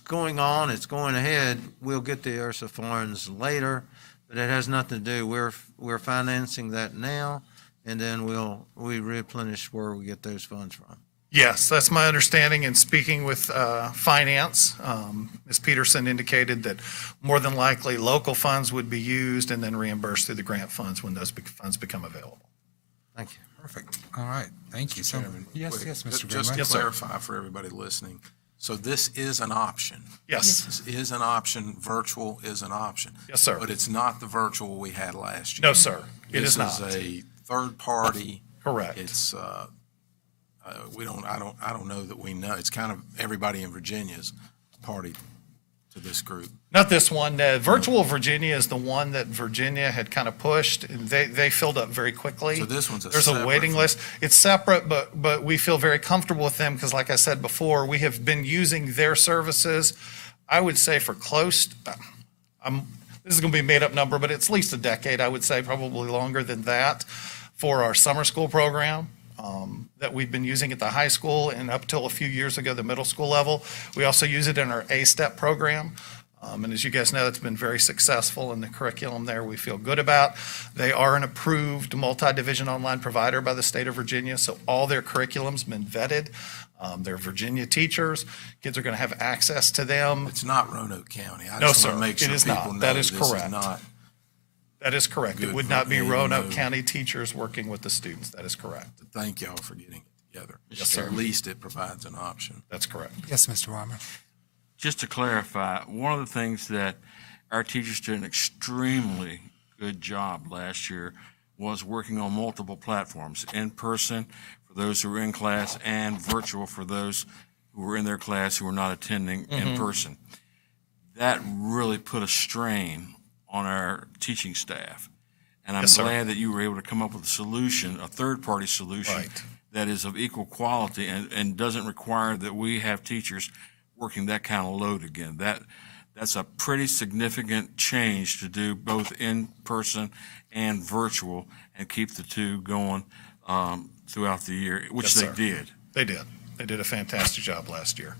going on, it's going ahead. We'll get the ESSER funds later, but it has nothing to do. We're financing that now, and then we replenish where we get those funds from. Yes, that's my understanding. And speaking with finance, Ms. Peterson indicated that more than likely local funds would be used and then reimbursed through the grant funds when those funds become available. Thank you. Perfect. All right. Thank you. So, Chairman, yes, quick, yes, Mr. Just to Yes, sir. clarify for everybody listening, so this is an option. Yes. This is an option. Virtual is an option. Yes, sir. But it's not the virtual we had last year. No, sir. It is not. This is a third party. Correct. It's, I don't know that we know. It's kind of everybody in Virginia's party to this group. Not this one. Virtual Virginia is the one that Virginia had kind of pushed, and they filled up very quickly. So this one's There's a waiting list. It's separate, but we feel very comfortable with them because, like I said before, we have been using their services, I would say, for close, this is going to be a made-up number, but it's at least a decade, I would say, probably longer than that, for our summer school program. That we've been using at the high school and up till a few years ago, the middle school level. We also use it in our A-STEP program. And as you guys know, it's been very successful in the curriculum there we feel good about. They are an approved multi-division online provider by the state of Virginia, so all their curriculum's been vetted. They're Virginia teachers. Kids are going to have access to them. It's not Roanoke County. I No, just sir, want to make it sure is people not. know That is this correct. not That is correct. It Good would for not be me to Roanoke know. County teachers working with the students. That is correct. Thank y'all for getting it together. Yes, sir. At least it provides an option. That's correct. Yes, Mr. Weimer. Just to clarify, one of the things that our teachers did an extremely good job last year was working on multiple platforms, in person for those who were in class and virtual for those who were in their class who were not attending in person. That really put a strain on our teaching staff. And I'm Yes, sir. glad that you were able to come up with a solution, a third-party solution Right. that is of equal quality and doesn't require that we have teachers working that kind of load again. That's a pretty significant change to do both in person and virtual and keep the two going throughout the year, which Yes, they sir. did. They did. They did a fantastic job last year.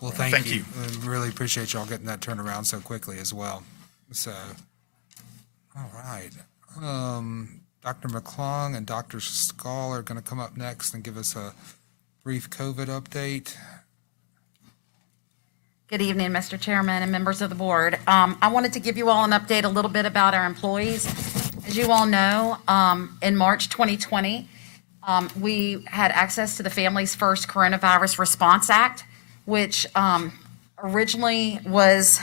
Well, Thank thank you. you. I really appreciate y'all getting that turned around so quickly as well. So, all right. Dr. McClung and Dr. Schall are going to come up next and give us a brief COVID update. Good evening, Mr. Chairman and members of the board. I wanted to give you all an update a little bit about our employees. As you all know, in March 2020, we had access to the Families First Coronavirus Response Act, which originally was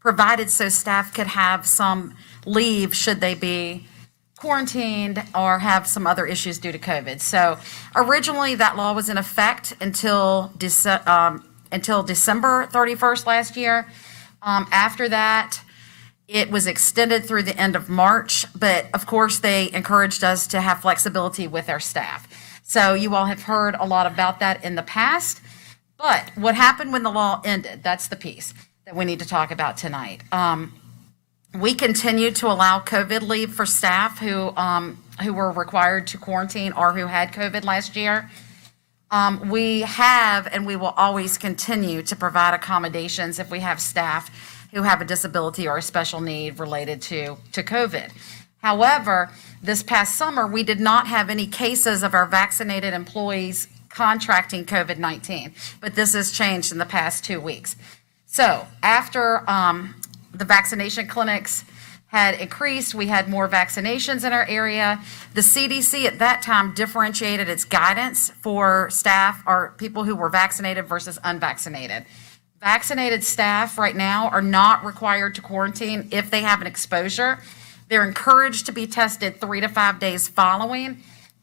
provided so staff could have some leave should they be quarantined or have some other issues due to COVID. So originally, that law was in effect until December 31st last year. After that, it was extended through the end of March, but of course, they encouraged us to have flexibility with our staff. So you all have heard a lot about that in the past. But what happened when the law ended, that's the piece that we need to talk about tonight. We continued to allow COVID leave for staff who were required to quarantine or who had COVID last year. We have and we will always continue to provide accommodations if we have staff who have a disability or a special need related to COVID. However, this past summer, we did not have any cases of our vaccinated employees contracting COVID-19, but this has changed in the past 2 weeks. So after the vaccination clinics had increased, we had more vaccinations in our area. The CDC at that time differentiated its guidance for staff or people who were vaccinated versus unvaccinated. Vaccinated staff right now are not required to quarantine if they have an exposure. They're encouraged to be tested 3 to 5 days following,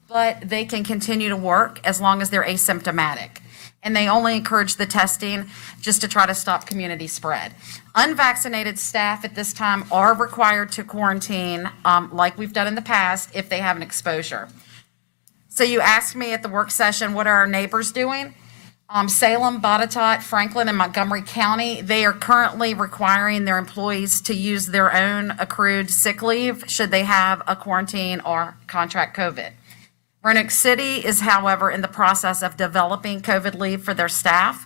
but they can continue to work as long as they're asymptomatic. And they only encourage the testing just to try to stop community spread. Unvaccinated staff at this time are required to quarantine, like we've done in the past, if they have an exposure. So you asked me at the work session, what are our neighbors doing? Salem, Botetourt, Franklin, and Montgomery County, they are currently requiring their employees to use their own accrued sick leave should they have a quarantine or contract COVID. Roanoke City is, however, in the process of developing COVID leave for their staff.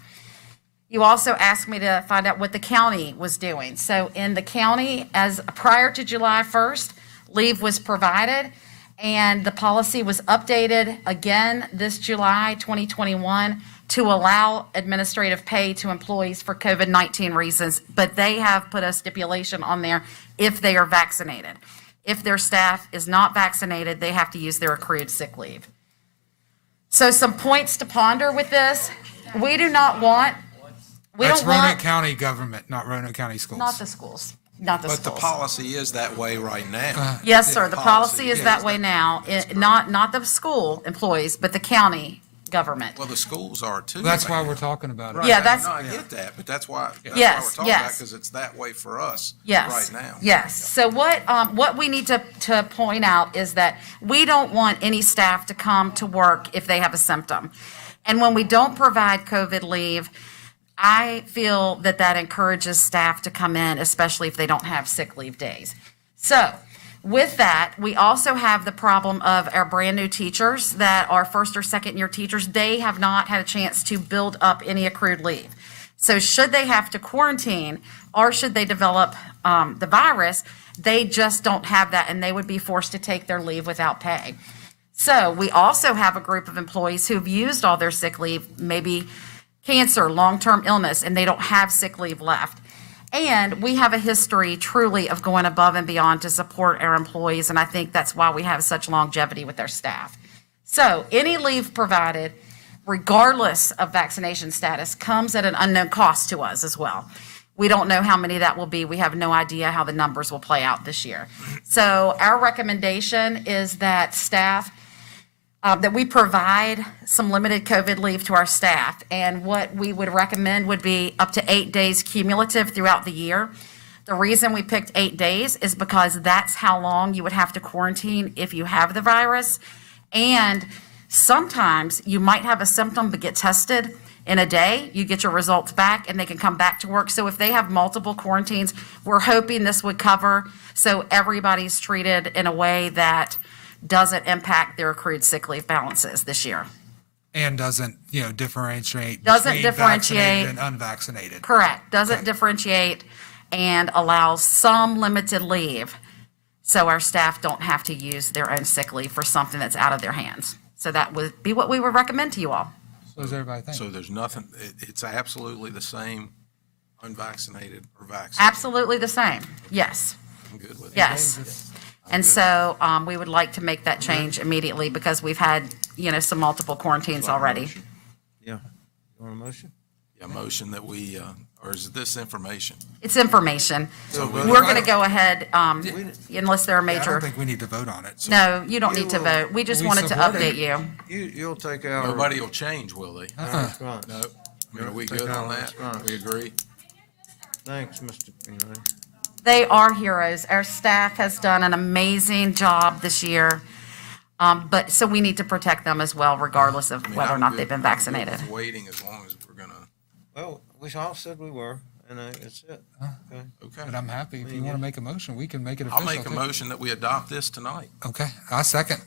You also asked me to find out what the county was doing. So in the county, as prior to July 1st, leave was provided, and the policy was updated again this July 2021 to allow administrative pay to employees for COVID-19 reasons, but they have put a stipulation on there if they are vaccinated. If their staff is not vaccinated, they have to use their accrued sick leave. So some points to ponder with this. We do not want, That's Roanoke County government, not Roanoke County schools. not the schools, not the But the schools. policy is that way right now. Yes, sir, the policy is that way now, not the school employees, but the county government. Well, the schools are too. That's why we're talking about it. Right. Yeah, that's- No, I get that, but that's why we're Yes, talking about, yes. because it's that way for us Yes. right now. Yes. So what we need to point out is that we don't want any staff to come to work if they have a symptom. And when we don't provide COVID leave, I feel that that encourages staff to come in, especially if they don't have sick leave days. So with that, we also have the problem of our brand-new teachers that are first or second-year teachers. They have not had a chance to build up any accrued leave. So should they have to quarantine or should they develop the virus, they just don't have that, and they would be forced to take their leave without pay. So we also have a group of employees who've used all their sick leave, maybe cancer, long-term illness, and they don't have sick leave left. And we have a history truly of going above and beyond to support our employees, and I think that's why we have such longevity with our staff. So any leave provided, regardless of vaccination status, comes at an unknown cost to us as well. We don't know how many that will be. We have no idea how the numbers will play out this year. So our recommendation is that staff, that we provide some limited COVID leave to our staff. And what we would recommend would be up to 8 days cumulative throughout the year. The reason we picked 8 days is because that's how long you would have to quarantine if you have the virus. And sometimes you might have a symptom but get tested in a day, you get your results back and they can come back to work. So if they have multiple quarantines, we're hoping this would cover so everybody's treated in a way that doesn't impact their accrued sick leave balances this year. And doesn't, differentiate Doesn't between differentiate. vaccinated and unvaccinated. Correct. Doesn't differentiate and allows some limited leave so our staff don't have to use their own sick leave for something that's out of their hands. So that would be what we would recommend to you all. So does everybody think? So there's nothing, it's absolutely the same, unvaccinated or vaccinated. Absolutely the same. Yes. I'm good with it. Yes. And so we would like to make that change immediately because we've had, some multiple quarantines already. Yeah. You want a motion? Yeah, motion that we or is this information? It's information. So We're going to go ahead, unless there are Yeah, I major. don't think we need to vote on it. No, you don't need to vote. We just wanted to update you. You'll take our. Nobody will change, will they? Response. No. I mean, are we Take good our on that? response. We agree? Thanks, Mr. Greenway. They are heroes. Our staff has done an amazing job this year. But, so we need to protect them as well, regardless of I mean, whether or I'm not good- they've been I'm good vaccinated. with waiting as long as we're gonna, Well, we all said we were, and it's it. Okay. okay. But I'm happy. If you want to make a motion, we can make it I'll official. make a too. motion that we adopt this tonight. Okay, I second.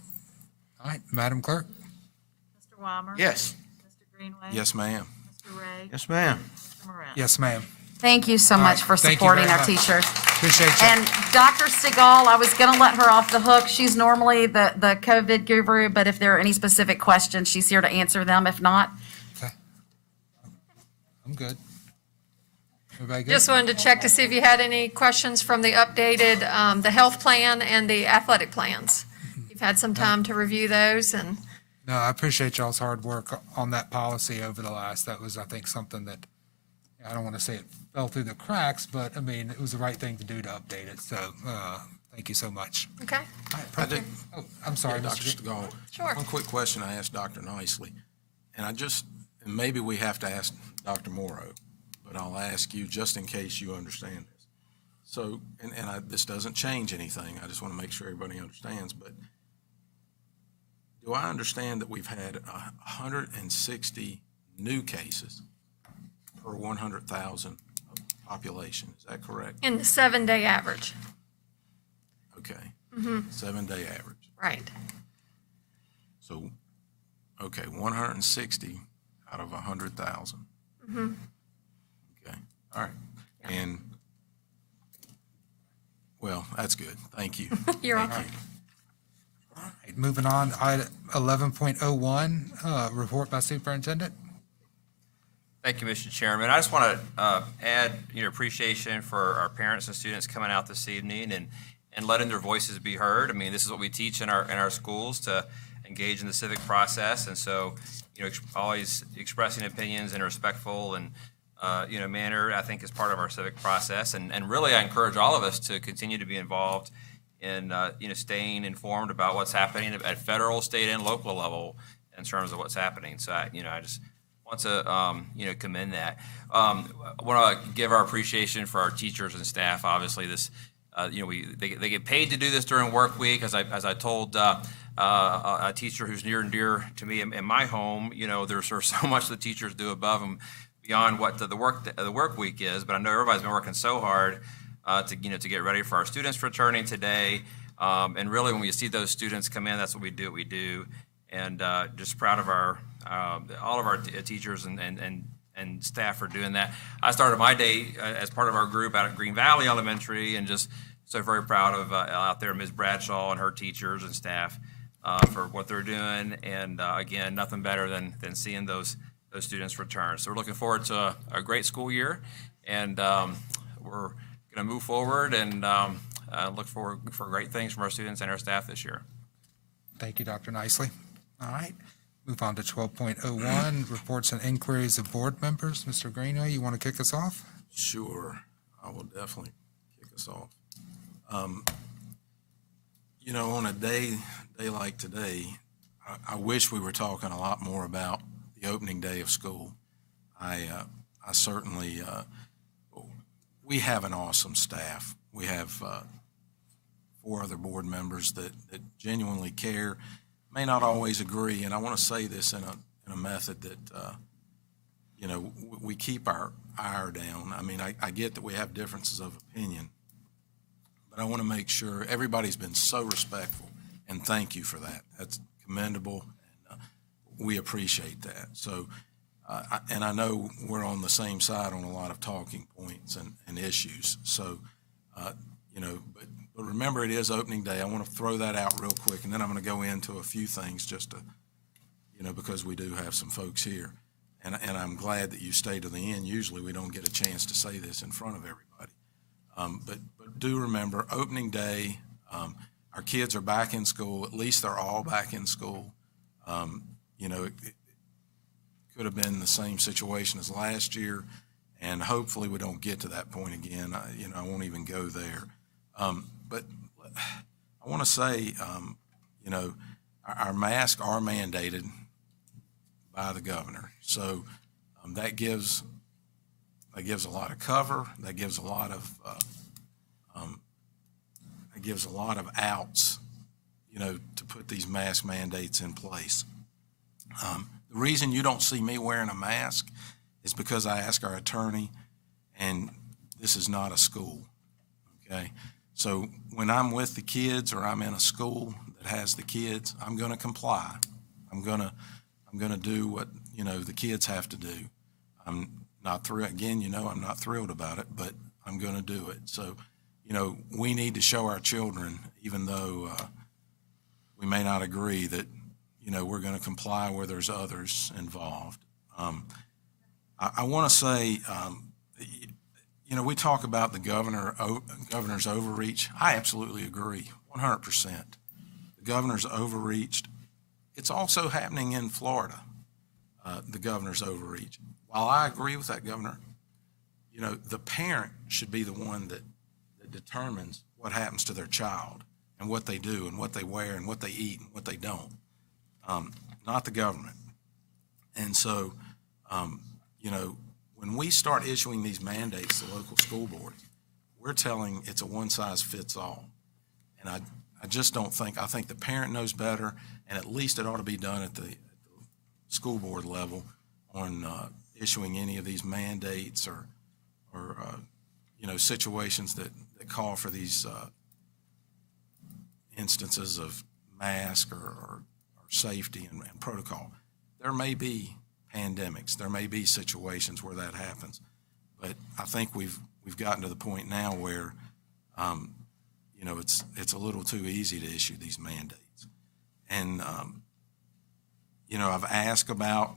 All right, Madam Clerk? Mr. Weimer? Yes. Mr. Greenway? Yes, ma'am. Mr. Ray? Yes, ma'am. Mr. Morant? Yes, ma'am. Thank you so All much right, for thank you supporting very our much. teachers. Appreciate you. And Dr. Segal, I was going to let her off the hook. She's normally the COVID guru, but if there are any specific questions, she's here to answer them. If not, I'm good. Everybody good? Just wanted to check to see if you had any questions from the updated, the health plan and the athletic plans. You've had some time to review those and. No, I appreciate y'all's hard work on that policy over the last, that was, I think, something that, I don't want to say it fell through the cracks, but I mean, it was the right thing to do to update it. So, thank you so much. Okay. All right, I did- perfect. Oh, I'm sorry, Yeah, Mr. Dr. Green. Stegall. Sure. One quick question I asked Dr. Nicely, and and maybe we have to ask Dr. Morrow, but I'll ask you just in case you understand this. So, this doesn't change anything, I just want to make sure everybody understands, but do I understand that we've had 160 new cases per 100,000 population? Is that correct? In the 7-day average. Okay. Mm-hmm. 7-day average. Right. So, okay, 160 out of 100,000. Mm-hmm. Okay, all right. And, well, that's good. Thank you. You're Thank welcome. you. All right, moving on, item 11.01, report by superintendent. Thank you, Mr. Chairman. I just want to add, appreciation for our parents and students coming out this evening and letting their voices be heard. I mean, this is what we teach in our schools, to engage in the civic process. And so, always expressing opinions in a respectful and, manner, I think, is part of our civic process. And really, I encourage all of us to continue to be involved in, staying informed about what's happening at federal, state, and local level in terms of what's happening. So, I just want to, commend that. I want to give our appreciation for our teachers and staff. Obviously, this, they get paid to do this during work week. As I told a teacher who's near and dear to me in my home, there's so much the teachers do above and beyond what the work week is. But I know everybody's been working so hard to get ready for our students returning today. And really, when we see those students come in, that's what we do. And just proud of all of our teachers and staff for doing that. I started my day as part of our group out at Green Valley Elementary, and just so very proud of out there Ms. Bradshaw and her teachers and staff for what they're doing. And again, nothing better than seeing those students return. So we're looking forward to a great school year, and we're going to move forward and look forward for great things from our students and our staff this year. Thank you, Dr. Nicely. All right, move on to 12.01, reports and inquiries of board members. Mr. Greenway, you want to kick us off? Sure, I will definitely kick us off. On a day like today, I wish we were talking a lot more about the opening day of school. I certainly, we have an awesome staff. We have 4 other board members that genuinely care, may not always agree, and I want to say this in a method that, we keep our ire down. I mean, I get that we have differences of opinion, but I want to make sure everybody's been so respectful, and thank you for that. That's commendable, and we appreciate that. So, and I know we're on the same side on a lot of talking points and issues. So, but remember, it is opening day. I want to throw that out real quick, and then I'm going to go into a few things just to, because we do have some folks here. And I'm glad that you stay to the end. Usually we don't get a chance to say this in front of everybody. But do remember, opening day, our kids are back in school. At least they're all back in school. It could have been the same situation as last year. And hopefully we don't get to that point again. I won't even go there. But I want to say, our masks are mandated by the governor. So that gives a lot of cover. That gives a lot of outs, to put these mask mandates in place. The reason you don't see me wearing a mask is because I asked our attorney, and this is not a school, okay? So when I'm with the kids or I'm in a school that has the kids, I'm going to comply. I'm going to do what, the kids have to do. I'm not thrilled, again, I'm not thrilled about it, but I'm going to do it. So, we need to show our children, even though we may not agree, that, we're going to comply where there's others involved. I want to say, we talk about the governor's overreach. I absolutely agree, 100%. The governor's overreached. It's also happening in Florida, the governor's overreach. While I agree with that governor, the parent should be the one that determines what happens to their child and what they do and what they wear and what they eat and what they don't, not the government. And so, when we start issuing these mandates to local school boards, we're telling it's a one-size-fits-all. And I just don't think, I think the parent knows better, and at least it ought to be done at the school board level on issuing any of these mandates or situations that call for these instances of mask or safety and protocol. There may be pandemics, there may be situations where that happens, but I think we've gotten to the point now where it's a little too easy to issue these mandates. And I've asked about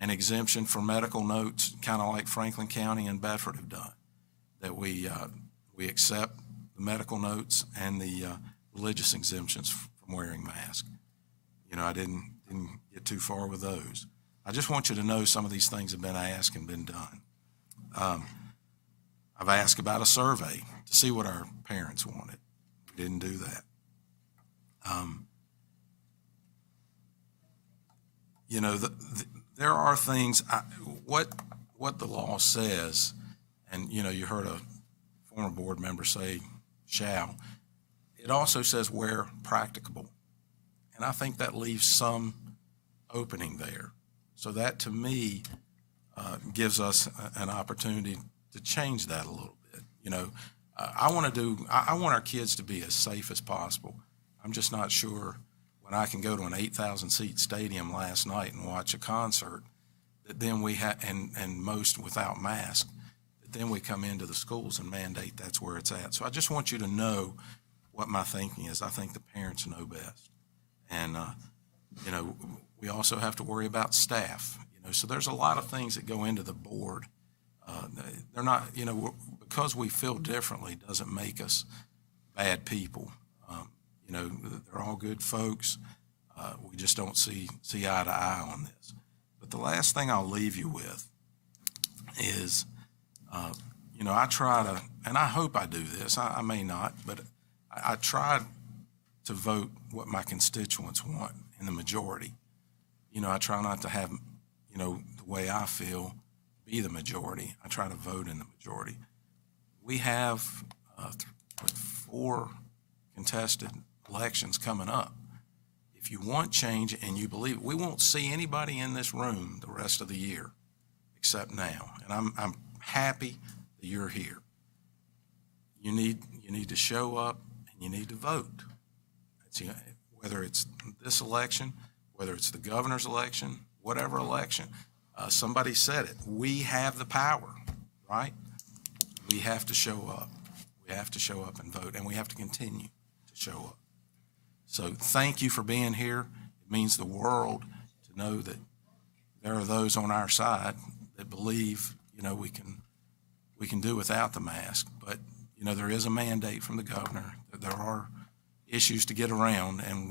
an exemption for medical notes, kind of like Franklin County and Bedford have done, that we accept the medical notes and the religious exemptions from wearing masks. I didn't get too far with those. I just want you to know some of these things have been asked and been done. I've asked about a survey to see what our parents wanted. We didn't do that. There are things, what the law says, and you heard a former board member say shall. It also says where practicable. And I think that leaves some opening there. So that, to me, gives us an opportunity to change that a little bit. I want our kids to be as safe as possible. I'm just not sure when I can go to an 8,000-seat stadium last night and watch a concert that then we have, and most without masks, that then we come into the schools and mandate that's where it's at. So I just want you to know what my thinking is. I think the parents know best. And, we also have to worry about staff, so there's a lot of things that go into the board. They're not, because we feel differently doesn't make us bad people. They're all good folks. We just don't see eye to eye on this. But the last thing I'll leave you with is, I try to, and I hope I do this, I may not, but I try to vote what my constituents want in the majority. I try not to have, the way I feel be the majority. I try to vote in the majority. We have 4 contested elections coming up. If you want change and you believe it, we won't see anybody in this room the rest of the year except now. And I'm happy that you're here. You need to show up and you need to vote. Whether it's this election, whether it's the governor's election, whatever election, somebody said it. We have the power, right? We have to show up. We have to show up and vote, and we have to continue to show up. So thank you for being here. It means the world to know that there are those on our side that believe, we can do without the mask. But, there is a mandate from the governor. There are issues to get around, and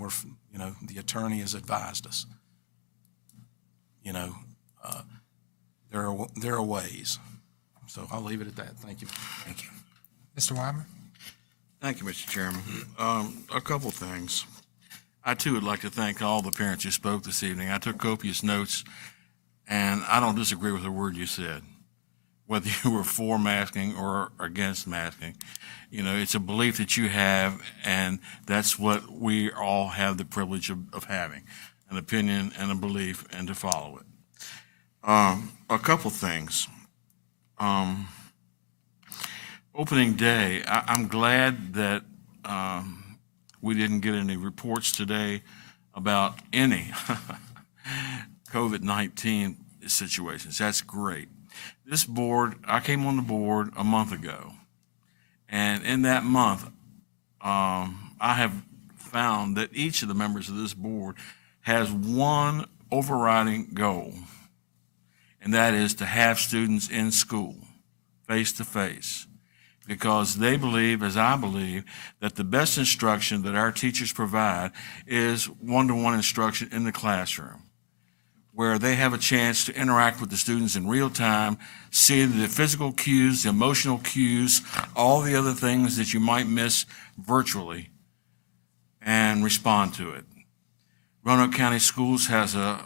the attorney has advised us. There are ways. So I'll leave it at that. Thank you. Thank you. Mr. Weimer? Thank you, Mr. Chairman. A couple things. I too would like to thank all the parents who spoke this evening. I took copious notes, and I don't disagree with a word you said. Whether you were for masking or against masking, you know, it's a belief that you have, and that's what we all have the privilege of having, an opinion and a belief, and to follow it. A couple things. Opening day, I'm glad that we didn't get any reports today about any COVID-19 situations. That's great. This board, I came on the board a month ago, and in that month, I have found that each of the members of this board has one overriding goal, and that is to have students in school, face-to-face, because they believe, as I believe, that the best instruction that our teachers provide is one-to-one instruction in the classroom, where they have a chance to interact with the students in real time, see the physical cues, the emotional cues, all the other things that you might miss virtually, and respond to it. Roanoke County Schools has a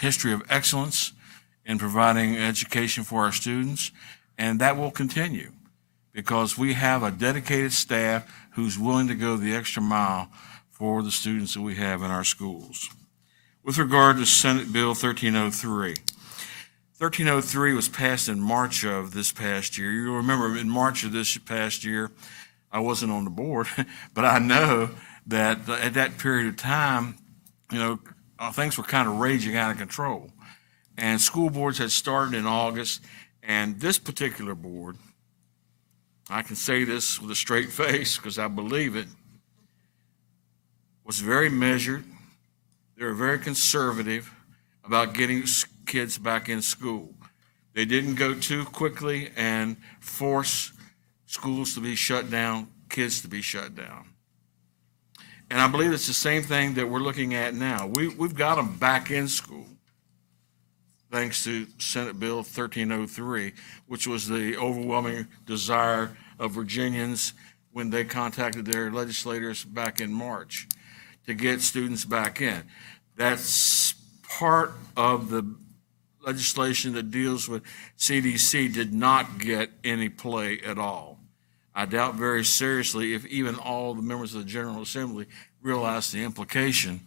history of excellence in providing education for our students, and that will continue because we have a dedicated staff who's willing to go the extra mile for the students that we have in our schools. With regard to Senate Bill 1303, 1303 was passed in March of this past year. You'll remember in March of this past year, I wasn't on the board, but I know that at that period of time, you know, things were kind of raging out of control. And school boards had started in August, and this particular board, I can say this with a straight face because I believe it, was very measured. They were very conservative about getting kids back in school. They didn't go too quickly and force schools to be shut down, kids to be shut down. And I believe it's the same thing that we're looking at now. We've got them back in school, thanks to Senate Bill 1303, which was the overwhelming desire of Virginians when they contacted their legislators back in March to get students back in. That's part of the legislation that deals with CDC did not get any play at all. I doubt very seriously if even all the members of the General Assembly realize the implication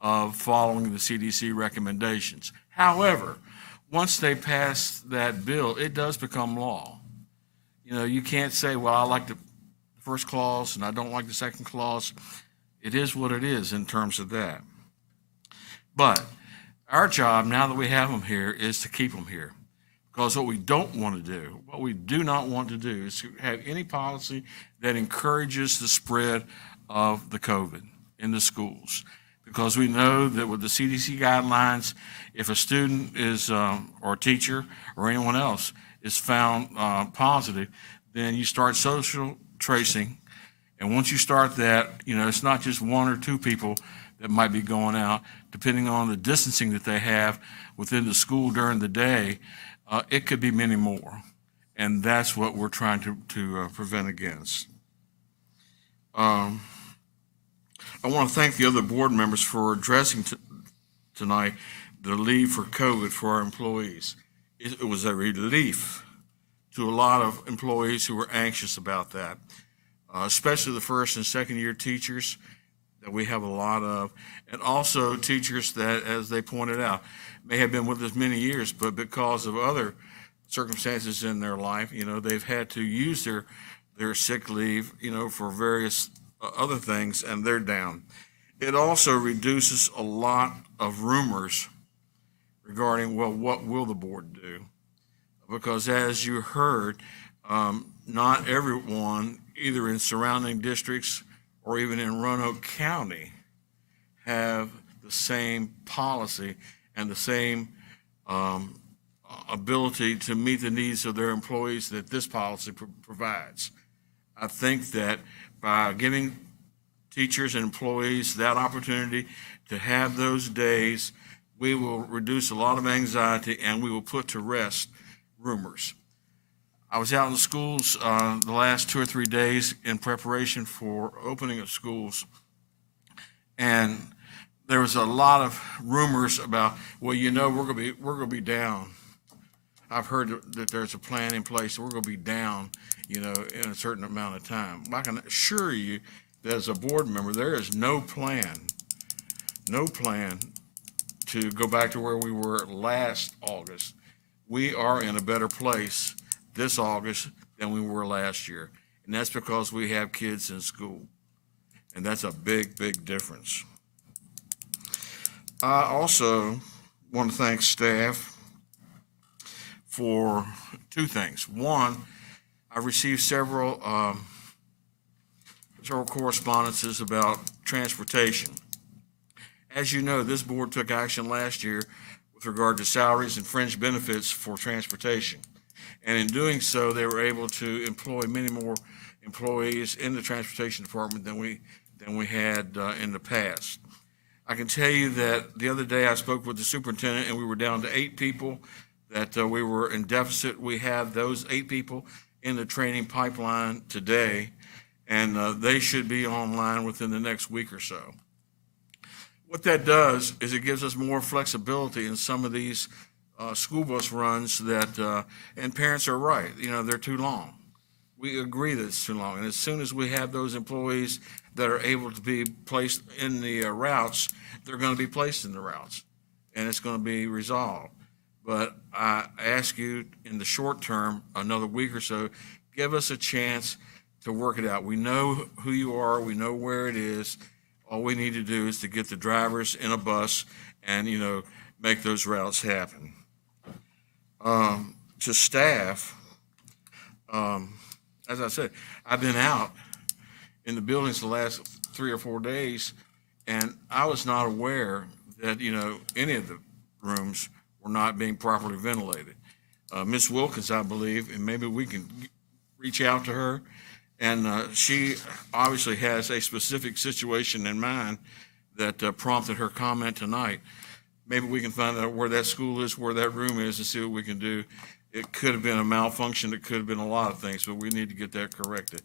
of following the CDC recommendations. However, once they pass that bill, it does become law. You know, you can't say, well, I like the first clause and I don't like the second clause. It is what it is in terms of that. But our job, now that we have them here, is to keep them here. Because what we don't want to do, what we do not want to do, is to have any policy that encourages the spread of the COVID in the schools. Because we know that with the CDC guidelines, if a student is, or a teacher or anyone else is found positive, then you start social tracing. And once you start that, you know, it's not just one or two people that might be going out, depending on the distancing that they have within the school during the day, it could be many more. And that's what we're trying to prevent against. I want to thank the other board members for addressing tonight the leave for COVID for our employees. It was a relief to a lot of employees who were anxious about that, especially the first and second year teachers that we have a lot of, and also teachers that, as they pointed out, may have been with us many years, but because of other circumstances in their life, you know, they've had to use their sick leave, you know, for various other things, and they're down. It also reduces a lot of rumors regarding, well, what will the board do? Because as you heard, not everyone, either in surrounding districts or even in Roanoke County, have the same policy and the same ability to meet the needs of their employees that this policy provides. I think that by giving teachers and employees that opportunity to have those days, we will reduce a lot of anxiety and we will put to rest rumors. I was out in the schools the last 2 or 3 days in preparation for opening of schools. And there was a lot of rumors about, well, we're gonna be down. I've heard that there's a plan in place, we're gonna be down, in a certain amount of time. I can assure you that as a board member, there is no plan to go back to where we were last August. We are in a better place this August than we were last year. And that's because we have kids in school. And that's a big, big difference. I also want to thank staff for 2 things. One, I received several correspondences about transportation. As you know, this board took action last year with regard to salaries and fringe benefits for transportation. And in doing so, they were able to employ many more employees in the transportation department than we had in the past. I can tell you that the other day I spoke with the superintendent and we were down to 8 people that we were in deficit. We have those 8 people in the training pipeline today, and they should be online within the next week or so. What that does is it gives us more flexibility in some of these school bus runs that, and parents are right, they're too long. We agree that it's too long. And as soon as we have those employees that are able to be placed in the routes, they're going to be placed in the routes, and it's going to be resolved. But I ask you, in the short term, another week or so, give us a chance to work it out. We know who you are. We know where it is. All we need to do is to get the drivers in a bus and, make those routes happen. To staff, as I said, I've been out in the buildings the last 3 or 4 days, and I was not aware that, any of the rooms were not being properly ventilated. Ms. Wilkins, I believe, and maybe we can reach out to her, and she obviously has a specific situation in mind that prompted her comment tonight. Maybe we can find out where that school is, where that room is, and see what we can do. It could have been a malfunction. It could have been a lot of things, but we need to get that corrected.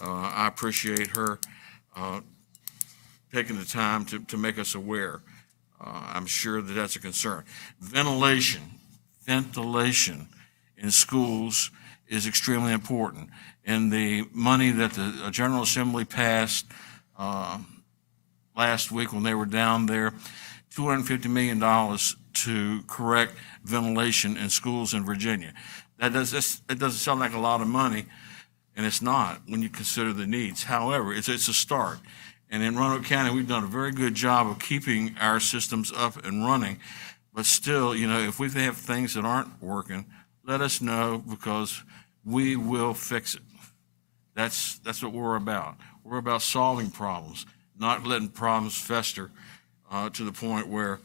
I appreciate her taking the time to make us aware. I'm sure that that's a concern. Ventilation in schools is extremely important. And the money that the General Assembly passed last week when they were down there, $250 million to correct ventilation in schools in Virginia. It doesn't sound like a lot of money, and it's not when you consider the needs. However, it's a start. And in Roanoke County, we've done a very good job of keeping our systems up and running. But still, if we have things that aren't working, let us know, because we will fix it. That's what we're about. We're about solving problems, not letting problems fester to the point where,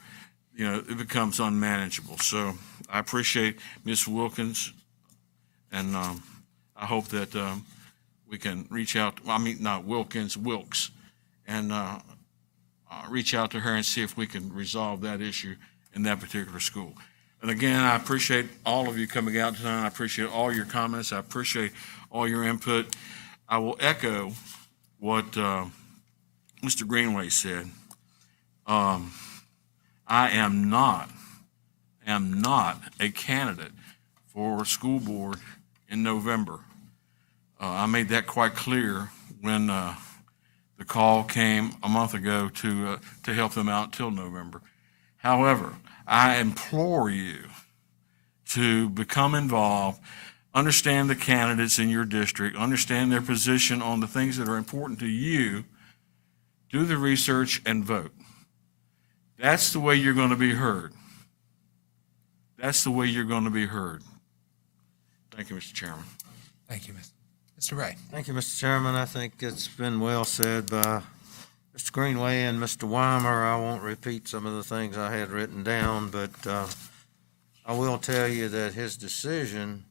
it becomes unmanageable. So I appreciate Ms. Wilkins, and I hope that we can reach out, not Wilkins, Wilkes, and reach out to her and see if we can resolve that issue in that particular school. And again, I appreciate all of you coming out tonight. I appreciate all your comments. I appreciate all your input. I will echo what Mr. Greenway said. I am not a candidate for school board in November. I made that quite clear when the call came a month ago to help them out till November. However, I implore you to become involved, understand the candidates in your district, understand their position on the things that are important to you, do the research, and vote. That's the way you're going to be heard. That's the way you're going to be heard. Thank you, Mr. Chairman. Thank you, Mr. Ray. Thank you, Mr. Chairman. I think it's been well said by Mr. Greenway and Mr. Weimer. I won't repeat some of the things I had written down, but I will tell you that his decision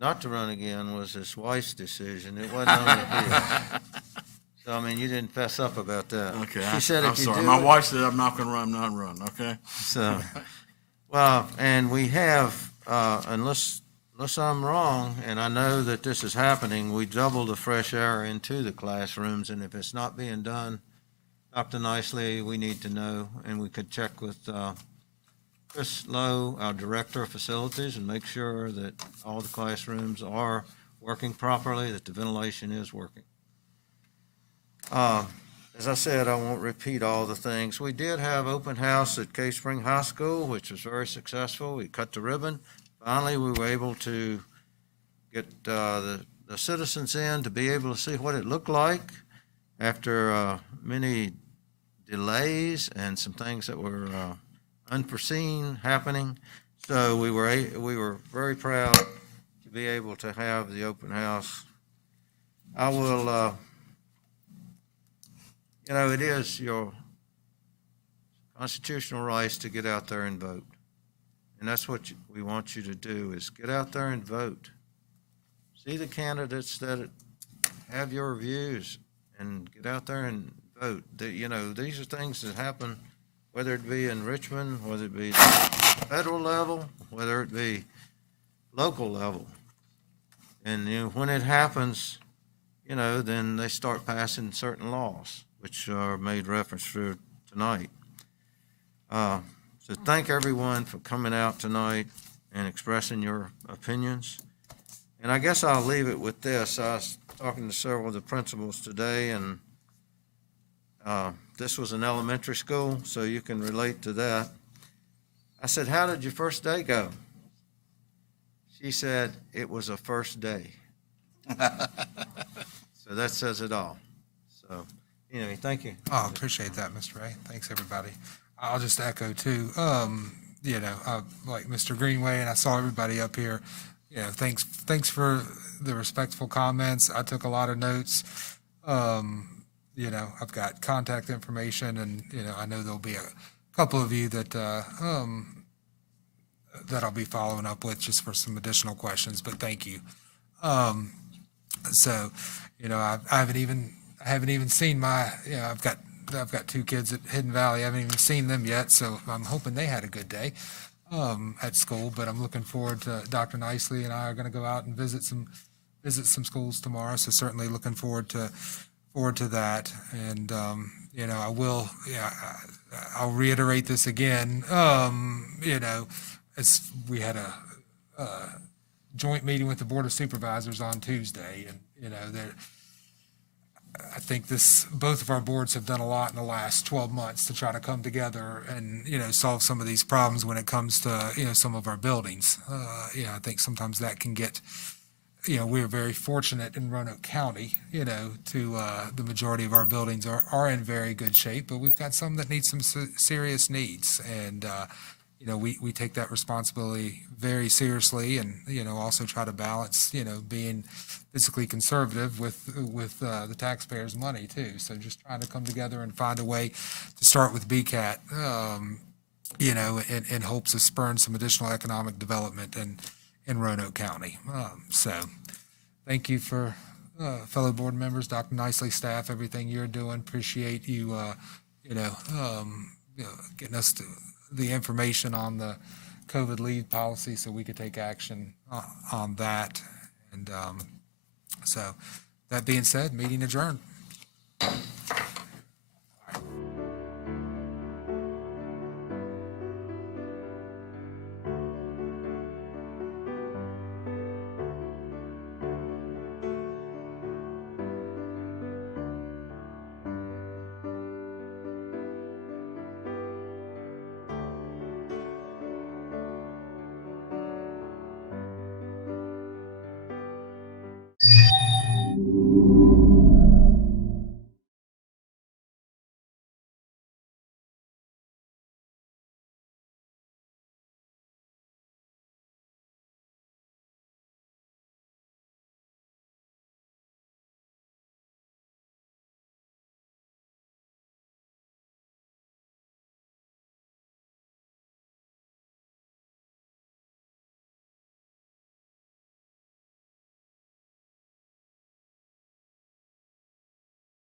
not to run again was his wife's decision. It wasn't only his. So, you didn't fess up about that. Okay, She said I'm if you sorry. do My it- wife said I'm not going to run, I'm not run, okay? So, well, and we have, unless unless I'm wrong, and I know that this is happening, we double the fresh air into the classrooms, and if it's not being done, Dr. Nicely, we need to know, and we could check with Chris Lowe, our Director of Facilities, and make sure that all the classrooms are working properly, that the ventilation is working. As I said, I won't repeat all the things. We did have open house at Cave Spring High School, which was very successful. We cut the ribbon. Finally, we were able to get the citizens in to be able to see what it looked like after many delays and some things that were unforeseen happening. So we were very proud to be able to have the open house. I will, it is your constitutional rights to get out there and vote. And that's what we want you to do, is get out there and vote. See the candidates that have your views and get out there and vote. These are things that happen, whether it be in Richmond, whether it be federal level, whether it be local level. And when it happens, then they start passing certain laws, which are made reference to tonight. So thank everyone for coming out tonight and expressing your opinions. And I guess I'll leave it with this. I was talking to several of the principals today, and this was an elementary school, so you can relate to that. I said, "How did your first day go?" She said, "It was a first day." So that says it all. So, anyway, thank you. Oh, appreciate that, Mr. Ray. Thanks, everybody. I'll just echo too, like Mr. Greenway, and I saw everybody up here, thanks for the respectful comments. I took a lot of notes. I've got contact information, and, I know there'll be a couple of you that I'll be following up with just for some additional questions, but thank you. So, I haven't even seen I've got two kids at Hidden Valley. I haven't even seen them yet, so I'm hoping they had a good day at school. But I'm looking forward to Dr. Nicely and I are going to go out and visit some schools tomorrow. So certainly looking forward to that. And I'll reiterate this again. As we had a joint meeting with the Board of Supervisors on Tuesday, and I think both of our boards have done a lot in the last 12 months to try to come together and, solve some of these problems when it comes to, some of our buildings. I think sometimes that can get, we're very fortunate in Roanoke County, to the majority of our buildings are in very good shape, but we've got some that need some serious needs. And, we take that responsibility very seriously, and, also try to balance, being physically conservative with the taxpayers' money too. So just trying to come together and find a way to start with BCAT, in hopes of spurring some additional economic development in Roanoke County. So thank you for fellow board members, Dr. Nicely, staff, everything you're doing. Appreciate you, getting us the information on the COVID leave policy so we could take action on that. And so that being said, meeting adjourned.